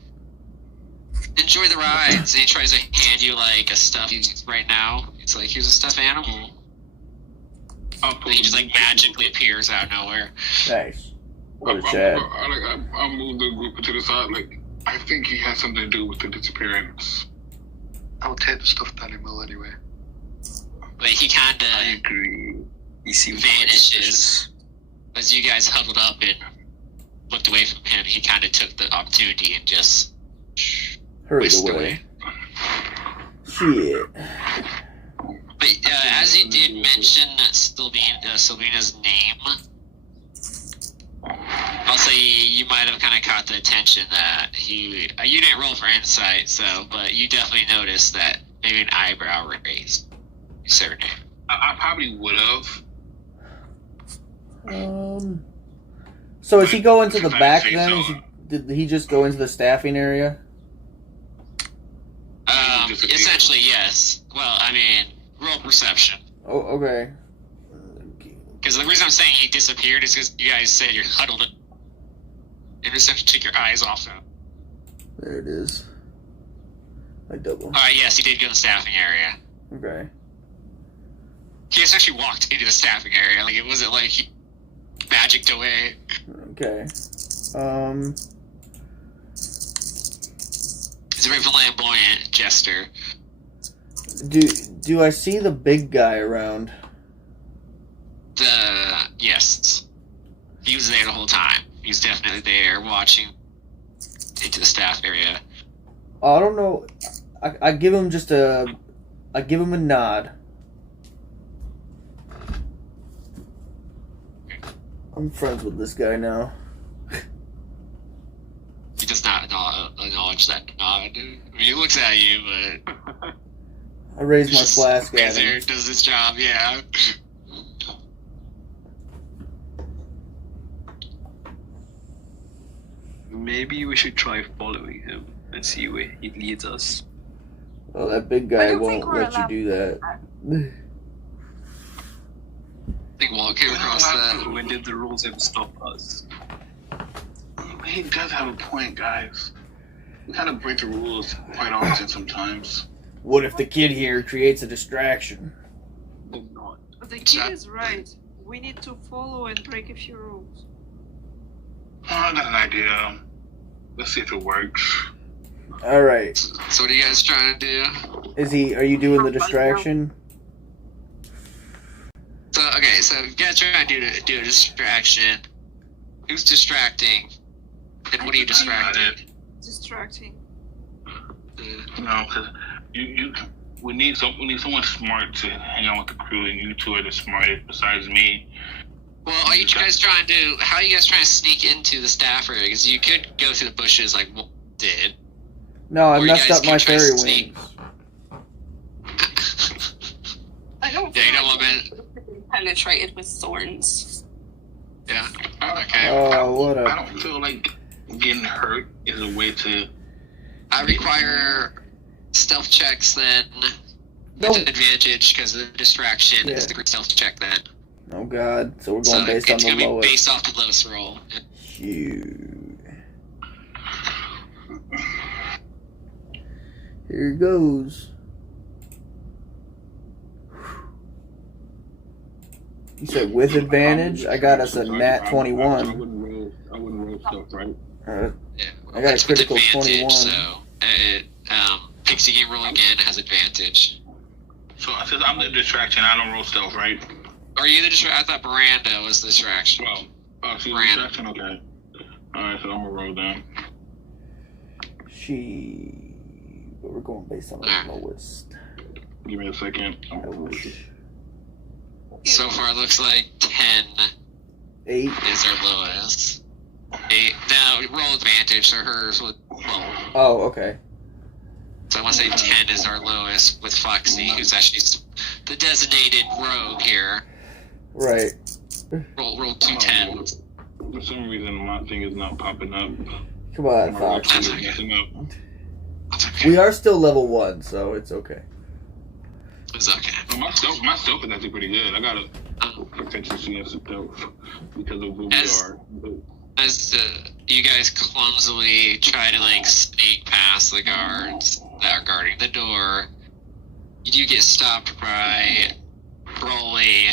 Enjoy the rides. And he tries to hand you like a stuffed right now. It's like, here's a stuffed animal. And he just like magically appears out of nowhere. Nice. What a Chad. I'll move the group to the side. Like, I think he has something to do with the disappearance. I'll take the stuffed animal anyway. But he I kinda agree. He seems vanishes. As you guys huddled up and looked away from him, he kinda took the opportunity and just Hurried whisked away. Shit. But as you did mention Sylvina's name, I'll say you might have kind of caught the attention that you didn't roll for insight, but you definitely noticed that maybe an eyebrow raised. You said her name. I probably would have. So is he going to the If I back say then? so. Did he just go into the staffing area? Essentially, yes. Well, I mean, roll perception. Oh, okay. Because the reason I'm saying he disappeared is because you guys said you're huddled. Interception, take your eyes off him. There it is. I double. Alright, yes, he did go to the staffing area. Okay. He essentially walked into the staffing area. Like, it wasn't like he magicked away. Okay. He's a very flamboyant jester. Do I see the big guy around? Yes. He was there the whole time. He was definitely there watching into the staff area. I don't know. I give him I give him a nod. I'm friends with this guy now. He does not acknowledge that nod. I mean, he looks at you, but I raise my just flask at stands there, him. does his job, yeah. Maybe we should try following him and see where he leads us. Well, that big I guy don't won't think we're let you allowed do to that. I think Walt came across that. When did the rules ever stop us? He does have a point, guys. We kind of break the rules quite often sometimes. What if the kid here creates a distraction? But the kid is right. We need to follow and break a few rules. Oh, I got an idea. Let's see if it works. All right. So what are you guys trying to do? Are you doing the distraction? So okay, so you guys trying to do a distraction. Who's distracting? And what are you distracting? Distracting. No, because we need someone smart to hang out with the crew, and you two are the smartest besides me. Well, are you guys trying to do? How are you guys trying to sneak into the staff area? Because you could go through the bushes like Wolf did. No, I Or you messed guys up can my try to fairy sneak. wings. I don't Yeah, you don't feel want like penetrated with thorns. Yeah. Okay. Oh, what I a... don't feel like getting hurt is a way to. I require stealth checks then. Nope. With advantage because of the distraction. Yeah. It's the group stealth check then. Oh god, so we're So going based on it's the gonna be lowest. based off the lowest roll. Shoot. Here goes. You said with advantage? I got us a nat 21. I wouldn't roll stuff, right? Yeah, I got a it's with critical advantage, 21. So Pixie game roll again has advantage. So since I'm the distraction, I don't roll stealth, right? Are you the distraction? I thought Miranda was the distraction. Oh, she's the Miranda. distraction? Okay. Alright, so I'm gonna roll down. But we're going based on the lowest. Give me a second. Ouch. So far, it looks like 10 8. is our lowest. 8. Now, roll advantage, so hers would roll. Oh, okay. So I want to say 10 is our lowest with Foxy, who's actually the designated rogue here. Right. Roll 2 10s. For some reason, my thing is not popping up. Come on, My Fox. reaction is messing up. It's okay. We are still level 1, so it's okay. It's okay. But my stealth is actually pretty good. I got a Um, proficiency in stealth because of who As- we are. As you guys clumsily try to like sneak past the guards that are guarding the door, you do get stopped by Broly,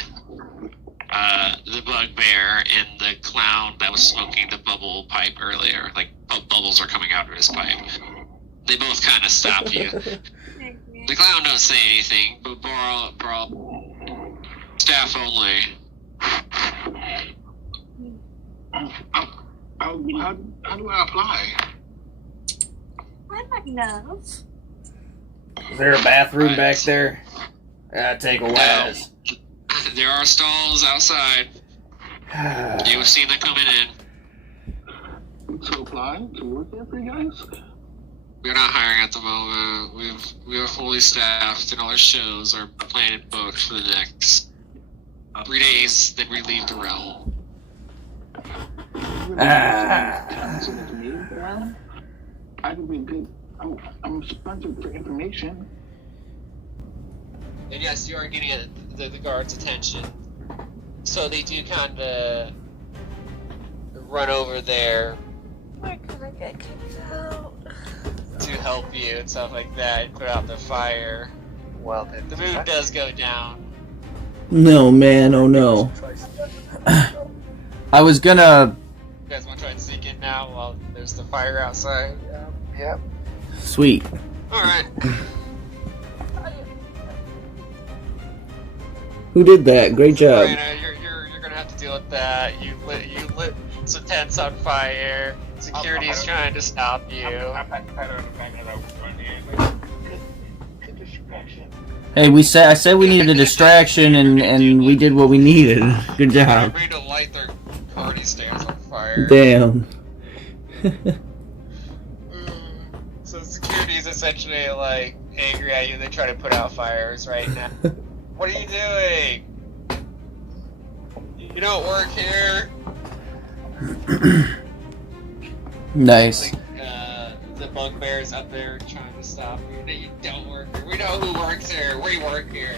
the bugbear, and the clown that was smoking the bubble pipe earlier. Like bubbles are coming out of his pipe. They both kind of stop you. The clown don't say anything, but Brawl, staff only. How do I apply? I might know. Is there a bathroom Right. back there? Take a whiz. There are stalls outside. You've seen them coming in. To apply to work there for you guys? We're not hiring at the moment. We are fully staffed, and all our shows are planned and booked for the next 3 days. Then we leave the realm. I could be good. I'm sponsored for information. And yes, you are getting the guards' attention. So they do kind of run over there Where can I get kicked out? to help you and stuff like that, and put out the fire. Well, then, The mood does go down. No, man, oh no. I was gonna... You guys want to try and sneak in now while there's the fire outside? Yep. Sweet. Alright. Who did that? Great job. Marina, you're gonna have to deal with that. You lit some tents on fire. Security's trying to stop you. Hey, I said we needed a distraction, and we did what we needed. Good job. Everybody to light their party stands on fire. Damn. So security's essentially like angry at you. They try to put out fires right now. What are you doing? You don't work here. Nice. Like, the bugbear's up there trying to stop you. No, you don't work here. We know who works here. We work here.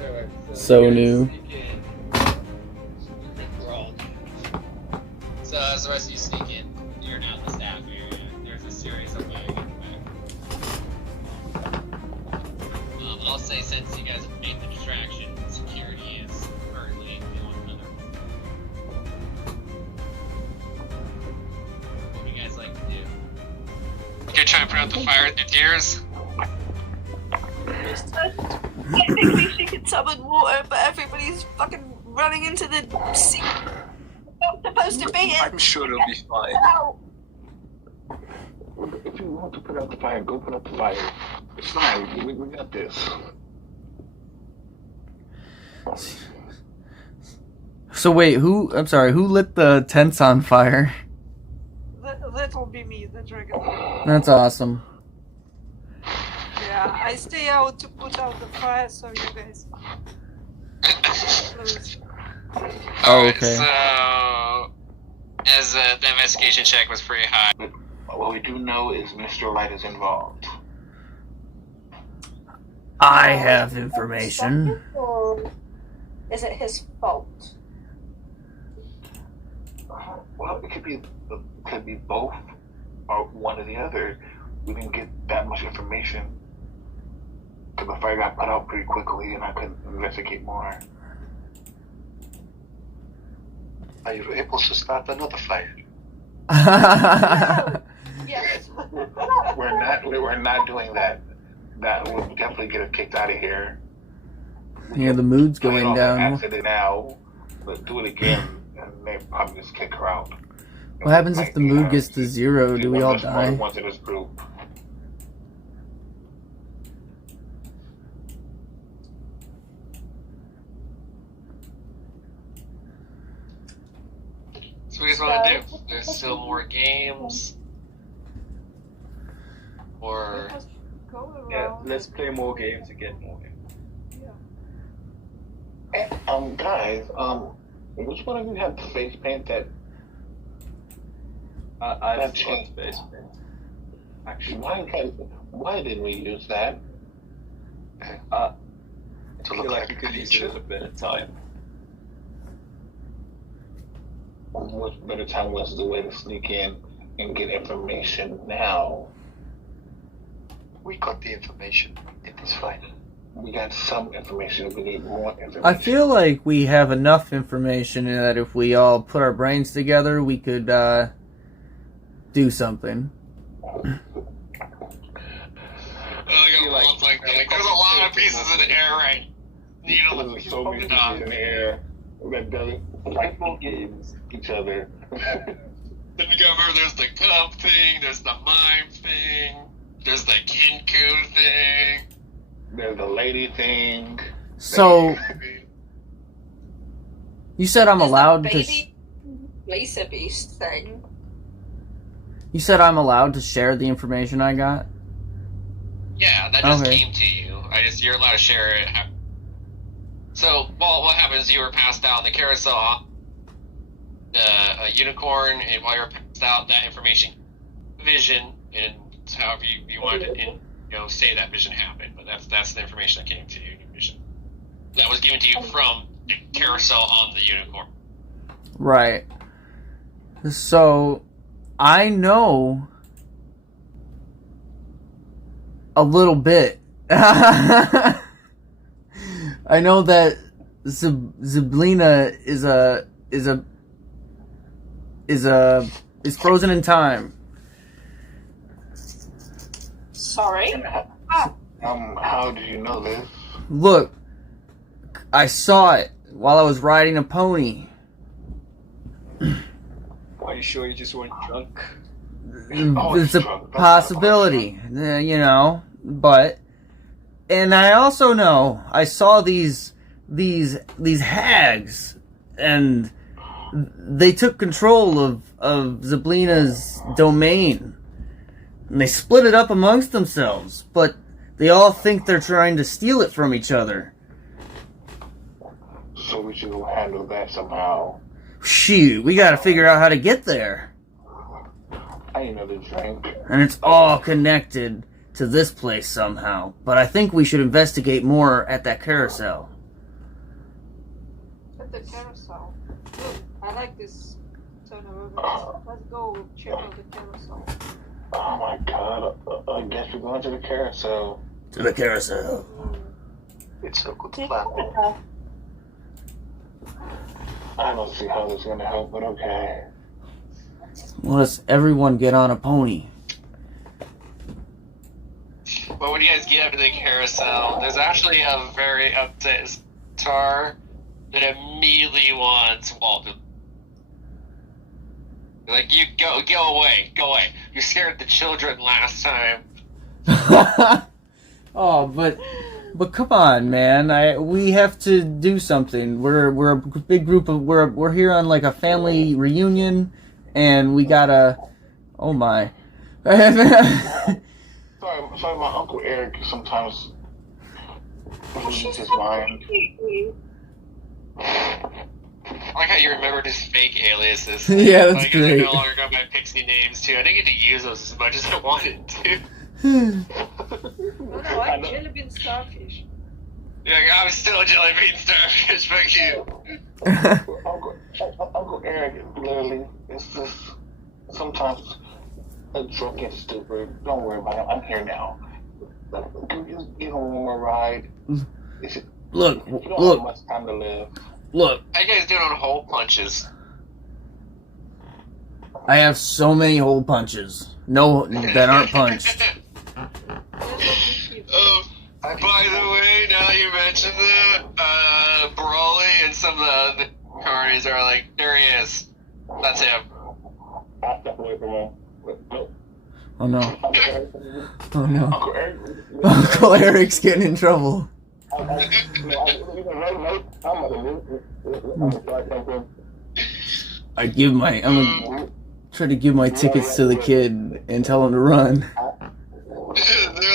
Anyway, So you guys new. sneak in. We're all say since you guys have made the distraction, security is currently doing another. What do you guys like to do? You gonna try and put out the fire at the deers? Technically, she can summon water, but everybody's fucking running into the sea. Not supposed to be in. I'm sure it'll be fine. Ow. If you want to put out the fire, go put out the fire. It's fine. We got this. So wait, I'm sorry, who lit the tents on fire? That'll be me, the dragon. That's awesome. Yeah, I stay out to put out the fire so you guys close. Oh, okay. So, as the investigation check was pretty high. What we do know is Mr. Light is involved. I have information. Or is it his fault? Well, it could be both, or one or the other. We didn't get that much information because the fire got put out pretty quickly, and I couldn't investigate more. Are you able to start another fire? Yes. We're not doing that. That would definitely get us kicked out of here. Yeah, the mood's Play it going off down. an accident now, but do it again, and they probably just kick her out. What happens if the mood gets to 0? Do we all die? Ones in this group. So what do you guys want to do? There's still more games? Or... Let us go around. Yeah, let's play more games to get more games. Yeah. Guys, which one of you have the face paint that I've got changed? space paint. Actually, why didn't we use that? I To feel look like like we a could use a creature. little bit of time. Much better time was the way to sneak in and get information now. We got the information. It is fine. We got some information. We need more information. I feel like we have enough information that if we all put our brains together, we could do something. Like, there's a lot of pieces in the air right. Needle. There's so many things in the air that doesn't like More games. each other. Then you go over, there's the cub thing, there's the mime thing, there's the Kinku thing. There's the lady thing. So, you said I'm There's allowed that to... baby Laser Beast thing. You said I'm allowed to share the information I got? Yeah, that just Okay. came to you. You're allowed to share it. So, well, what happens? You were passed out in the carousel, the unicorn, and while you're passed out, that information, vision, and however you wanted to, say that vision happened. But that's the information that came to you. Vision that was given to you from the carousel on the unicorn. Right. So, I know a little bit. I know that Zablina is frozen in time. Sorry. How do you know this? Look, I saw it while I was riding a pony. Are you sure you just weren't drunk? It's a possibility, but, and I also know I saw these hags, and they took control of Zablina's domain, and they split it up amongst themselves, but they all think they're trying to steal it from each other. So we should go handle that somehow. Shoot, we gotta figure out how to get there. I ain't never drank. And it's all connected to this place somehow. But I think we should investigate more at that carousel. At the carousel. Good. I like this turn of events. Let's go check out the carousel. Oh my god, I guess we're going to the carousel. To the carousel. It's a good Take plan. care. I don't see how this is gonna help, but okay. Let's everyone get on a pony. But when you guys get up to the carousel, there's actually a very upset star that immediately wants Walton. Like, you go away. You scared the children last time. Oh, but come on, man. We have to do something. We're a big group of we're here on like a family reunion, and we gotta. Oh my. Sorry, my Uncle Eric sometimes loses his mind. I like how you remembered his fake aliases. Yeah, that's like, I great. no longer got my pixie names too. I didn't get to use those as much as I wanted to. No, I'm jelly bean starfish. Yeah, I'm still a jelly bean starfish. Fuck you. Uncle Eric literally is just sometimes a drunk and stupid. Don't worry about him. I'm here now. Give him one more ride. Look, You don't look, have much time to live. look. How you guys doing on hole punches? I have so many hole punches. No, that aren't punched. Oh, by the way, now that you mentioned that, Brawley and some of the carnies are like, there he is. That's him. I'll step away from him. Nope. Oh no. Uncle Eric. Oh no. Uncle Eric. Uncle Eric's getting in trouble. I'm gonna try something. I'm gonna try to give my tickets to the kid and tell him to run. They're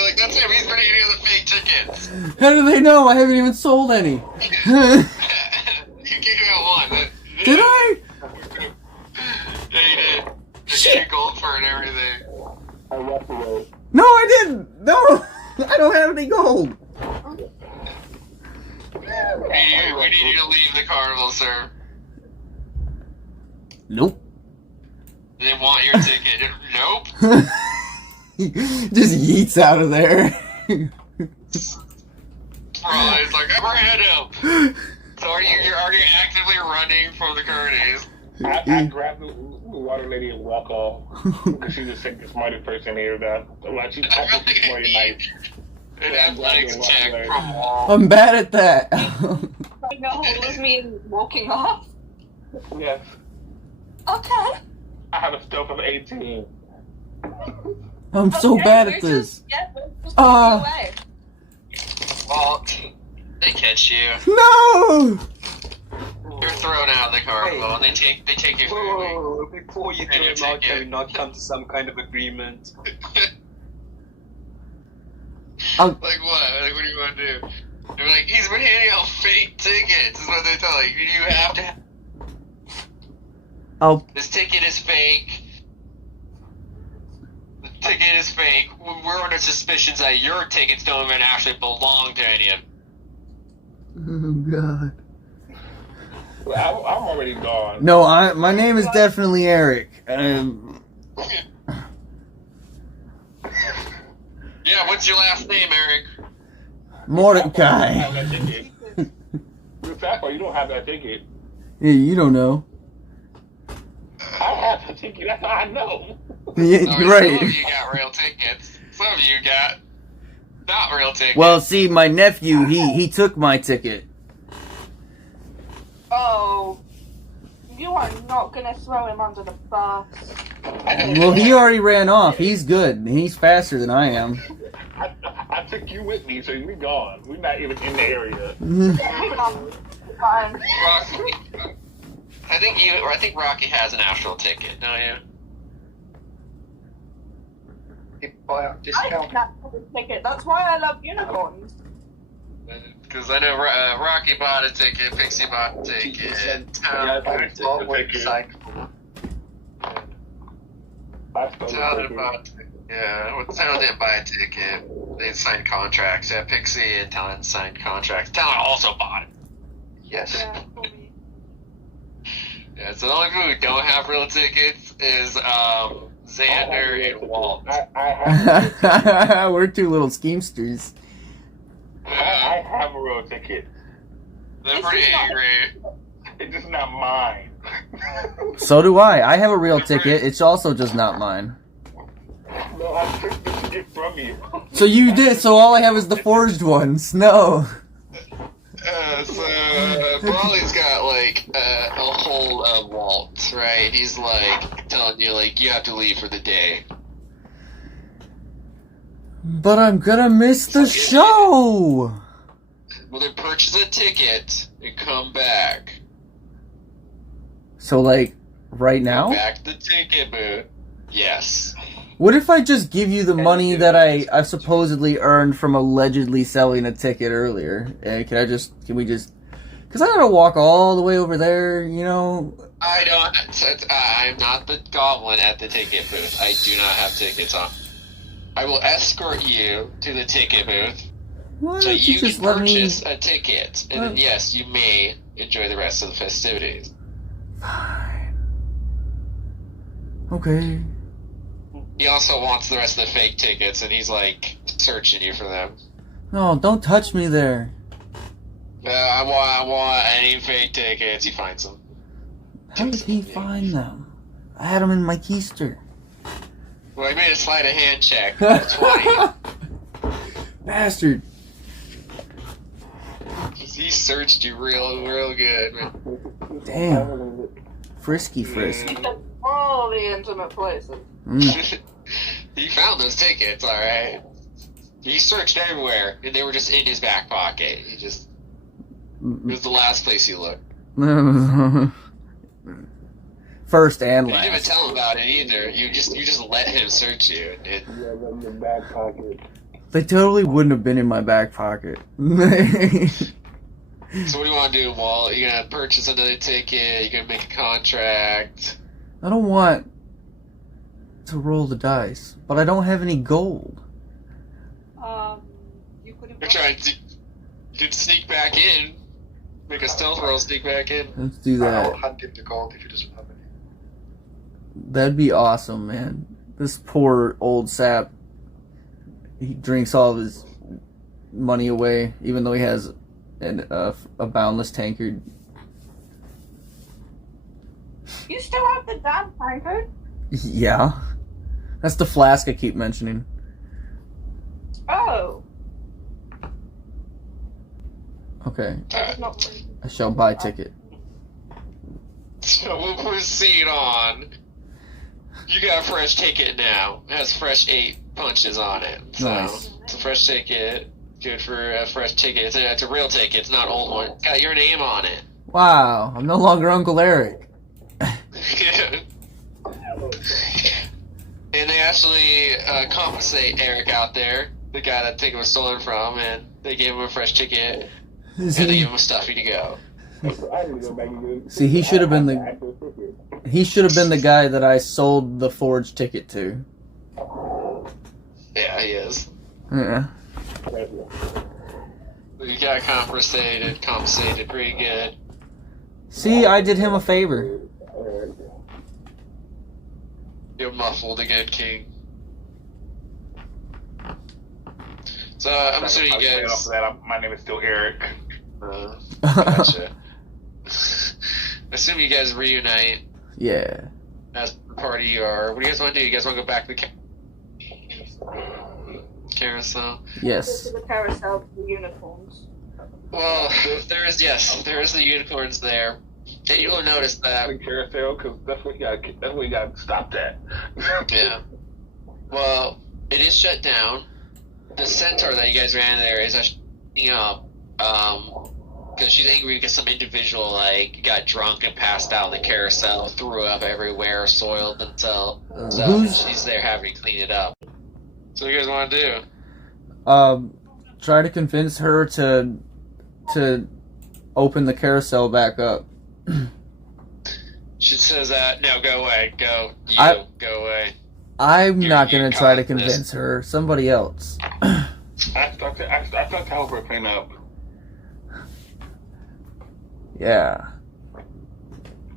like, that's him. He's been eating the fake tickets. How do they know? I haven't even sold any. You gave him one. Did I? Yeah, you did. I Shit. gave you gold for it and everything. I walked away. No, I didn't. No, I don't have any gold. We need you to leave the carnival, sir. Nope. They want your ticket. Nope. Just yeets out of there. It's like, apprehend him. So are you actively running from the carnies? I grabbed the water lady and walk off because she's the second smartest person here. That like she's actually more nice. An athletics check from Wall. I'm bad at that. Grabbing a hold of me and walking off. Yes, Okay. I have a stealth of 18. I'm so Okay, bad we're at this. Just, yeah, we're just Ah. walking away. Well, they catch you. No. You're thrown out of the carnival, and they take your food away. Whoa, before you And throw you him out, take can it. we not come to some kind of agreement? Like what? Like what do you want to do? They're like, he's been handing out fake tickets. Is what they're telling you. You have to. Oh, This ticket is fake. The ticket is fake. We're under suspicions that your tickets don't even actually belong to any of. oh God. Well, I'm already gone. No, my name is definitely Eric. Yeah, what's your last name, Eric? I Mordecai. have that ticket. You're fat, you don't have that ticket. Yeah, you don't know. I have the ticket. That's how I know. Yeah, Some of right. you got real tickets. Some of you got not real tickets. Well, see, my nephew, he took my ticket. Oh, you are not gonna throw him under the bus. Well, he already ran off. He's good. He's faster than I am. I took you with me, so you're gone. We're not even in the area. Fine. Rocky. I think Rocky has an actual ticket. No, yeah. Buy a I discount. have a ticket. That's why I love unicorns. Because I know Rocky bought a ticket, Pixie bought a ticket, Yeah, It's always cycle. I stole Town the didn't ticket. buy a ticket. Yeah, well, Town didn't buy a ticket. They signed contracts. Yeah, Pixie and Town signed contracts. Town also bought it. Yes. Yeah, for me. Yeah, so the only people who don't have real tickets is Xander and Walt. I have We're two little schemesters. I have a real ticket. They're pretty angry. It's just not mine. So do I. I have a real ticket. It's also just not mine. No, I took the ticket from you. So you did. So all I have is the forged ones. No. So Brawley's got like a whole vault, right? He's like telling you like you have to leave for the day. But I'm gonna miss the show. Well, then purchase a ticket and come back. So like right now? Come back to the ticket booth. Yes. What if I just give you the money that I supposedly earned from allegedly selling a ticket earlier? Can we just... Because I gotta walk all the way over there, you know? I'm not the goblin at the ticket booth. I do not have tickets on. I will escort you to the ticket booth. Why So don't you just can let me... purchase a ticket. And then yes, you may enjoy the rest of the festivities. Fine. Okay. He also wants the rest of the fake tickets, and he's like searching you for them. No, don't touch me there. I want any fake tickets. He finds them. How did he find them? I had them in my keister. Well, he made a sleight of hand check. 20. Bastard. He searched you real good, man. Damn. Frisky frisk. All the intimate places. He found those tickets, alright. He searched everywhere, and they were just in his back pocket. It was the last place he looked. First and You didn't even last. tell him about it either. You just let him search you. Your back pocket. They totally wouldn't have been in my back pocket. So what do you want to do, Walt? You gonna purchase another ticket? You gonna make a contract? I don't want to roll the dice, but I don't have any gold. You could You're trying to... You could sneak back in. Make a stealth roll, sneak back in. Let's do I'll that. hand him the gold if he doesn't have any. That'd be awesome, man. This poor old sap, he drinks all of his money away, even though he has a boundless tankard. You still have the damn tankard? Yeah. That's the flask I keep mentioning. Oh. Okay. That's not I shall buy ticket. So we'll proceed on. You got a fresh ticket now. It has fresh 8 punches on it. So Nice. it's a fresh ticket. Good for a fresh ticket. It's a real ticket. It's not an old one. It's got your name on it. Wow, I'm no longer Uncle Eric. And they actually compensate Eric out there, the guy that ticket was stolen from, and they gave him a fresh ticket, and they gave him a stuffy to go. See, he should have been the guy that I sold the forged ticket to. Yeah, he is. Yeah. You got compensated pretty good. See, I did him a favor. You're muffled again, King. So I'm assuming you guys. My name is still Eric. Gotcha. I assume you guys reunite Yeah. as party, or what do you guys want to do? You guys want to go back to the carousel? Yes. to the carousel for the unicorns. Well, there is the unicorns there. And you'll notice that. The carousel, because that's what you got stopped at. Yeah. Well, it is shut down. The centaur that you guys ran there is shutting up. Because she's angry because some individual like got drunk and passed out in the carousel, threw up everywhere, soiled themselves. So she's there having to clean it up. So what do you guys want to do? Try to convince her to open the carousel back up. She says that, no, go away, go go away. I'm not You gonna try to got this. convince her. Somebody else. I thought to help her clean up. Yeah.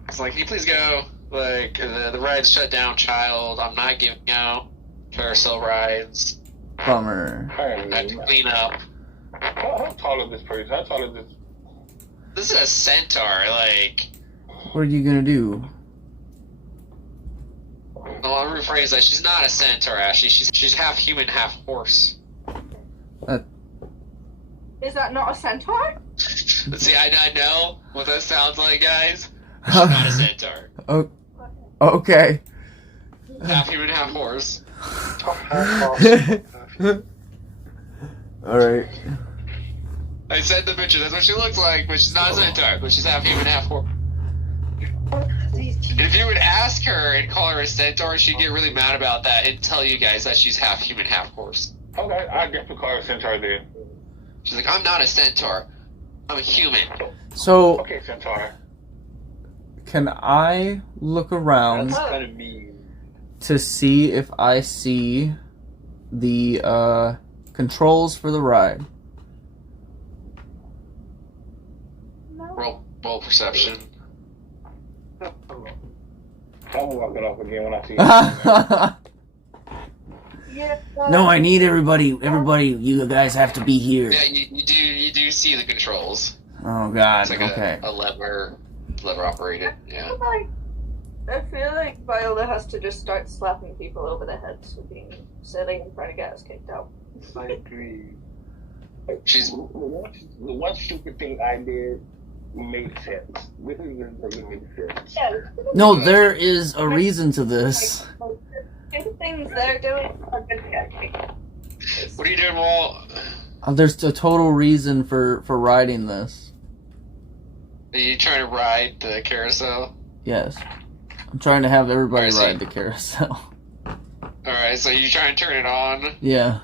It's like, can you please go? Like, the ride's shut down, child. I'm not giving out carousel rides. Bummer. I have to clean up. How tall is this person? How tall is this? This is a centaur, like... What are you gonna do? Well, I'll rephrase that. She's not a centaur, actually. She's half human, half horse. Is that not a centaur? See, I know what that sounds like, guys. She's not a centaur. Oh, okay. Half human, half horse. Alright. I said the picture, that's what she looks like, but she's not a centaur, but she's half human, half horse. And if you would ask her and call her a centaur, she'd get really mad about that and tell you guys that she's half human, half horse. Okay, I guess we call her a centaur then. She's like, I'm not a centaur. I'm a human. So, Okay, centaur. can I look around That's kind of mean. to see if I see the controls for the ride? Roll perception. I'm walking off again when I see you. No, I need everybody. Everybody, you guys have to be here. Yeah, you do see the controls. Oh God. It's like Okay. a lever operated. Yeah. I feel like Viola has to just start slapping people over the heads for being silly and trying to get us kicked out. I agree. She's The one stupid thing I did made sense. This is doesn't make sense. No, there is a reason to this. The things they're doing are good catch me. What are you doing, Walt? There's a total reason for riding this. Are you trying to ride the carousel? Yes, I'm trying to have everybody Where is he? ride the carousel. Alright, so you try and turn it on. Yeah.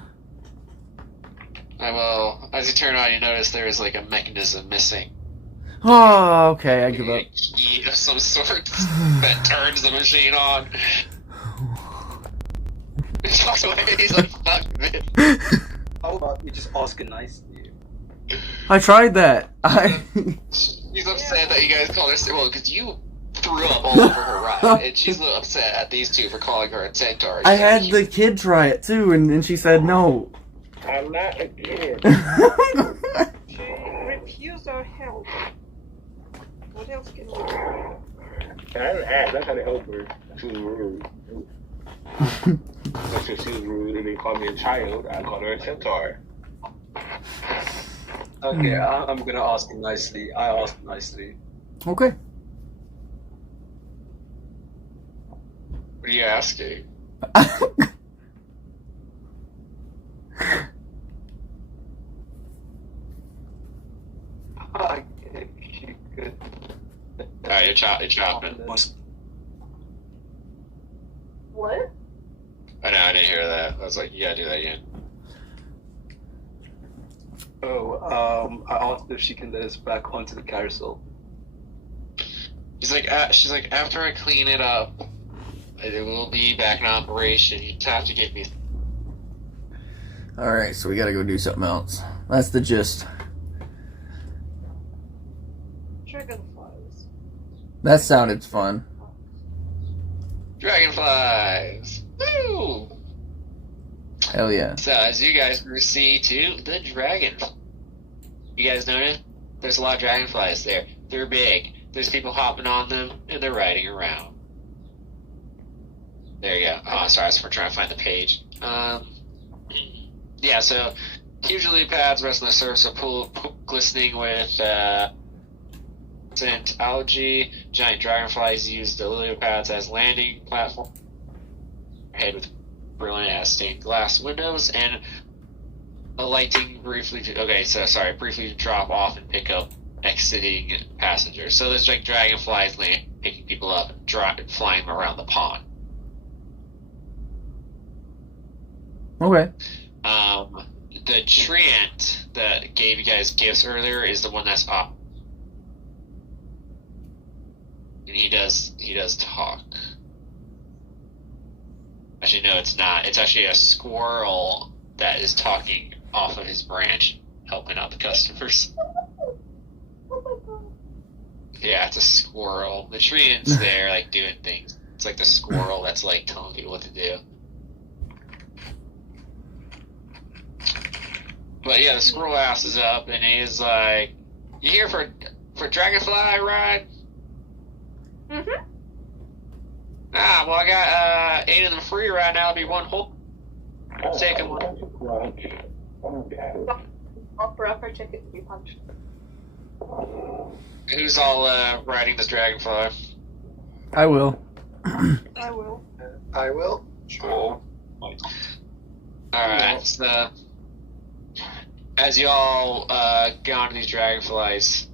Well, as you turn it on, you notice there is like a mechanism missing. Oh, okay. I give A up. key of some sort that turns the machine on. He walks away, he's like, fuck man. How about we just ask her nicely? I tried that. She's upset that you guys called her. Well, because you threw up all over her ride, and she's a little upset at these two for calling her a centaur. I had the kid try it too, and she said no. I'm not a kid. She refused our help. What else can we do? I didn't ask. That's how they help her. She was rude. So she was rude, and they called me a child. I called her a centaur. Okay, I'm gonna ask him nicely. I asked nicely. Okay. What are you asking? If she could. Alright, you're chopping. What? I know, I didn't hear that. I was like, you gotta do that again. I asked if she can let us back onto the carousel. She's like, after I clean it up, it will be back in operation. You have to get me. Alright, so we gotta go do something else. That's the gist. Dragonflies. That sounded fun. Dragonflies! Woo! Hell yeah. So, as you guys proceed to the dragon. You guys notice? There's a lot of dragonflies there. They're big. There's people hopping on them, and they're riding around. There you go. Oh, sorry, I was trying to find the page. Yeah, so huge lily pads rest on the surface of pool glistening with scent algae. Giant dragonflies use the lily pads as landing platform. Head with brilliant as stained glass windows and a lighting briefly to drop off and pick up exiting passengers. So there's like dragonflies picking people up and flying them around the pond. Okay. The treant that gave you guys gifts earlier is the one that's up. And he does talk. Actually, no, it's not. It's actually a squirrel that is talking off of his branch, helping out the customers. Yeah, it's a squirrel. The treant's there, like, doing things. It's like the squirrel that's, like, telling people what to do. But yeah, the squirrel ass is up, and he's like, "You here for dragonfly ride?" Mm-hmm. Ah, well, I got 8 of them free right now. It'll be one whole. Take them. Offer up our ticket to be punched. Who's all riding this dragonfly? I will. I will. I will. Sure. Alright, so as y'all get onto these dragonflies,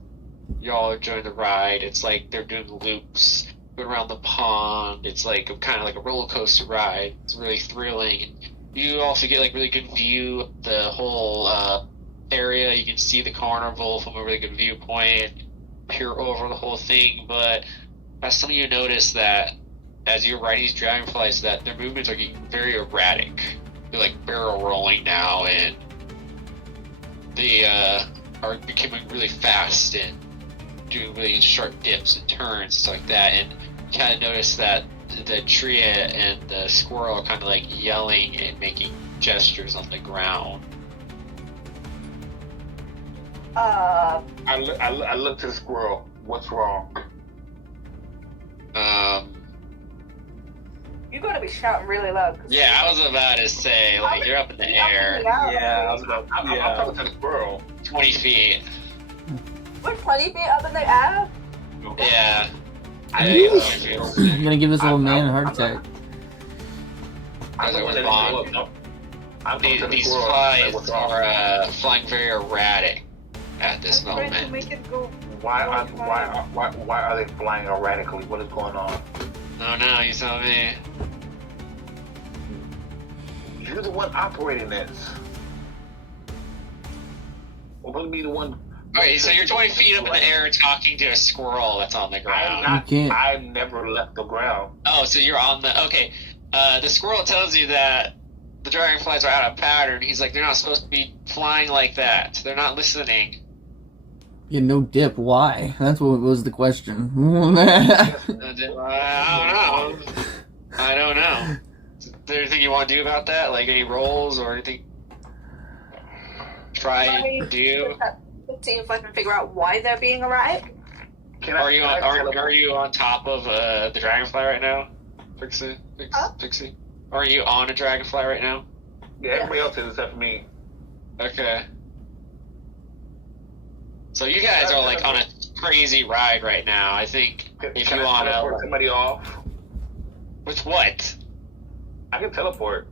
y'all join the ride. It's like they're doing loops, going around the pond. It's like kind of like a roller coaster ride. It's really thrilling. And you also get like really good view of the whole area. You can see the carnival from a really good viewpoint, peer over the whole thing. But some of you notice that as you're riding these dragonflies, that their movements are getting very erratic. They're like barrel rolling now, and they are becoming really fast and doing really sharp dips and turns and stuff like that. And you kind of notice that the tree and the squirrel are kind of like yelling and making gestures on the ground. I look to the squirrel. What's wrong? You gotta be shouting really loud. Yeah, I was about to say, like, you're up in the air. Yeah, I'm talking to the squirrel. 20 feet. We're 20 feet up in the air? Yeah. You're gonna give this old man a heart attack. As I respond, these flies are flying very erratic at this I'm trying to moment. make it go. Why are they flying erratically? What is going on? Oh no, you tell me. You're the one operating this. Well, let me be the one. Okay, so you're 20 feet up in the air talking to a squirrel that's on the ground. I never left the ground. Oh, so you're on the... Okay. The squirrel tells you that the dragonflies are out of pattern. He's like, they're not supposed to be flying like that. They're not listening. Yeah, no dip. Why? That's what was the question. I don't know. Is there anything you want to do about that? Like any rolls or anything? Try and do? Let's see if I can figure out why they're being erratic. Are you on top of the dragonfly right now? Pixie? Pixie? Are you on a dragonfly right now? Yeah, everybody else is except for me. Okay. So you guys are like on a crazy ride right now. I think if you want to teleport somebody off. With what? I can teleport.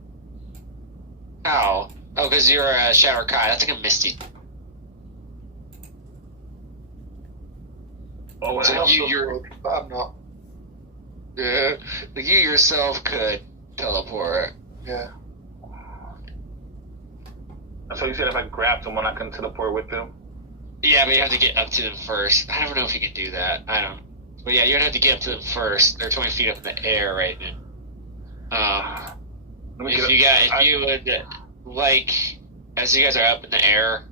How? Oh, because you're a Shower Kai. That's like a Misty. Oh, So you're I'm not. like you yourself could teleport. Yeah. So you said if I grab someone, I can teleport with them? Yeah, but you have to get up to them first. I don't know if you can do that. I don't. But yeah, you'd have to get up to them first. They're 20 feet up in the air right now. If you would like, as you guys are up in the air,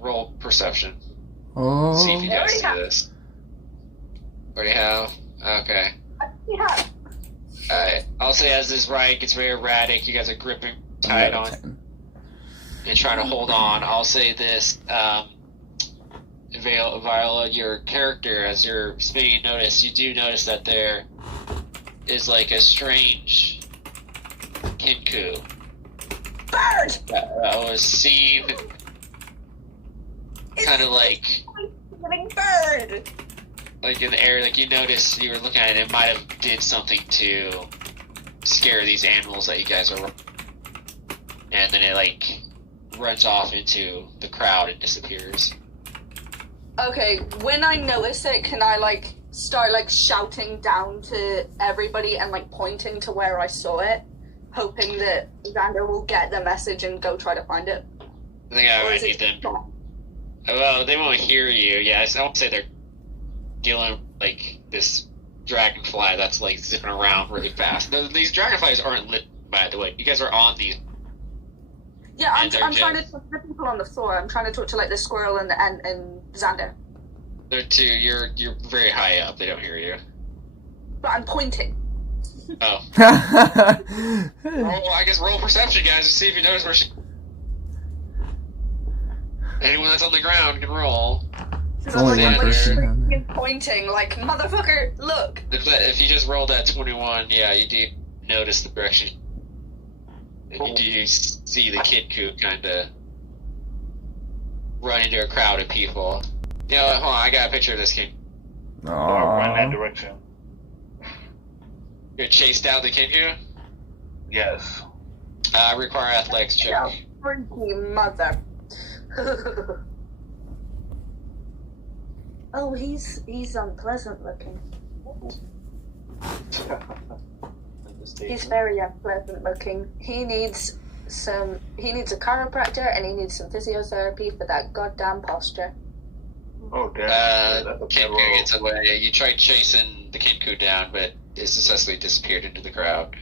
roll perception. Oh. See if you guys see this. Already have? Okay. Yeah. Alright. I'll say as this ride gets very erratic, you guys are gripping tight on and trying to hold on. I'll say this, Viola, your character, as you're spinning notice, you do notice that there is like a strange kinku Bird! that was seen kind of like Bird! like in the air. Like you noticed, you were looking at it, it might have did something to scare these animals that you guys are, and then it like runs off into the crowd and disappears. Okay, when I notice it, can I like start like shouting down to everybody and like pointing to where I saw it, hoping that Xander will get the message and go try to find it? I think I Or might is need it them. Well, they won't hear you. Yeah, I won't say they're dealing like this dragonfly that's like zipping around really fast. These dragonflies aren't lit, by the way. You guys are on these. Yeah, I'm And they're trying to just- talk to the people on the floor. I'm trying to talk to like the squirrel and Xander. They're too. You're very high up. They don't hear you. But I'm pointing. Oh. Well, I guess roll perception, guys, to see if you notice where she. Anyone that's on the ground can roll. It's only one person. Like, pointing, like, motherfucker, look! If you just rolled that 21, yeah, you do notice the direction. And you do see the kid coop kind of run into a crowd of people. You know, hold on, I got a picture of this kid. So I run that Aww. direction. You're chased down the kid coop? Yes. Require athletics check. Yeah, freaky mother. Oh, he's unpleasant looking. He's very unpleasant looking. He needs a chiropractor and he needs some physiotherapy for that goddamn posture. Oh, damn. Kid coop gets away. You tried chasing the kid coop down, but it successfully disappeared into the crowd.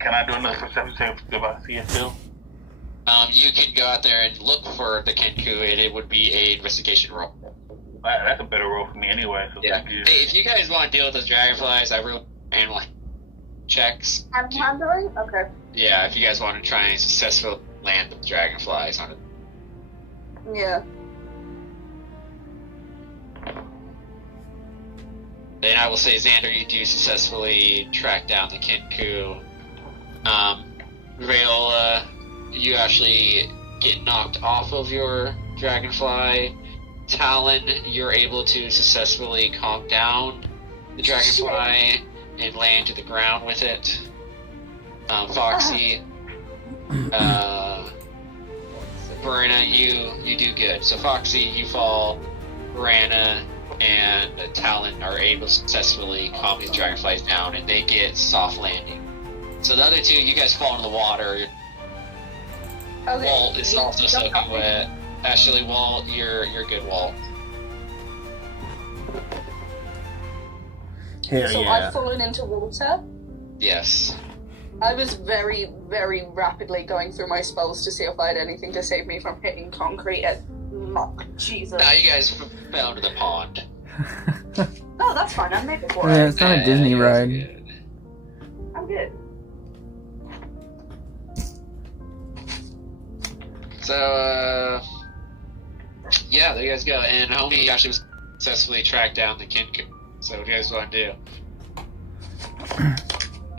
Can I do another perception if I see it still? You can go out there and look for the kid coop, and it would be a investigation roll. That's a better roll for me anyway. So Yeah. Hey, if you guys want to deal with those dragonflies, I roll animal checks. I'm handling? Okay. Yeah, if you guys want to try and successfully land the dragonflies on it. Yeah. Then I will say, Xander, you do successfully track down the Kinku. Viola, you actually get knocked off of your dragonfly. Talon, you're able to successfully calm down the dragonfly and land to the ground with it. Foxy, Verena, you do good. So Foxy, you fall. Verena and Talon are able to successfully calm these dragonflies down, and they get soft landing. So the other two, you guys fall into the water. Okay. Walt is also soaking wet. Actually, Walt, you're good, Walt. Hell So yeah. I've fallen into water. Yes. I was very, very rapidly going through my spells to see if I had anything to save me from hitting concrete and Jesus. Now you guys fell into the pond. Oh, that's fine. I'm made for Yeah, it. it's not a Disney you guys are ride. good. I'm good. So, yeah, there you guys go. And Homie actually successfully tracked down the Kinku. So what do you guys want to do? And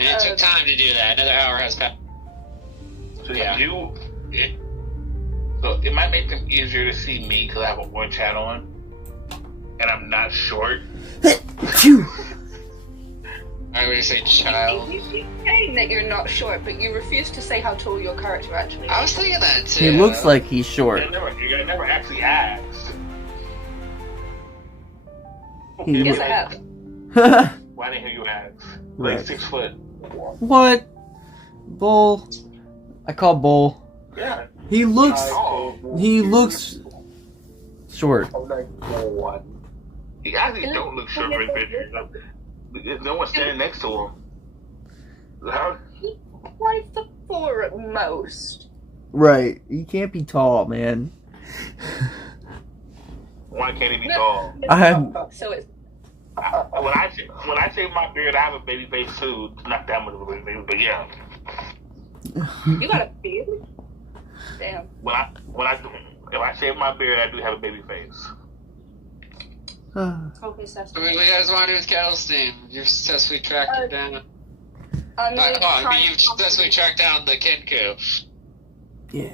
it took time to do that. Another hour has passed. So Yeah. So it might make them easier to see me because I have a orange hat on, and I'm not short. Phew. I would say child. You keep saying that you're not short, but you refuse to say how tall your character actually is. I was thinking that too. He looks like he's short. You never actually asked. He Yes, loo- I have. Why didn't hear you ask? Like Right. 6 foot. What? Bull. I call bull. Yeah. He looks. Oh, He looks short. he actually don't look short for his picture. There's no one standing next to him. How? He's 5'4" at most. Right. He can't be tall, man. Why can't he be tall? So it's When I shave my beard, I have a baby face too. Not that much of a baby face, but yeah. you got a beard? Damn. If I shave my beard, I do have a baby face. Okay, so I mean, what you guys want to do with Kettlestein? You've successfully tracked him down. I'm gonna try You've successfully tracked down the Kinku. Yeah.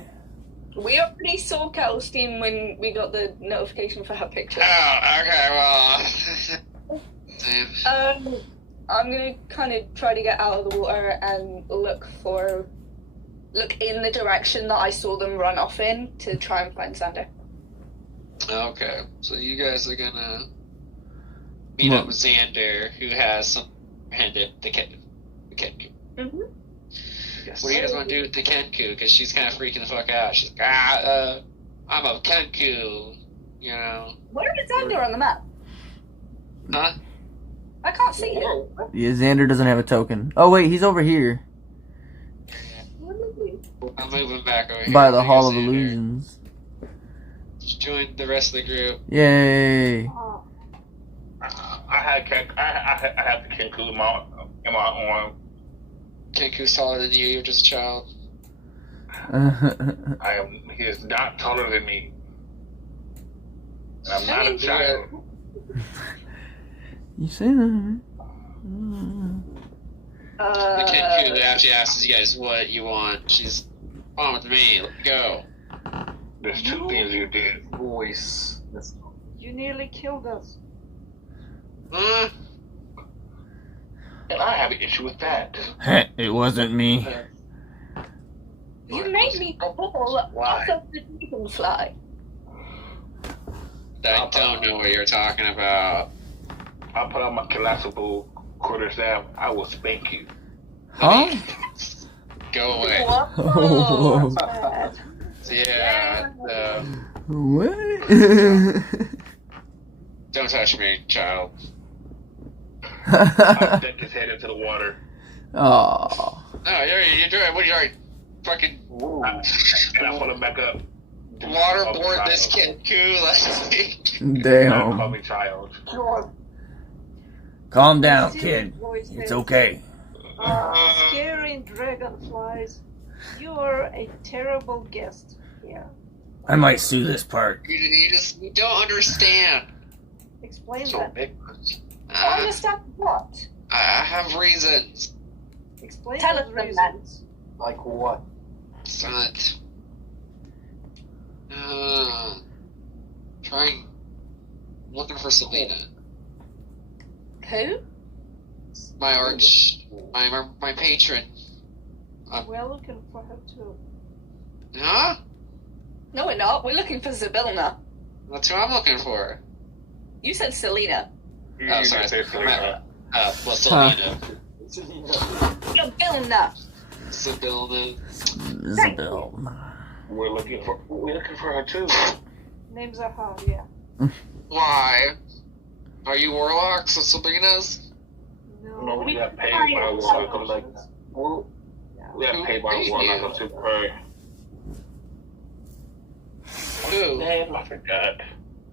We already saw Kettlestein when we got the notification for her picture. Oh, okay, well. Damn. I'm gonna kind of try to get out of the water and look in the direction that I saw them run off in to try and find Xander. Okay, so you guys are gonna meet up with Xander, who has some handed the Kenku. Mm-hmm. What do you guys want to do with the Kenku? Because she's kind of freaking the fuck out. She's like, I'm a Kenku, you know. Where is Xander on the map? Huh? I can't see him. Yeah, Xander doesn't have a token. Oh wait, he's over here I'm moving back over here. by the So you Hall got of Xander. Illusions. Just join the rest of the group. Yay! I have the Kenku in my arm. Kenku's taller than you. You're just a child. He is not taller than me. And I'm not a child. You say that? The kid who actually asks you guys what you want. She's on with me. Let's go. There's two things you did. Voice. You nearly killed us. Huh? And I have an issue with that. It wasn't me. You made me fall off of the dragonfly. I don't know what you're talking about. I'll put out my collapsible quarterstaff. I will spank you. Huh? Go away. Oh, Yeah. What? Don't touch me, child. I'll stick his head into the water. Oh. No, you're doing. What are you fucking And I pull him back up. waterboard this kid? Like, Don't call Damn. me child. God. Calm down, Still kid. voice It's says, okay. Scaring dragonflies. You are a terrible guest here. I might sue this part. you just don't understand. Explain So that. big. I understand what? I have reasons. Explain Tell those us them then. reasons. Like what? It's not. Trying. Looking for Selena. Who? My patron. We're looking for her too. Huh? No, we're not. We're looking for Zybilna. That's who I'm looking for. You said Selena. Oh, sorry. You say Selena. Well, Selena. Zybilna. Sibylla. Isabel. We're looking for her too. Names are hard, yeah. Why? Are you warlocks or Sabrina's? No, No. we got paid by a warlock. Like, we got paid by a warlock to her. Who? Name? I forgot.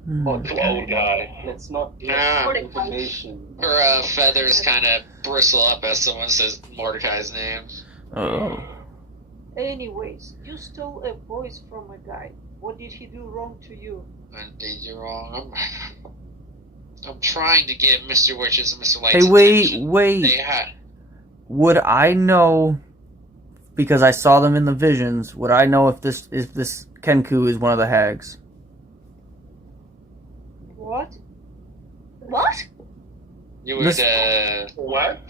Hmm. Oh, the old guy. Let's not Yeah. get information. Her feathers kind of bristle up as someone says Mordecai's name. Oh. Anyways, you stole a voice from a guy. What did he do wrong to you? Indeed, you're wrong. I'm trying to get Mr. Witches and Mr. Light's Hey, wait, attention. wait. They had. Would I know, because I saw them in the visions, would I know if this Kenku is one of the hags? What? What? You would, What?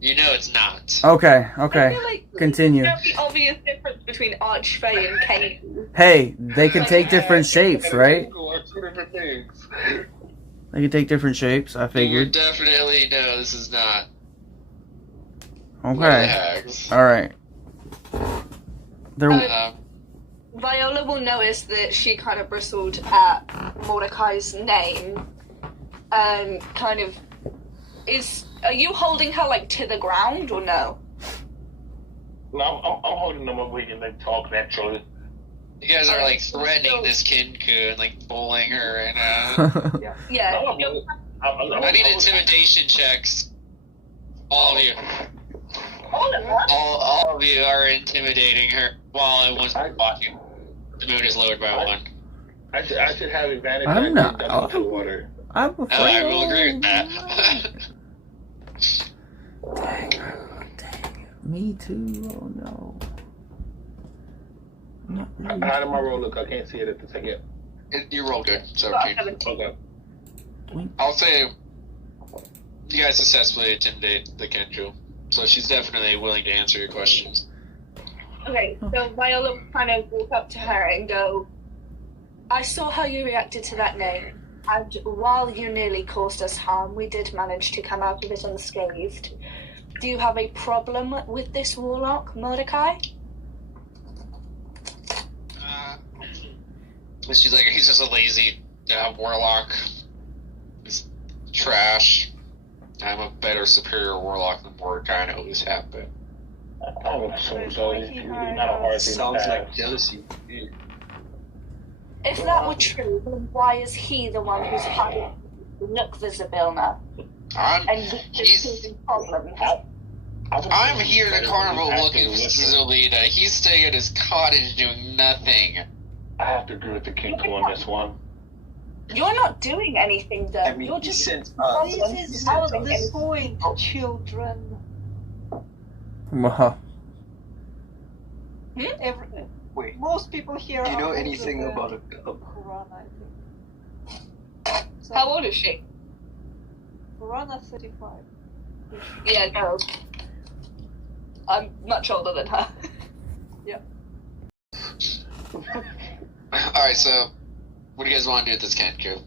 you know it's not. Okay, I okay. feel like Continue. there's a very obvious difference between Archfey and Kenku. Hey, they can take different shapes, right? Two different things. They can take different shapes, I You would figured. definitely know this is not one of the Okay. hags. Alright. There. Viola will notice that she kind of bristled at Mordecai's name. Kind of are you holding her like to the ground or no? No, I'm holding them up where you can like talk naturally. You guys are like threatening this Kinku and like bullying her right now. Yeah. No, you're- I need intimidation checks. All of you. all of us. All of you are intimidating her while I was watching. The mood is lowered by one. I should have advantage. I'm when I not- get dumped into the water. I'm afraid. Oh, I will agree with that. Dang. Me too. Oh no. Not really. How did my roll look? I can't see it at the second. You roll good. So Okay. I'll say you guys successfully intimidate the Kenku. So she's definitely willing to answer your questions. Okay, so Viola will kind of walk up to her and go, I saw how you reacted to that name, and while you nearly caused us harm, we did manage to come out of it unscathed. Do you have a problem with this warlock, Mordecai? She's like, he's just a lazy warlock. He's trash. I'm a better superior warlock than Mordecai, and it always have been. I don't assume so. It's not a hard thing to Sounds pass. like jealousy. If that were true, then why is he the one who's hiding look Zybilna I'm, and he's, causing problems? I'm here at a carnival looking for Zolita. He's staying at his cottage doing nothing. I have to agree with the King on this one. You're not doing anything, though. I mean, You're he just sent This us. is following the him. point, children. Uh-huh. Wait, Most people here do you are know older anything than about a cub? Furana, I think. So, How old is she? Furana 35. Yeah, no. I'm much older than her. Alright, so what do you guys want to do with this Kenku?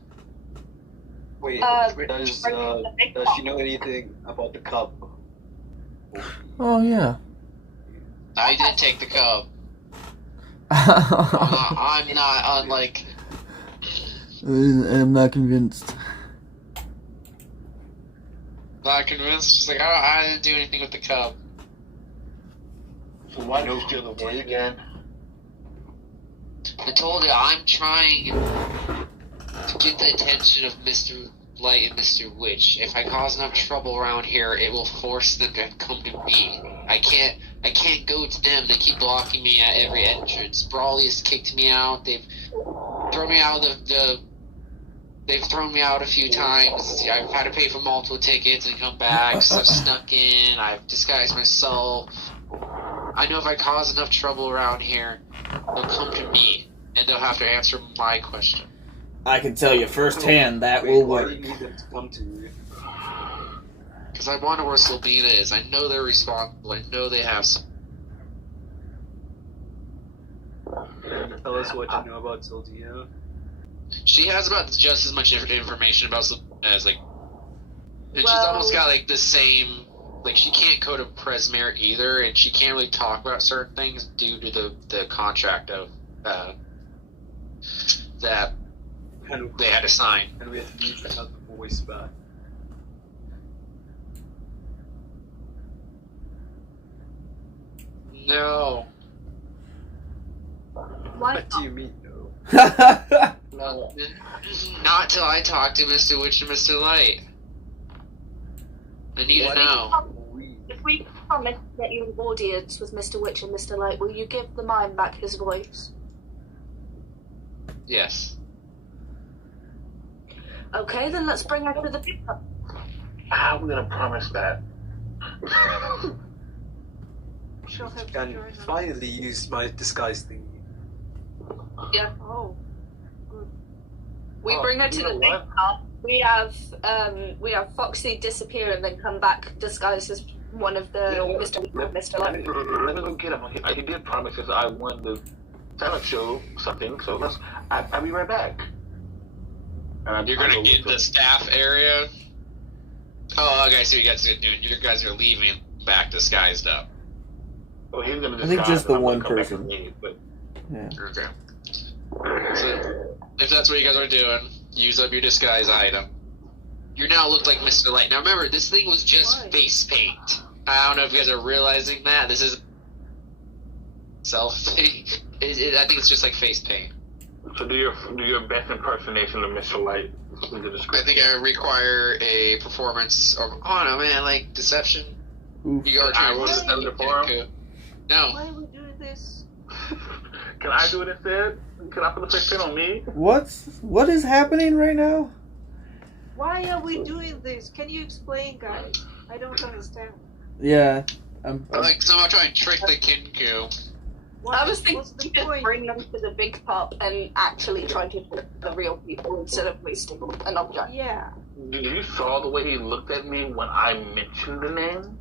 Wait, does the big she cub. know anything about the cub? Oh, yeah. I didn't take the cub. I'm not unlike. I'm not convinced. Not convinced. She's like, I didn't do anything with the cub. So why do you steal the boy again? I told you I'm trying to get the attention of Mr. Light and Mr. Witch. If I cause enough trouble around here, it will force them to come to me. I can't go to them. They keep blocking me at every entrance. Brawley has kicked me out. They've thrown me out of They've thrown me out a few times. I've had to pay for multiple tickets and come back. So I've snuck in. I've disguised myself. I know if I cause enough trouble around here, they'll come to me, and they'll have to answer my question. I can tell you firsthand that Wait, will why work. do you need them to come to you? Because I wonder where Sylvina is. I know they're responsible. I know they have some. Can you tell us what you know about Sylvia? She has about just as much information about Sylvina as, like... And she's Well- almost got, like, the same... Like, she can't go to Presmere either, and she can't really talk about certain things due to the contract of... that And, they had to sign. and we have to use another voice back. No. Why What do you mean, no? Not till I talk to Mr. Witch and Mr. Light. I need to know. If we promise that you're an audience with Mr. Witch and Mr. Light, will you give the mime back his voice? Yes. Okay, then let's bring her to the pickup. How are we gonna promise that? She'll have to And join us. finally use my disguise thingy. Oh, good. We Oh, bring her to you the know big what? car. We have Foxy disappear and then come back disguised as one of the You know what? Mr. Witch and Mr. Let Light. me go get him. Okay, he did promise us I won the talent show something, so I'll be right back. And You're gonna get the staff area? Oh, okay, I see what you guys are doing. You guys are leaving back disguised up. Oh, he's gonna I think disguise just the and I'm one gonna come back person. with me, but Yeah. Okay. So, if that's what you guys are doing, use up your disguise item. You now look like Mr. Light. Now remember, this thing was just Why? face paint. I don't know if you guys are realizing that. This is self thing. I think it's just like face paint. so do your best impersonation of Mr. Light. With the I description. think I require a performance of, oh no man, like deception. Oof. You are I trying roll to the thunder for him? No. Why are we doing this? Can I do it instead? Can I put the face paint on me? What is happening right now? Why are we doing this? Can you explain, guys? I don't understand. Yeah. I'm Like somehow trying to trick the Kinku. What, I was thinking what's the just point? bring them to the big pub and actually try to trick the real people instead of wasting an object. Yeah. Did you saw the way he looked at me when I mentioned the name?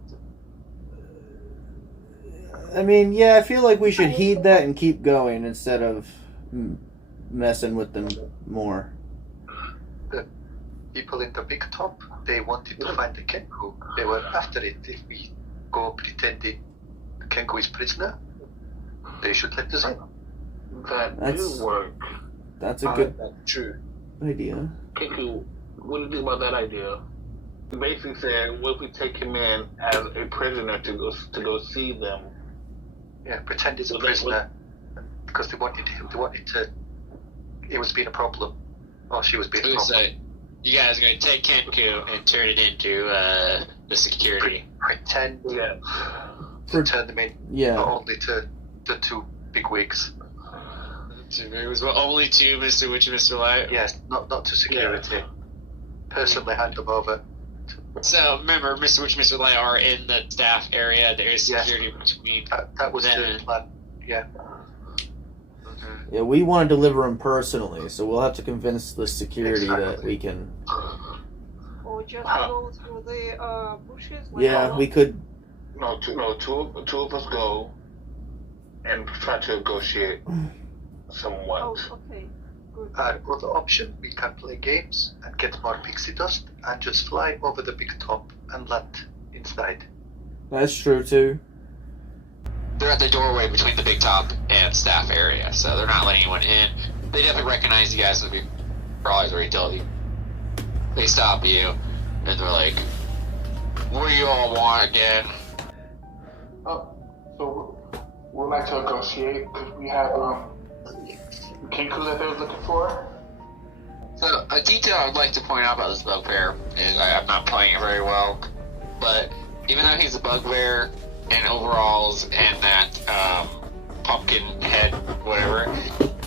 I mean, yeah, I feel like we should heed that and keep going instead of messing with them more. People in the big top, they wanted to find the Kenku. They were after it. If we go pretending the Kenku is prisoner, they should let us in. That That's- do work. That's a good True. idea. Kiku, what do you think about that idea? He basically said, what if we take him in as a prisoner to go see them? Yeah, pretend he's a So they prisoner because they wanted him. They wanted to. He was being a problem, or she was being a Who problem. said you guys are gonna take Kenku and turn it into the security. Pretend Yeah. to turn them in, Yeah. not only to the two big wigs. It was only to Mr. Witch and Mr. Light. Yes, not to security. Personally hand them over. So remember, Mr. Witch and Mr. Light are in the staff area. There is Yes. security between That was them. the plan. Yeah. Yeah, we want to deliver them personally, so we'll have to convince the security that Exactly. we can. Or just go through the bushes? Like Yeah, we could. Two of us go and try to negotiate somewhat. Oh, okay. Good. Other option, we can play games and get more pixie dust and just fly over the big top and land inside. That's true too. They're at the doorway between the big top and staff area, so they're not letting anyone in. They definitely recognize you guys, as we probably already told you. They stop you, and they're like, "What do you all want again?" So we'd like to negotiate because we have the Kinku that they were looking for. So, a detail I'd like to point out about this bugbear is I'm not playing it very well, but even though he's a bugbear in overalls and that pumpkin head, whatever,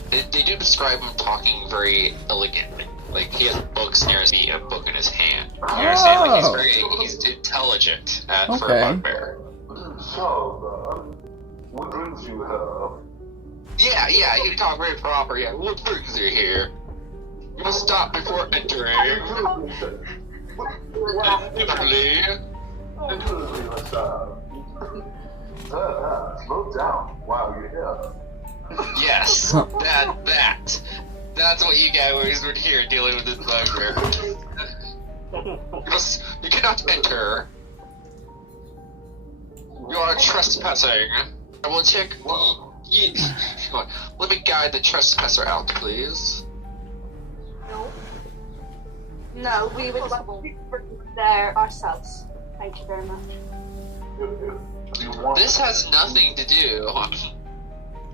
they do describe him talking very elegantly. Like, he has books near his feet and a book in his hand. You understand? Like, he's intelligent for a Okay. bugbear. So, what brings you here? Yeah, you talk very proper. Yeah, what brings you here? You must stop before entering. Definitely. Slow down while you're here. Yes, that's what you guys were here dealing with this bugbear. You cannot enter. You are trespassing. I will check let me guide the trespasser out, please. No. No, we would there ourselves. Thank you very much. If you want This has nothing to do.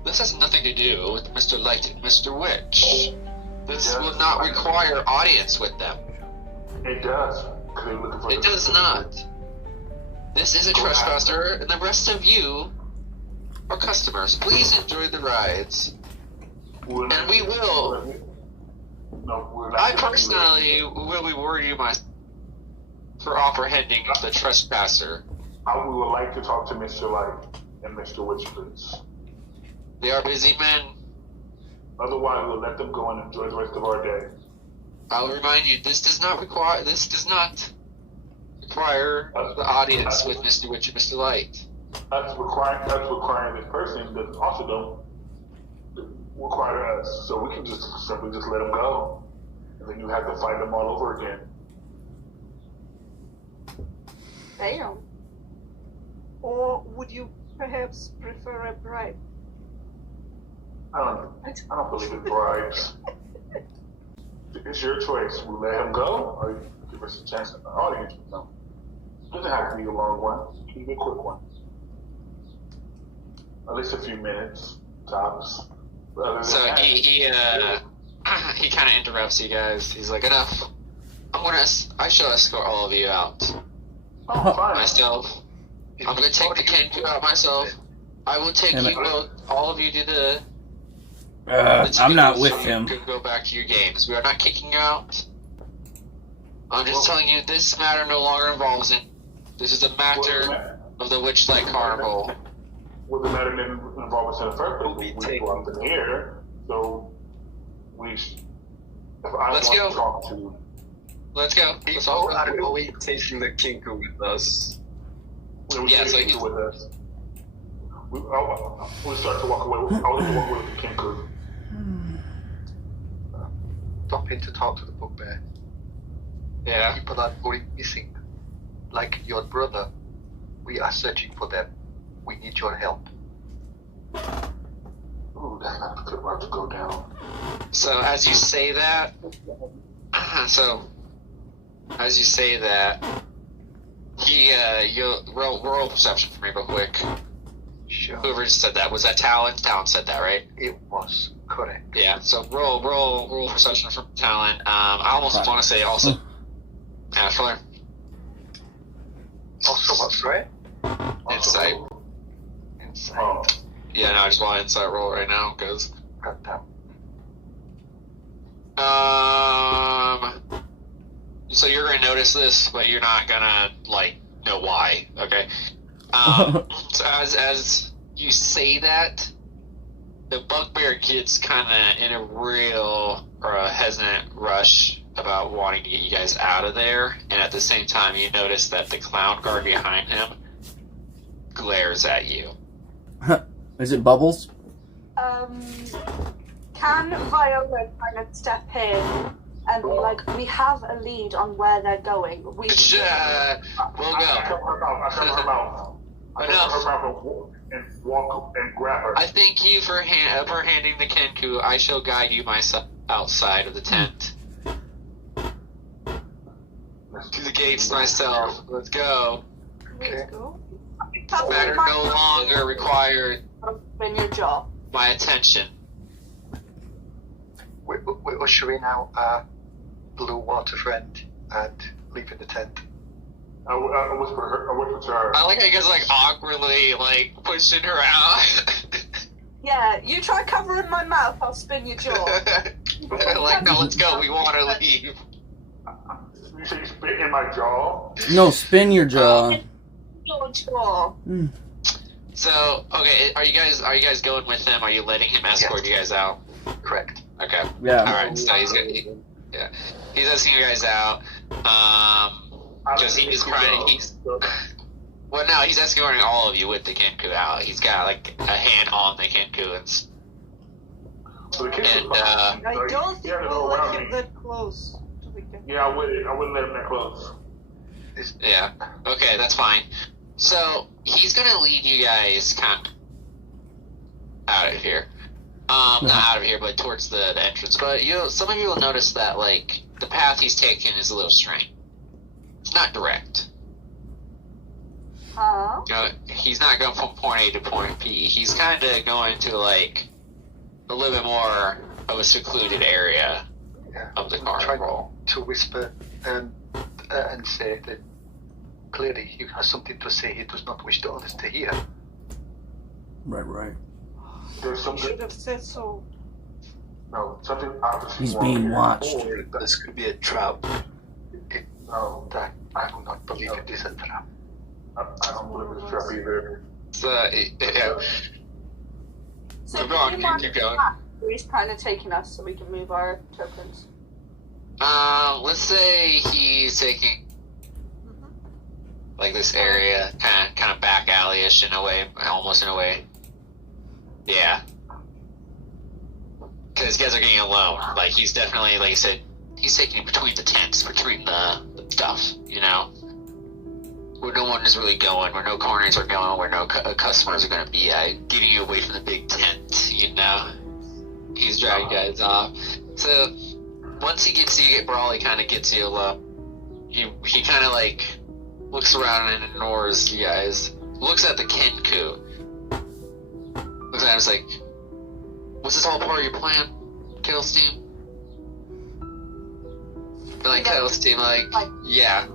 This has nothing to do with Mr. Light and Mr. Witch. This will not require audience with them. It does. 'Cause they're looking for It the- does not. This is a trespasser, and the rest of you are customers. Please enjoy the rides. We're not- And we will. No, we're not. I personally will reward you for apprehending the trespasser. I would like to talk to Mr. Light and Mr. Witch, please. They are busy men. Otherwise, we'll let them go and enjoy the rest of our day. I'll remind you, this does not require the audience with Mr. Witch and Mr. Light. That's requiring this person that also don't require us. So we can just simply just let them go. And then you have to fight them all over again. Damn. Or would you perhaps prefer a bribe? I don't believe in bribes. It's your choice. We let him go, or you give us a chance at the audience with them. It doesn't have to be a long one. It can be a quick one. At least a few minutes, tops. But other than So that, he kind of interrupts you guys. He's like, enough. I shall escort all of you out oh, fine. myself. I'm gonna take the Kenku out myself. I will take you both, all of you to the I'm not so with you him. can go back to your games. We are not kicking you out. I'm just telling you, this matter no longer involves it. This is a matter of the Witchlight Carnival. Well, the matter didn't involve us in the first We'll place. be We taking- go up in here, so if I Let's want go. to talk to, Let's go. Let's all People are go. going taking the Kinku with us. we Yeah, so take you- you with us. We start to walk away. I was to walk away with the Kinku. Stop in to talk to the bugbear. Yeah. People are going missing. Like your brother. We are searching for them. We need your help. Ooh, that's not a good route to go down. So as you say that, you'll roll perception for me real quick. Sure. Whoever just said that, was that Talon? Talon said that, right? It was correct. Yeah. So roll perception from Talon. I almost want to say also Ashler. Also, what's right? Insight. Insight. Oh, Yeah, no, I just want an insight roll right now, because... Goddamn. So you're gonna notice this, but you're not gonna, like, know why, okay? So as you say that, the bugbear gets kind of in a real, or a hesitant rush about wanting to get you guys out of there, and at the same time you notice that the clown guard behind him glares at you. Is it Bubbles? Can Viola kind of step in and be like, we have a lead on where they're going. We'll I go. cover her mouth. I cover her mouth. I cover her mouth and walk up and grab her. I thank you for handing the Kenku. I shall guide you myself outside of the tent. To the gates myself. Let's go. Let's go. Matter no longer required In your jaw. my attention. We're ushering out our blue water friend and leaving the tent. I whisper to her. I like how you guys like awkwardly like pushing her out. Yeah, you try covering my mouth, I'll spin your jaw. Like, no, let's go. We want to leave. You say you spit in my jaw? No, spin your jaw. Your jaw. So, okay, are you guys going with him? Are you letting him escort you guys out? Correct. Okay. Yeah. All right. So he's escorting you guys out. Because he's trying. Well, no, he's escorting all of you with the Kenku out. He's got like a hand on the Kenku and. So the kid And, I don't think he had to we'll go let around him me. that close to the cat. Yeah, I wouldn't let him that close. Yeah. Okay, that's fine. So he's gonna lead you guys kind of out of here. Not out of here, but towards the entrance. But some of you will notice that like the path he's taking is a little strange. It's not direct. Huh? He's not going from point A to point B. He's kind of going to like a little bit more of a secluded area of the carnival. To whisper and say that clearly he has something to say he does not wish the others to hear. Right. There's You something. should have said so. No, something obviously He's wrong being here. watched. Or This could be a trap. No, That I do not believe it is a trap. I don't believe it's a trap either. So, yeah. So Go on, can you mark keep going. the map where he's kind of taking us so we can move our tokens? Let's say he's taking like this area, kind of back alley-ish in a way, almost in a way. Yeah. Because you guys are getting alone. Like, he's definitely, like I said, he's taking you between the tents, between the stuff, you know? Where no one is really going, where no corners are going, where no customers are going to be at, getting you away from the big tent, you know? He's dragging you guys off. So, once he gets you, Brawley kind of gets you alone. He kind of, like, looks around and ignores you guys. Looks at the Kenku. Looks at him and is like, was this all part of your plan, Kettlestein? And like Kettlestein, like, yeah.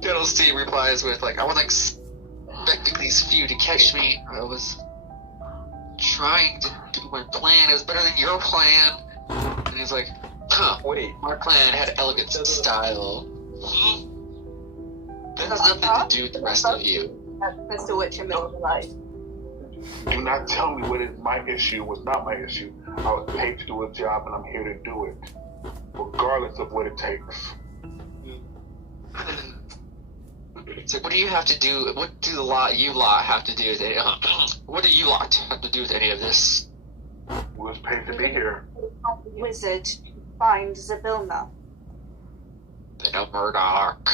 Kettlestein replies with like, I wasn't expecting these few to catch me. I was trying to do my plan. It was better than your plan. And he's like, huh, Wait. my plan had elegant style. That has nothing to do with the rest of you. Mr. Witch in middle of the night. Do not tell me what is my issue was not my issue. I was paid to do a job and I'm here to do it, regardless of what it takes. So what do you have to do? What do you lot have to do with it? What do you lot have to do with any of this? We was paid to be here. Wizard find Zabilna. They know Murdoch.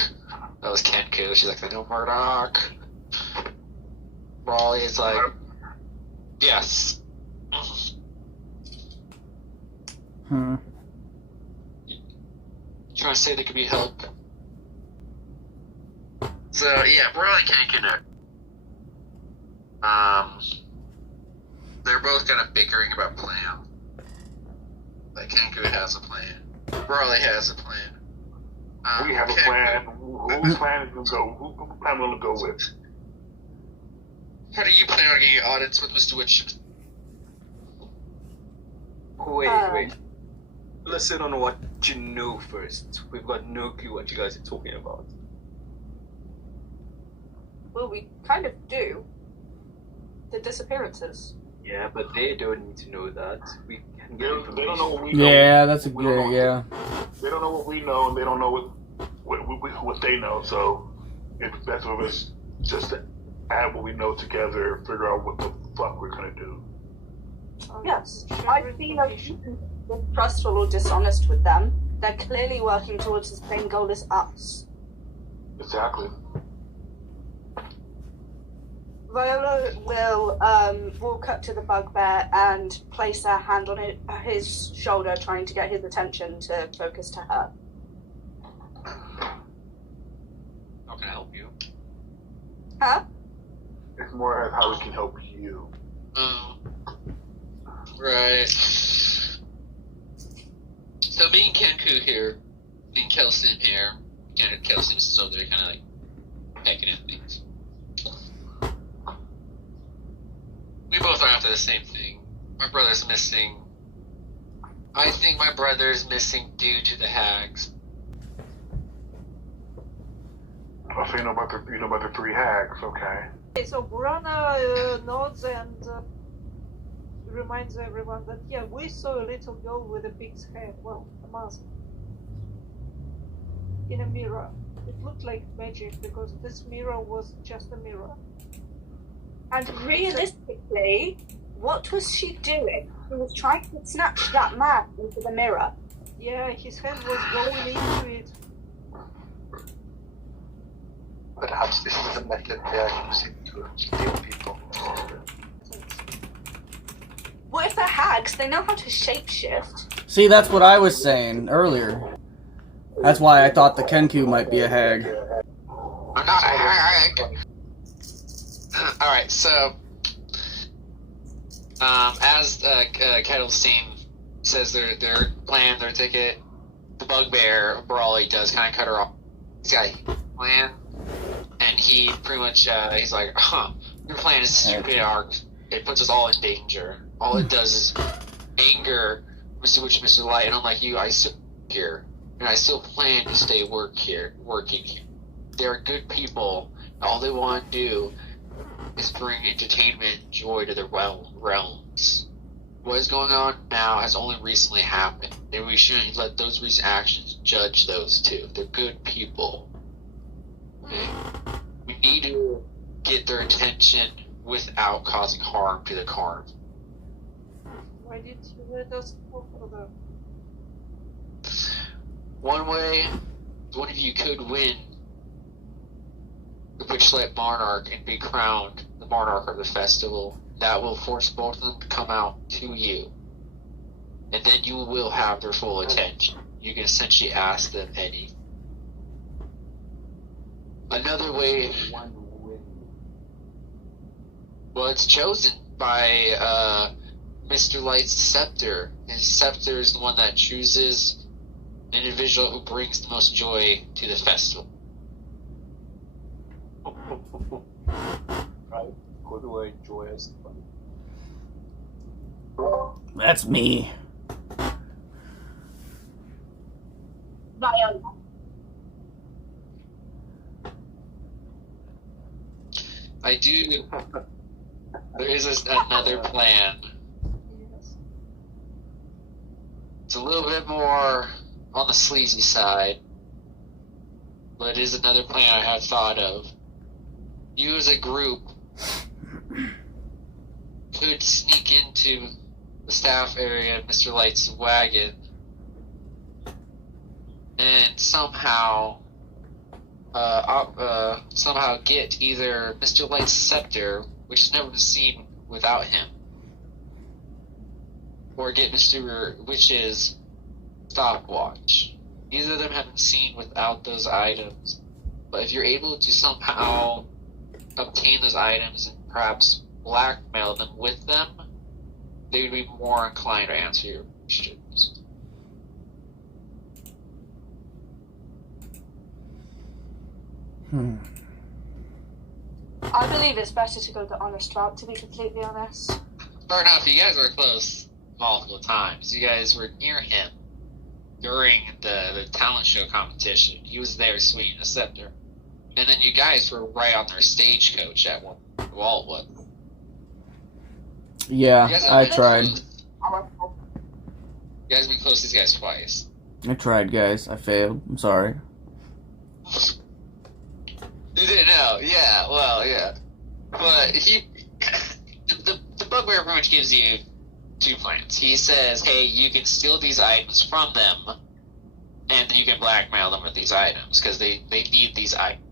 That was Kenku. She's like, they know Murdoch. Raleigh is like, yes. Hmm. Trying to say there could be help. So yeah, Raleigh can't connect. They're both kind of bickering about plan. Like Kenku has a plan. Raleigh has a plan. We have a plan. Whose plan is going to go? Whose plan will go with? How do you plan on getting audits with Mr. Witch? Wait. Listen on what you know first. We've got no clue what you guys are talking about. Well, we kind of do. The disappearances. Yeah, but they don't need to know that. We can get information. They don't know what we know. Yeah, that's a good. Yeah. They don't know what we know, and they don't know what they know. So it's best for us just to add what we know together, figure out what the fuck we're gonna do. Yes, I feel like distrustful or dishonest with them. They're clearly working towards the same goal as us. Exactly. Viola will walk up to the bugbear and place her hand on his shoulder, trying to get his attention to focus to her. How can I help you? Huh? It's more as how we can help you. Oh. Right. So me and Kenku here, me and Kelson here, Kelson's still there kind of like pecking at things. We both are after the same thing. My brother's missing. I think my brother's missing due to the hags. Oh, so you know about the 3 hags, okay. Okay, so Burana nods and reminds everyone that, yeah, we saw a little girl with a pig's head, well, a mask, in a mirror. It looked like magic because this mirror was just a mirror. And realistically, what was she doing? She was trying to snatch that man into the mirror. Yeah, his hand was going into it. Perhaps this is the method they are using to steal people. What if they're hags? They know how to shapeshift. See, that's what I was saying earlier. That's why I thought the Kenku might be a hag. I'm not a hag. Alright, so as Kettlestein says their plan, their ticket, the bugbear Brawley does kind of cut her off. He's got a plan, and he pretty much he's like, your plan is stupid. It puts us all in danger. All it does is anger Mr. Witch and Mr. Light, and unlike you, I still here, and I still plan to stay working here. They're good people. All they want to do is bring entertainment and joy to their realms. What is going on now has only recently happened, and we shouldn't let those recent actions judge those two. They're good people. Okay? We need to get their attention without causing harm to the carnival. Why didn't you let us go for them? One way, one of you could win the Witchlight Monarch and be crowned the Monarch of the festival. That will force both of them to come out to you. And then you will have their full attention. You can essentially ask them anything. Another way, well, it's chosen by Mr. Light's scepter. His scepter is the one that chooses an individual who brings the most joy to the festival. Right? Good word, joyous. That's me. Viola. I do. There is another plan. Yes. It's a little bit more on the sleazy side, but it is another plan I have thought of. You as a group could sneak into the staff area of Mr. Light's wagon and somehow get either Mr. Light's scepter, which has never been seen without him, or get Mr. Witch's stopwatch. Neither of them have been seen without those items, but if you're able to somehow obtain those items and perhaps blackmail them with them, they would be more inclined to answer your questions. I believe it's better to go the honest route, to be completely honest. Fair enough, you guys were close multiple times. You guys were near him during the talent show competition. He was there swinging a scepter. And then you guys were right on their stagecoach at Waldwood. Yeah, I tried. You guys have been close to these guys twice. I tried, guys. I failed. I'm sorry. You didn't know, yeah, well, yeah. But the bugbear pretty much gives you 2 plans. He says, hey, you can steal these items from them, and then you can blackmail them with these items, because they need these items.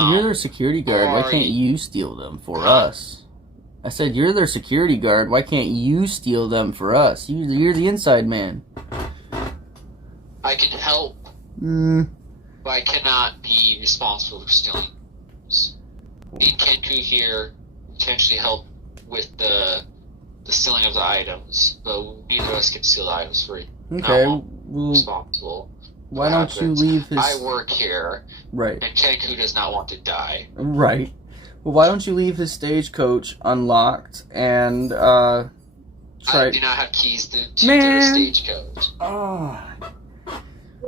You're their security guard. Why can't you steal them for us? I said, you're their security guard. Why can't you steal them for us? You're the inside man. I can help, but I cannot be responsible for stealing. Me and Kenku here potentially help with the stealing of the items, but neither of us can steal the items free. Okay, well, well, responsible. why don't you leave his... I work here, right, and Kenku does not want to die. Right. Well, why don't you leave his stagecoach unlocked and, try... I do not have keys to their stagecoach. Oh.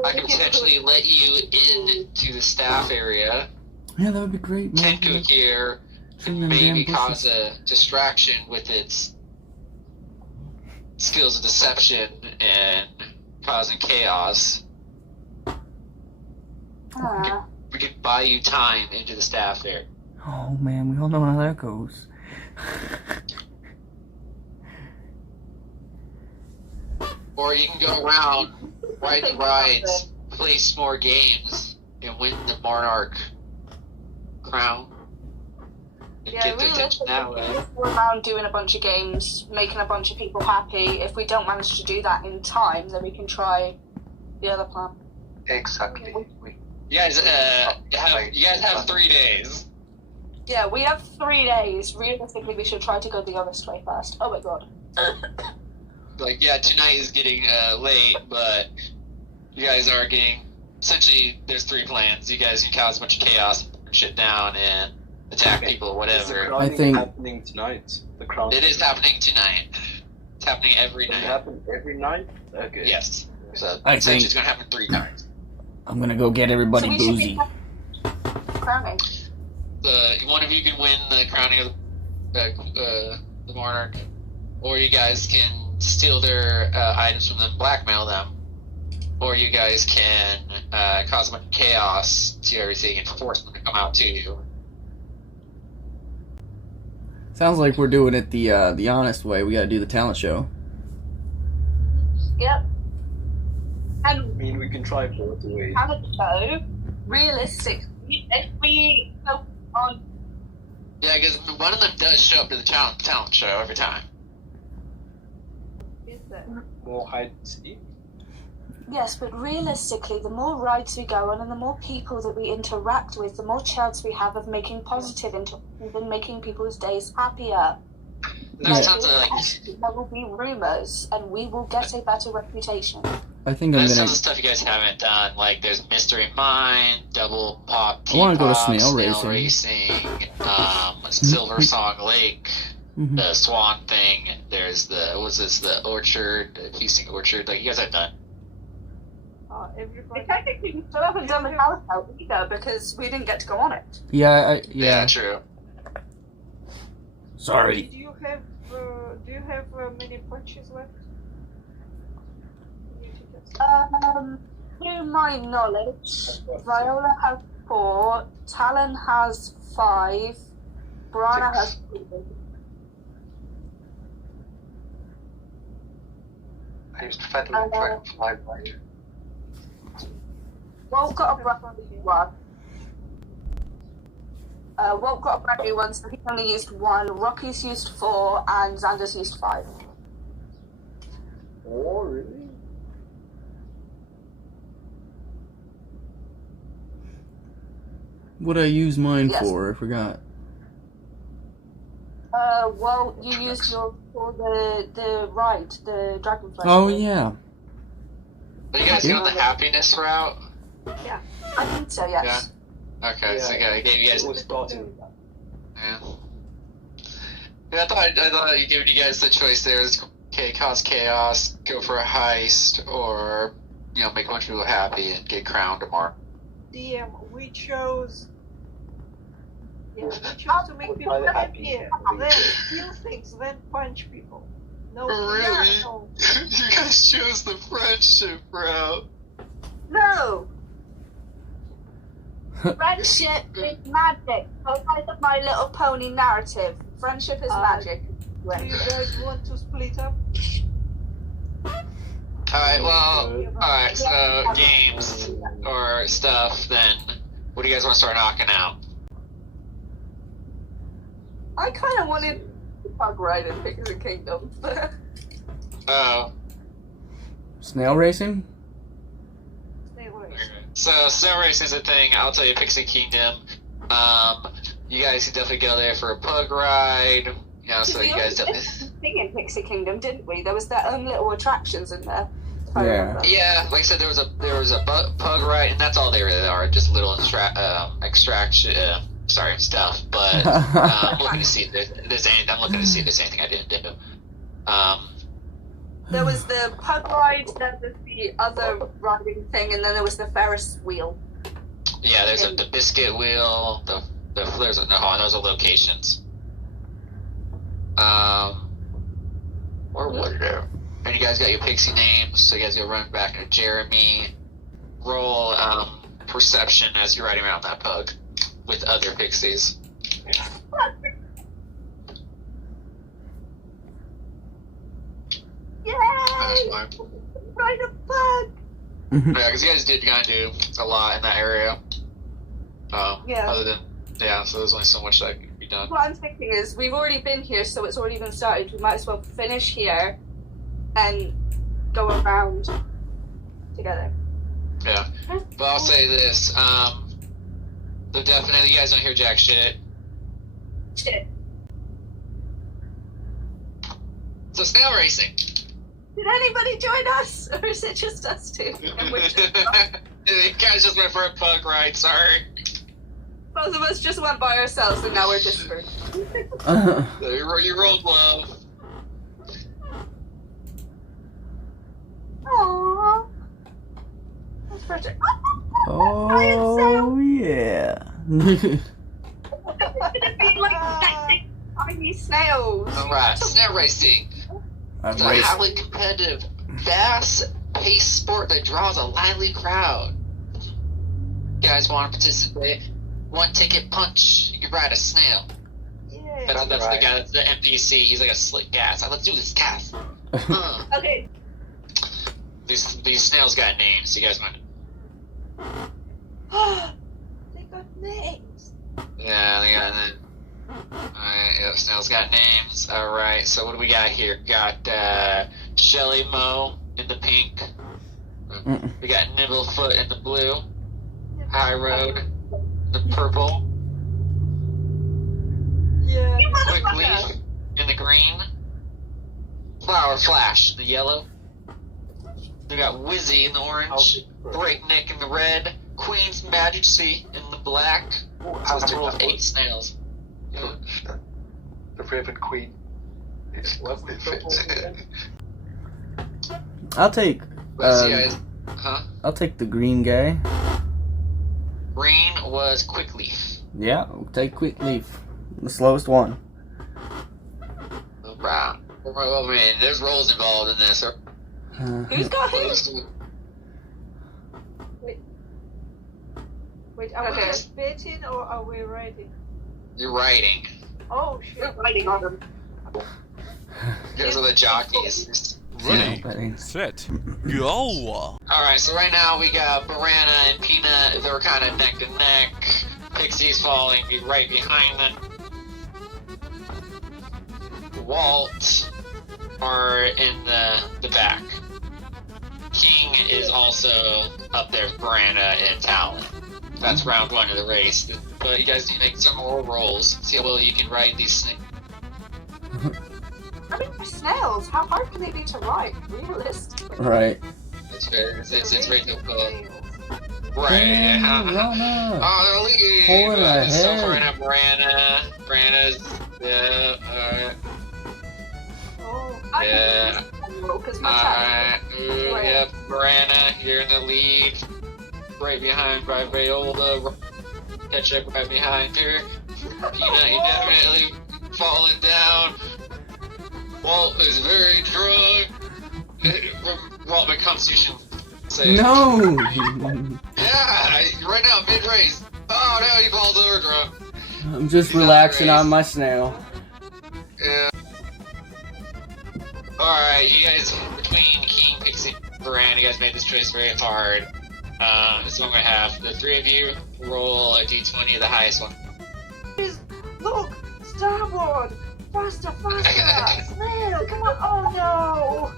I can potentially let you into the staff area. Yeah, that would be great, man. Kenku here can maybe cause a distraction with its skills of deception and causing chaos. We could buy you time into the staff area. Oh, man, we all know how that goes. Or you can go around, ride the rides, play some more games, and win the Monarch crown. And get the attention that way. We're around doing a bunch of games, making a bunch of people happy. If we don't manage to do that in time, then we can try the other plan. Exactly. You guys have 3 days. Yeah, we have 3 days. Realistically, we should try to go the honest way first. Oh my god. Like, yeah, tonight is getting late, but you guys are getting... Essentially, there's 3 plans. You guys can cause a bunch of chaos, burn shit down, and attack people, Is whatever. the crowning happening tonight? The crowning. It is happening tonight. It's happening every Does night. it happen every night? Okay. Yes. So, I essentially, think- it's going to happen 3 times. I'm gonna go get everybody So we should boozy. be crowning. One of you can win the crowning of the Monarch, or you guys can steal their items from them, blackmail them, or you guys can cause a bunch of chaos to everything and force them to come out to you. Sounds like we're doing it the honest way. We gotta do the talent show. Yep. I And mean, we can try both ways. talent show, realistically, if we go on... Yeah, because one of them does show up to the talent show every time. Is that? More hide and seek. Yes, but realistically, the more rides we go on and the more people that we interact with, the more chance we have of making positive interactions and making people's days happier. There's Yeah. tons of like There will be rumours, and we will get a better reputation. I think I'm there's gonna. tons of stuff you guys haven't done. Like there's Mystery Mine, Double Pop, I wanna go to T-Pop, snail racing, Silver Song Lake, Mhm. the Swan thing. There's the Orchard, the Feasting Orchard. Like you guys have done. Everybody. Technically, we still haven't done the talent show either because we didn't get to go on it. Yeah. True. Sorry. Do you have many punches left? Any tickets? To my knowledge, Viola has 4, Talon has 5, Brana has 2. I used feathering dragonfly right. Wolf got a brand new one. Wolf got a brand new one, so he only used 1. Rocky's used 4, and Xander's used 5. Oh, really? What'd I use mine Yes. for? I forgot. Well, you used yours for the ride, the dragonfly. Oh yeah. Are you guys going the happiness route? I think so, yes. Okay, so I gave you guys. We're starting with that. Yeah. Yeah, I thought you giving you guys the choice there is okay, cause chaos, go for a heist, or make a bunch of people happy and get crowned tomorrow. DM, we chose. Yeah, we chose to make We're people rather happy, happy. then steal things, then punch people. No, Really? yeah, no. You guys chose the friendship route. No! Friendship is magic. Go by the My Little Pony narrative. Friendship is magic. Do you guys want to split up? Alright, so games or stuff, then what do you guys want to start knocking out? I kind of wanted to pug ride in Pixie Kingdom. Oh. Snail racing? Stay away. So, snow racing is a thing. I'll tell you, Pixie Kingdom. You guys can definitely go there for a pug ride. So you guys definitely. Thing in Pixie Kingdom, didn't we? There was their own little attractions in there. if I Yeah. remember. Yeah, like I said, there was a pug ride, and that's all they really are, just little extraction. Sorry, stuff. But I'm looking to see if there's anything. I'm looking to see if there's anything I didn't do. There was the pug ride, then there's the other riding thing, and then there was the Ferris wheel. Yeah, there's the biscuit wheel. Those are locations. Where was there? And you guys got your pixie names, so you guys go run back into Jeremy. Roll perception as you're riding around that pug with other pixies. Yay! That's fine. Ride a pug! Yeah, because you guys did kind of do a lot in that area. Yeah. Other than, so there's only so much that can be done. What I'm thinking is, we've already been here, so it's already been started. We might as well finish here and go around together. Yeah. But I'll say this, so definitely you guys don't hear jack shit. Shit. So snail racing. Did anybody join us? Or is it just us two? And we're just- You guys just went for a pug ride, sorry. both of us just went by ourselves and now we're dispersed. You rolled low. Aww. That's perfect. Oh, yeah. It's gonna be like sexy tiny snails. Alright, snail racing. It's a highly competitive, fast-paced sport that draws a lively crowd. You guys want to participate? One ticket punch, you can ride a snail. Yeah. That's the guy, that's the NPC. He's like a slick gas. Like, let's do this, gas. Okay. These snails got names. You guys want? They got names. Yeah, they got names. Alright, yeah, snails got names. Alright, so what do we got here? Got Shelly Mo in the pink. We got Nibblefoot in the blue. High Road in the purple. Yeah. Quick Leaf in the green. Flower Flash in the yellow. We got Wizzy in the orange. Breakneck in the red. Queen's Majesty in the black. So it's a roll of 8 snails. The Raven Queen. It's lovely. I'll take. I'll take the green guy. Green was Quick Leaf. Yeah, we'll take Quick Leaf, the slowest one. Right. Oh man, there's rolls involved in this. Who's got who? Wait, are we Okay. just betting or are we riding? You're riding. Oh shit. We're riding on them. Those are the jockeys. Ready, set, go! Alright, so right now we got Barana and Peanut. They're kind of neck to neck. Pixie's falling right behind them. Walt are in the back. King is also up there with Barana and Talon. That's round 1 of the race. But you guys need to make some more rolls. See how well you can ride these things. I mean, they're snails. How hard can they be to ride? Realistically. Right. It's fair. It's very difficult. Right. Rana. Oh, leave. Pulling ahead. So far up Brana's. Yeah. Alright. Oh, Yeah. Because my chat. Yep. Brana, you're in the lead. Right behind by Viola. Catch up right behind her. Peanut, you definitely falling down. Walt is very drunk. Walt, my constitution save. No! Yeah, right now, mid-race. Oh no, he falls over drunk. I'm just relaxing on my snail. Yeah. Alright, you guys, between King, Pixie, and Baran, you guys made this choice very hard. So I'm gonna have the three of you roll a d20, the highest one. please, look! Starboard! Faster, faster! Snail, come on! Oh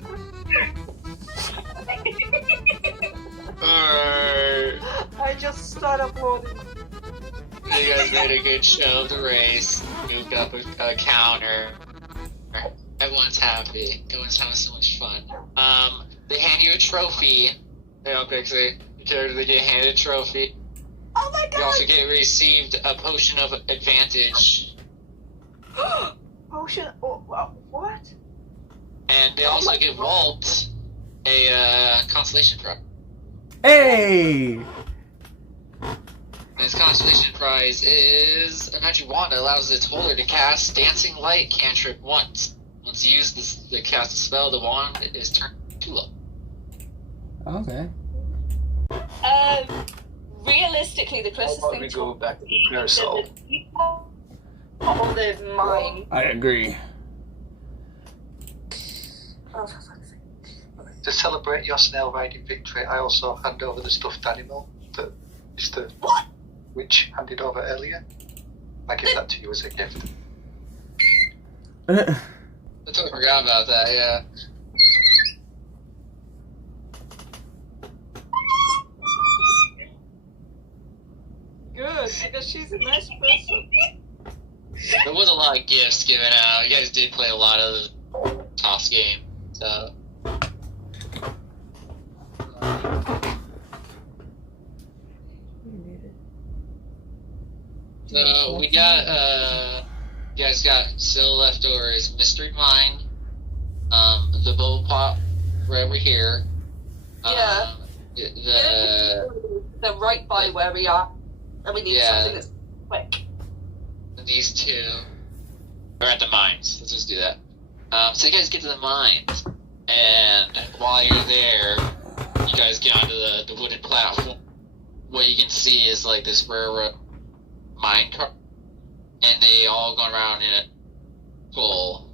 Alright. no! I just started uploading. You guys made a good show of the race. Moved up a counter. Everyone's happy. Everyone's having so much fun. They hand you a trophy. You know, Pixie. They get handed a trophy. Oh my You also god! received a potion of advantage. Potion. Oh, what? And they also give Walt a constellation prize. Hey! His constellation prize is a magic wand that allows its holder to cast Dancing Light cantrip once. Once you use the cast a spell, the wand is turned to low. Okay. Realistically, the closest How about thing we to go back to the parasol? all the mine. I agree. Oh, for fuck's sake. To celebrate your snail riding victory, I also hand over the stuffed animal that Mr. Witch handed over earlier. I give that to you as a gift. I totally forgot about that, yeah. Good, because she's a nice person. There was a lot of gifts given out. You guys did play a lot of the toss game, so. So we got you guys got still left over is Mystery Mine, the bubble pop right over here. Yeah. They're right by where we are, and we need something that's quick. These two are at the mines. Let's just do that. So you guys get to the mines, and while you're there, you guys get onto the wooden platform. What you can see is like this railroad mine car, and they all go around in a full.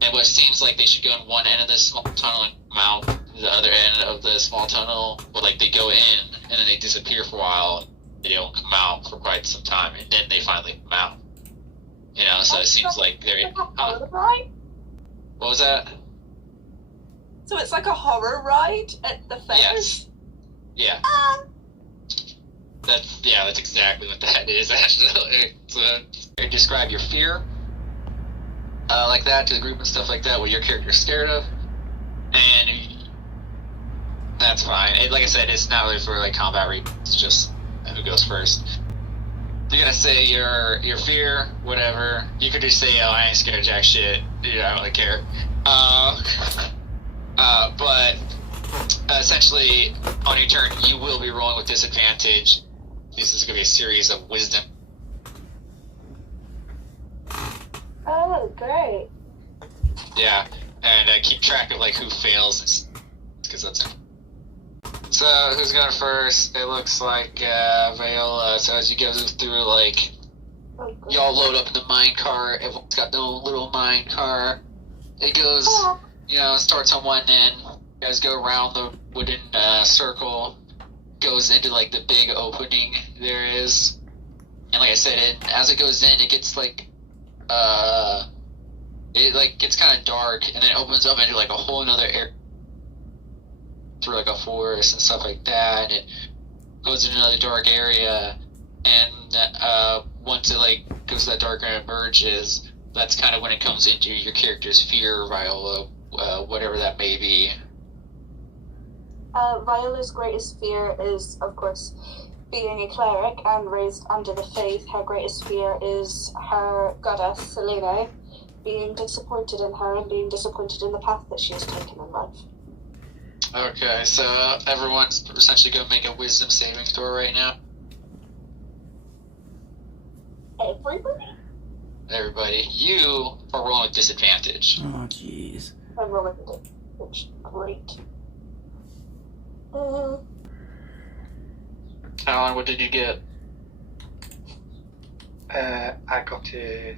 And what seems like they should go in one end of this small tunnel and come out the other end of the small tunnel, but like they go in and then they disappear for a while. They don't come out for quite some time, and then they finally come out. You know, so it seems like they're. Right? What was that? So it's like a horror ride at the fair. Yes. Yeah. That's exactly what that is. Actually, describe your fear, like that to the group and stuff like that. What your character's scared of, and that's fine. And like I said, it's not really for like combat reasons. It's just who goes first. You're gonna say your fear, whatever. You could just say, "Oh, I ain't scared of jack shit." Dude, I don't really care. But essentially, on your turn, you will be rolling with disadvantage. This is gonna be a series of wisdom. Oh, great. Yeah, and keep track of like who fails, because that's it. So who's going first? It looks like Viola. So as you go through, like y'all load up in the mine car. Everyone's got their own little mine car. It goes, starts on one end. You guys go around the wooden circle. Goes into like the big opening there is, and like I said, as it goes in, it gets like it gets kind of dark, and then it opens up into like a whole another area through like a forest and stuff like that, and it goes into another dark area, and once it like goes to that dark area and emerges, that's kind of when it comes into your character's fear, Viola, whatever that may be. Viola's greatest fear is, of course, being a cleric and raised under the faith. Her greatest fear is her goddess, Selene, being disappointed in her and being disappointed in the path that she has taken in life. Okay, so everyone's essentially going to make a wisdom saving throw right now. Everybody, you are rolling with disadvantage. Oh, jeez. I'm rolling disadvantage. Great. Alan, what did you get? I got a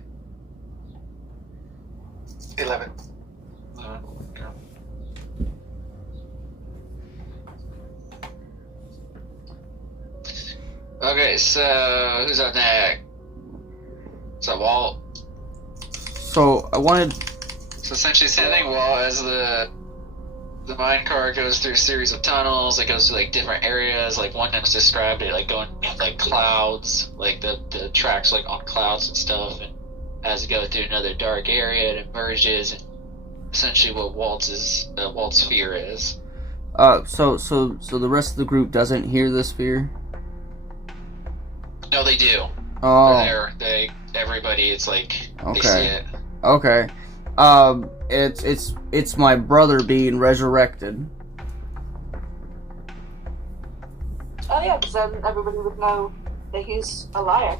11. Okay, so who's up next? So Walt. So, I wanted... So essentially same thing, Walt, as the minecart goes through a series of tunnels, it goes to like different areas, like one that's described it like going like clouds, like the tracks like on clouds and stuff, and as it goes through another dark area it emerges, and essentially what Walt's fear is. So the rest of the group doesn't hear this fear? No, they do. Oh. Everybody, it's like, Okay. they see it. Okay. It's my brother being resurrected. Oh yeah, because then everybody would know that he's a liar.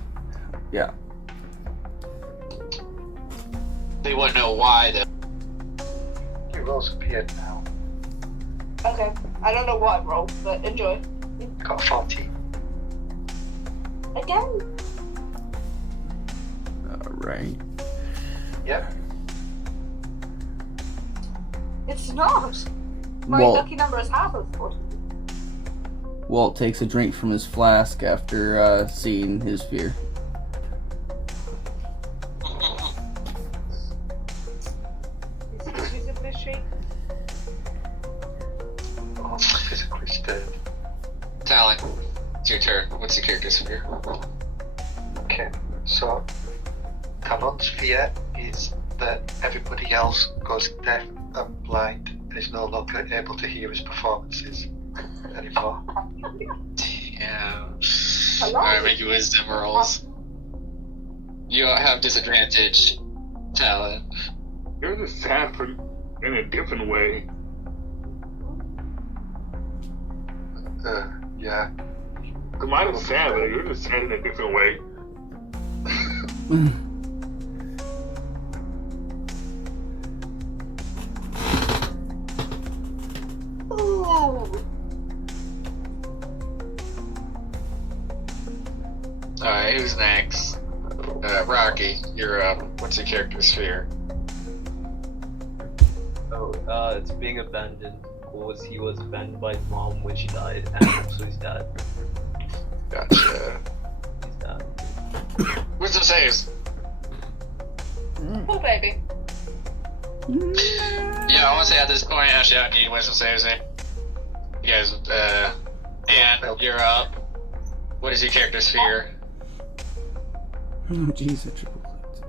Yeah. They wouldn't know why, though. Your rolls appeared now. Okay. I don't know what roll, but enjoy. Got a 14. Again? Alright. Yep. It's not. My Walt. lucky number is half of 40. Walt takes a drink from his flask after seeing his fear. Is visibly shaken. Oh, I'm physically stirred. Talon, it's your turn. What's your character's fear? Okay, so Talon's fear is that everybody else goes deaf and blind and is no longer able to hear his performances anymore. Damn. Alright, make your wisdom rolls. You have disadvantage, Talon. You're just sad for in a different way. Yeah. Mine is sad, but you're just sad in a different way. Alright, who's next? Rocky, you're up. What's your character's fear? Oh, it's being abandoned because he was abandoned by his mom when she died, and also his dad. Gotcha. His dad. Wisdom saves. Poor baby. Yeah, I want to say at this point, actually, I don't need wisdom saves. You guys, and you're up. What is your character's fear? Oh, jeez, a triple clicked.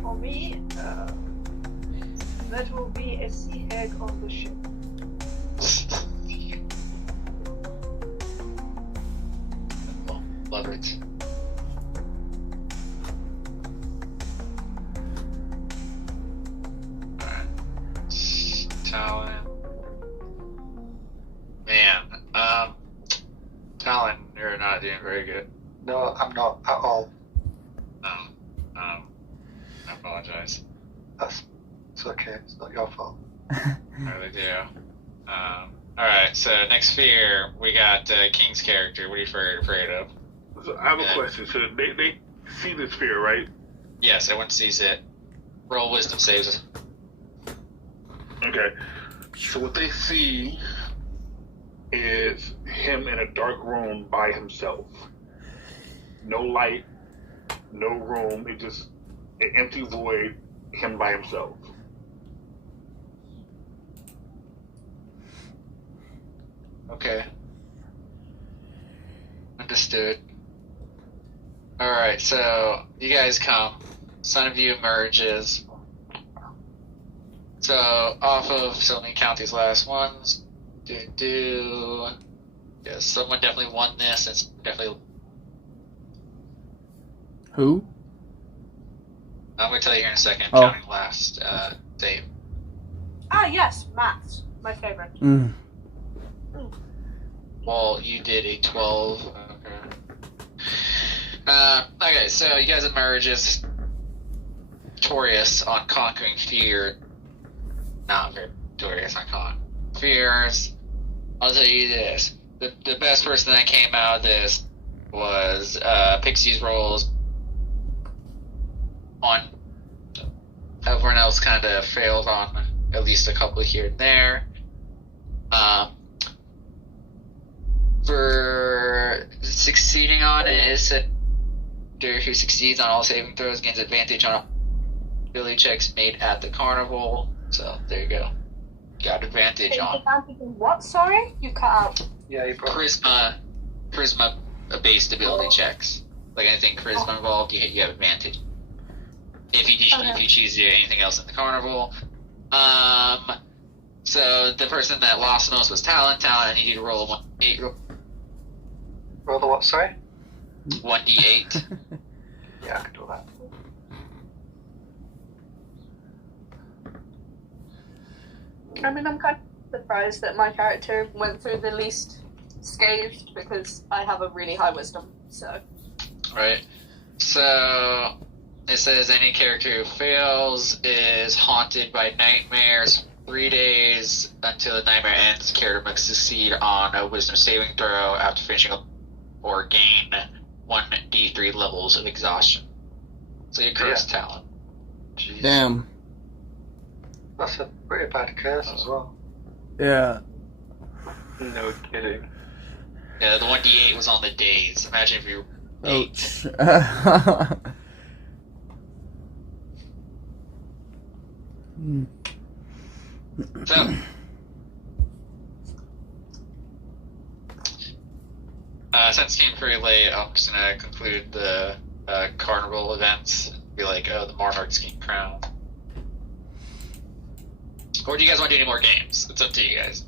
For me, that will be a sea hag on the ship. Love it. Alright. Talon. Man, Talon, you're not doing very good. No, I'm not at all. I apologize. It's okay, it's not your fault. I really do. Alright, so next fear, we got King's character. What are you afraid of? So I have a question. So they see this fear, right? Yes, everyone sees it. Roll wisdom saves. Okay. So what they see is him in a dark room by himself. No light, no room. It's just an empty void, him by himself. Okay. Understood. Alright, so you guys come. Son of you emerges. So, off of, so let me count these last ones. Yeah, someone definitely won this. It's definitely. Who? I'm going to tell you here in a second. Oh. Counting last save. Ah, yes, maths. My favorite. Well, you did a 12. Okay. Okay, so you guys emerge as victorious on conquering fear. Not victorious on conquering fears. I'll tell you this. The best person that came out of this was Pixie's rolls. On everyone else kind of failed on at least a couple here and there. For succeeding on it, is that who succeeds on all saving throws gains advantage on ability checks made at the carnival. So there you go. Got advantage on Advantage in what? Sorry, you cut out. Yeah, you probably. charisma based ability checks. Like anything charisma involved, you have advantage. If you choose to do anything else in the carnival. So the person that lost the most was Talon. Talon, I need you to roll a 1d8. Roll the what, sorry? 1d8. Yeah, I can do that. I mean, I'm kind of surprised that my character went through the least scathed because I have a really high wisdom, so. Right. So it says any character who fails is haunted by nightmares 3 days until the nightmare ends. The character must succeed on a wisdom saving throw after finishing or gain 1d3 levels of exhaustion. So you curse Talon. Jeez. Damn. That's a pretty bad curse as well. Yeah. No kidding. Yeah, the 1d8 was on the days. Imagine if you Ouch. So, since it came pretty late, I'm just gonna conclude the carnival events. Be like, oh, the monarch's getting crowned. Or do you guys want to do any more games? It's up to you guys.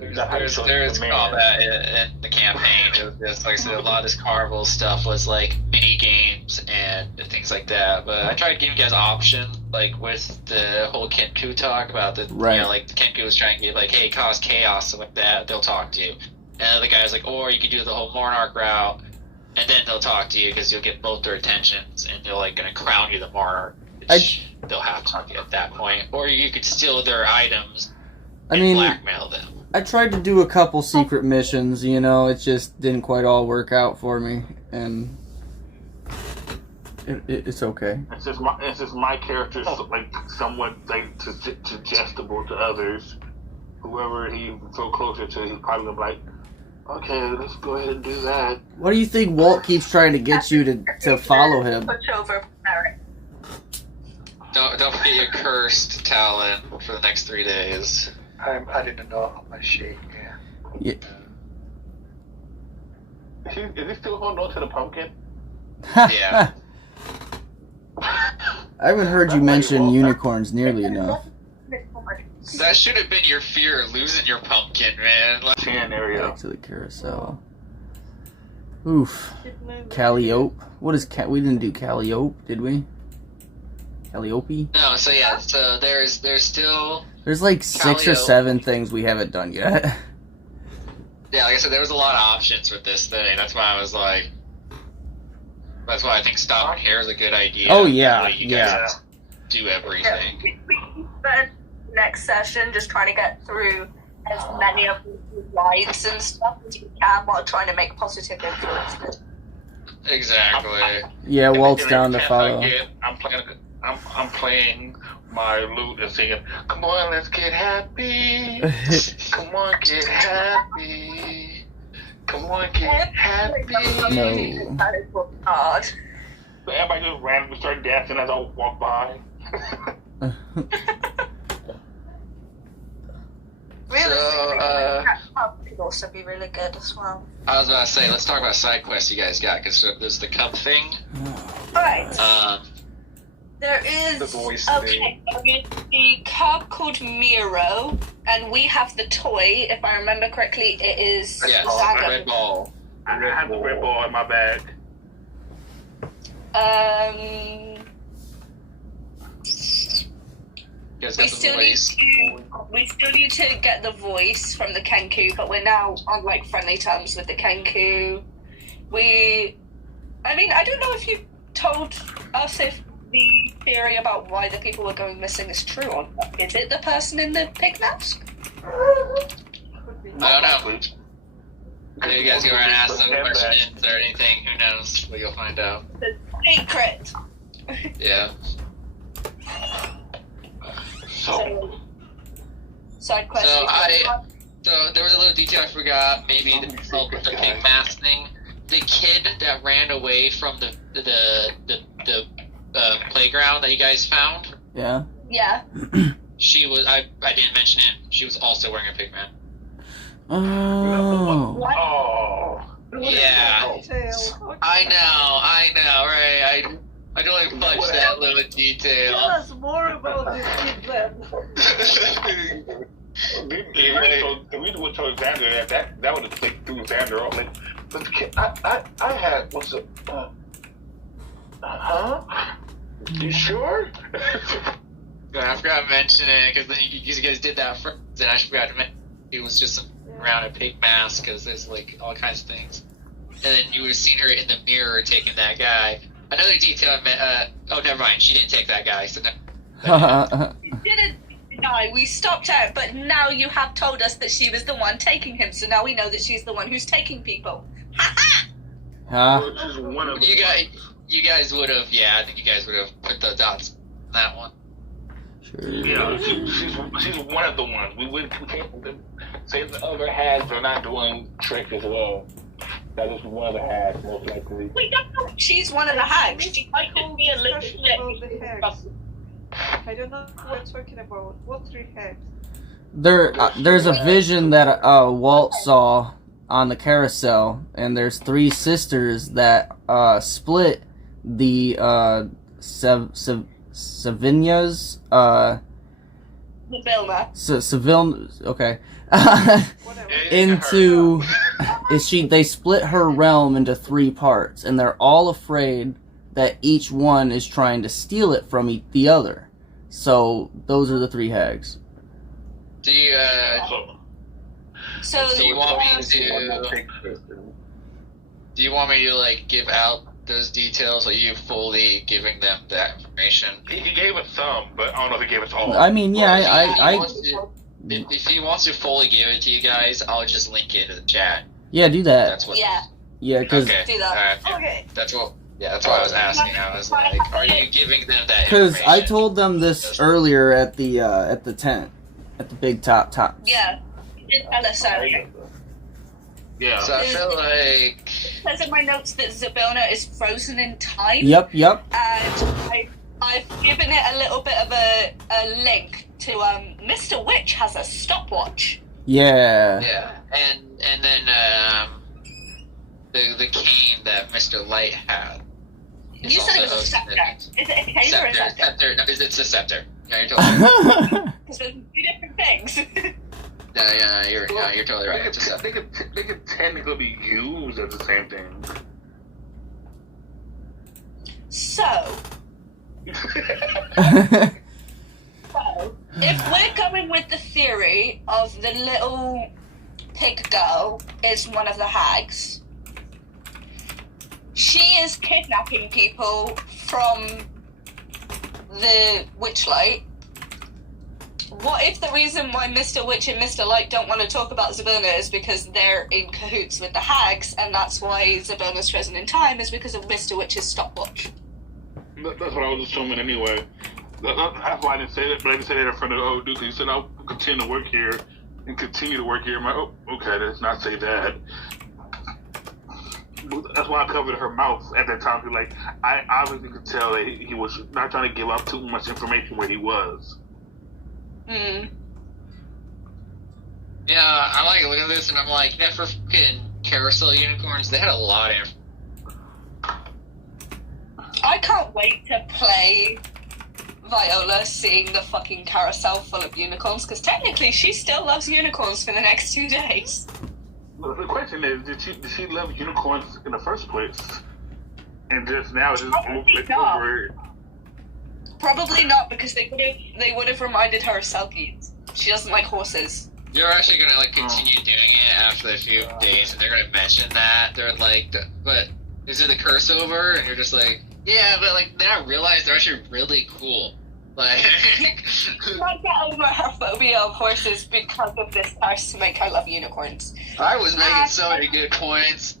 There's combat in the campaign. It was just, like I said, a lot of this carnival stuff was like mini games and things like that. But I tried giving you guys options, like with the whole Kenku talk about the, Right. you know, like Kenku was trying to give like, hey, cause chaos, stuff like that. They'll talk to you. And the guy's like, or you could do the whole monarch route, and then they'll talk to you because you'll get both their attentions, and they're like gonna crown you the monarch, which they'll have to talk to you at that point. Or you could steal their items and blackmail them. I tried to do a couple secret missions, you know, it just didn't quite all work out for me, and it's okay. It's just my character's like somewhat like suggestible to others. Whoever he feel closer to, he's probably gonna be like, okay, let's go ahead and do that. What do you think Walt keeps trying to get you to follow him? Push over Eric. Don't forget your cursed Talon for the next 3 days. I'm adding a note on my sheet, Yeah. Is he still holding on to the pumpkin? Yeah. I haven't heard you mention unicorns nearly enough. That should have been your fear of losing your pumpkin, man. Like, Back to the carousel. Oof. Calliope. What is we didn't do Calliope, did we? Calliope? no, so yeah, so there's still There's like 6 or Calliope. 7 things we haven't done yet. Yeah, like I said, there was a lot of options with this thing. That's why I was like, that's why I think stopping here is a good idea. Oh, yeah, That way you guys do everything. We spent next session just trying to get through as many of the lives and stuff as we can while trying to make positive influences. Exactly. Yeah, Walt's down to follow. I'm playing my lute and singing, come on, let's get happy. Come on, get happy. Come on, get happy. No. That is what's hard. So everybody just randomly started dancing as I walk by. Could also be really good as well. I was about to say, let's talk about side quests you guys got, because there's the cup thing. Right. There is. The voice Okay, there's the cub called Miro, and we have the toy. If I remember correctly, it is Yes, Zaga. red ball. I have the red ball in my bag. You guys We got the still voice. need to get the voice from the Kenku, but we're now on like friendly terms with the Kenku. I mean, I don't know if you told us if the theory about why the people were going missing is true or not. Is it the person in the pig mask? I don't know. If you guys go around and ask some questions or anything, who knows? But you'll find out. The secret. Yeah. So, Side question. So there was a little detail I forgot. Maybe the pig mask thing. The kid that ran away from the playground that you guys found. Yeah. Yeah. She was. I didn't mention it. She was also wearing a pig mask. Oh. oh, Yeah. Detail. Okay. I know, right? I totally fudged that little Tell detail. us more about this kid then. if we would tell Xander that would have threw Xander off. Like, but the kid, I had what's it? Huh? You sure? I forgot to mention it because then you guys did that first, and I forgot to mention it was just around a pig mask because there's like all kinds of things. And then you would have seen her in the mirror taking that guy. Another detail. Oh, never mind. She didn't take that guy. So We didn't die. We stopped her, but now you have told us that she was the one taking him. So now we know that she's the one who's taking people. Ha ha! Huh? you guys would have. Yeah, I think you guys would have put the dots on that one. Sure. Yeah, she's one of the ones. We can't say the other hags are not doing trick as well. That is one of the hags, most likely. We don't know if she's one of the hags. She might just be a little About the hags. I don't know what we're talking about. What 3 hags? There's a vision that Walt saw on the carousel, and there's 3 sisters that split the Savinas, Vilna. okay. Whatever. Into they split her realm into 3 parts, and they're all afraid that each one is trying to steal it from the other. So those are the 3 hags. Do you So do you want me to? Do you want me to like give out those details? Or are you fully giving them that information? He gave us some, but I don't know if he gave us all. I mean, yeah, If he wants to fully give it to you guys, I'll just link it in the chat. yeah, do that. That's what. yeah, Yeah, because Okay. do that. Alright. Okay. That's what. Yeah, that's what I was asking. I was like, are you giving them that because information? I told them this earlier at the tent, at the big top. Yeah, you did tell us so. Yeah. So I feel like. It says in my notes that Zabilna is frozen in time. Yep. And I've given it a little bit of a link to Mr. Witch has a stopwatch. Yeah. Yeah, and then the cane that Mr. Light had. Is You said it was a also scepter. Is it a cane or a Scepter. scepter? Scepter. No, it's a scepter. Yeah, you're totally right. Because there's 2 different things. Yeah, you're totally right. They It's a scepter. could technically be used as the same thing. So, if we're going with the theory of the little pig girl is one of the hags, she is kidnapping people from the Witchlight. What if the reason why Mr. Witch and Mr. Light don't want to talk about Zabilna is because they're in cahoots with the hags, and that's why Zabilna's frozen in time is because of Mr. Witch's stopwatch? That's what I was assuming anyway. That's why I didn't say that, but I didn't say that in front of the old dude. He said, I'll continue to work here and continue to work here. I'm like, oh, okay, let's not say that. That's why I covered her mouth at that time. Because, like, I obviously could tell that he was not trying to give up too much information where he was. Hmm. Yeah, I like looking at this and I'm like, for fucking carousel unicorns, they had a lot of I can't wait to play Viola seeing the fucking carousel full of unicorns, because technically she still loves unicorns for the next 2 days. Well, the question is, did she love unicorns in the first place? And just now just over it? Probably not, because they would have reminded her of Selkies. She doesn't like horses. You're actually gonna like continue doing it after a few days, and they're gonna mention that. They're like, but is it a curse over? And you're just like, yeah, but like then I realized they're actually really cool. Like, She might get over her phobia of horses because of this curse to make her love unicorns. I was making so many good points.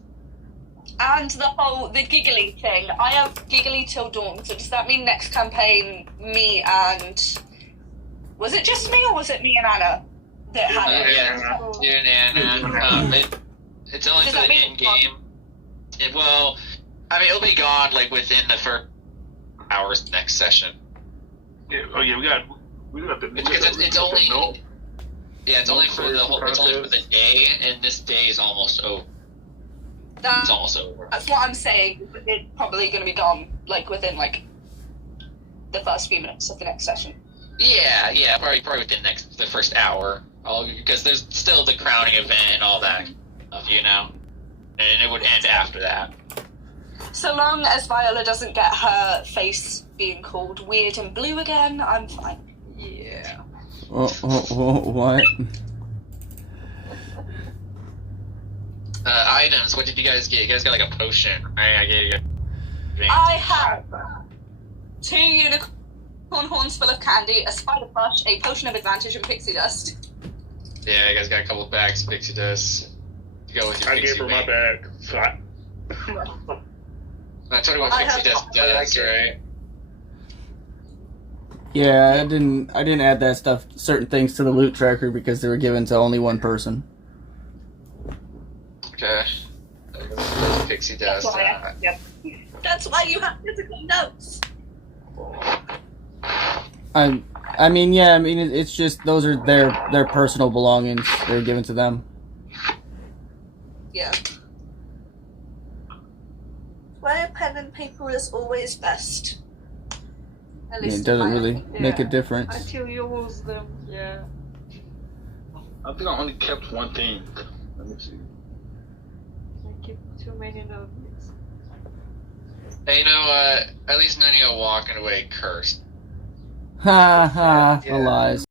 And the giggly thing. I have giggly till dawn, so does that mean next campaign me and... Was it just me or was it me and Anna that had it? Yeah, you and Anna. It's only Does for that the mean in-game. Well, I mean, it'll be gone like within the first hours next session. Yeah, oh yeah, we got the. Because it's only. No. Yeah, it's only for the whole. It's only for the day, and this day is almost over. It's almost over. That's what I'm saying. It's probably going to be gone, like, within, like, the first few minutes of the next session. Yeah, probably within the first hour. Because there's still the crowning event and all that stuff, you know? And it would end after that. So long as Viola doesn't get her face being called weird and blue again, I'm fine. Yeah. What? Items, what did you guys get? You guys got like a potion, right? I gave you I have 2 unicorn horns full of candy, a spider plush, a potion of advantage, and pixie dust. Yeah, you guys got a couple of bags of pixie dust. To go with your I pixie gave her my bag, so I told you what pixie dust does, right? Yeah, I didn't add that stuff, certain things to the loot tracker because they were given to only one person. Okay. Pixie dust. That's why you have physical notes. It's just those are their personal belongings. They're given to them. Yeah. Why a pen and paper is always best. At least It doesn't really Yeah. make a difference. Until you lose them, yeah. think I only kept one thing. Let me see. I keep too many notebooks. Hey, you know what? At least none of you are walking away cursed. Ha ha, the lies.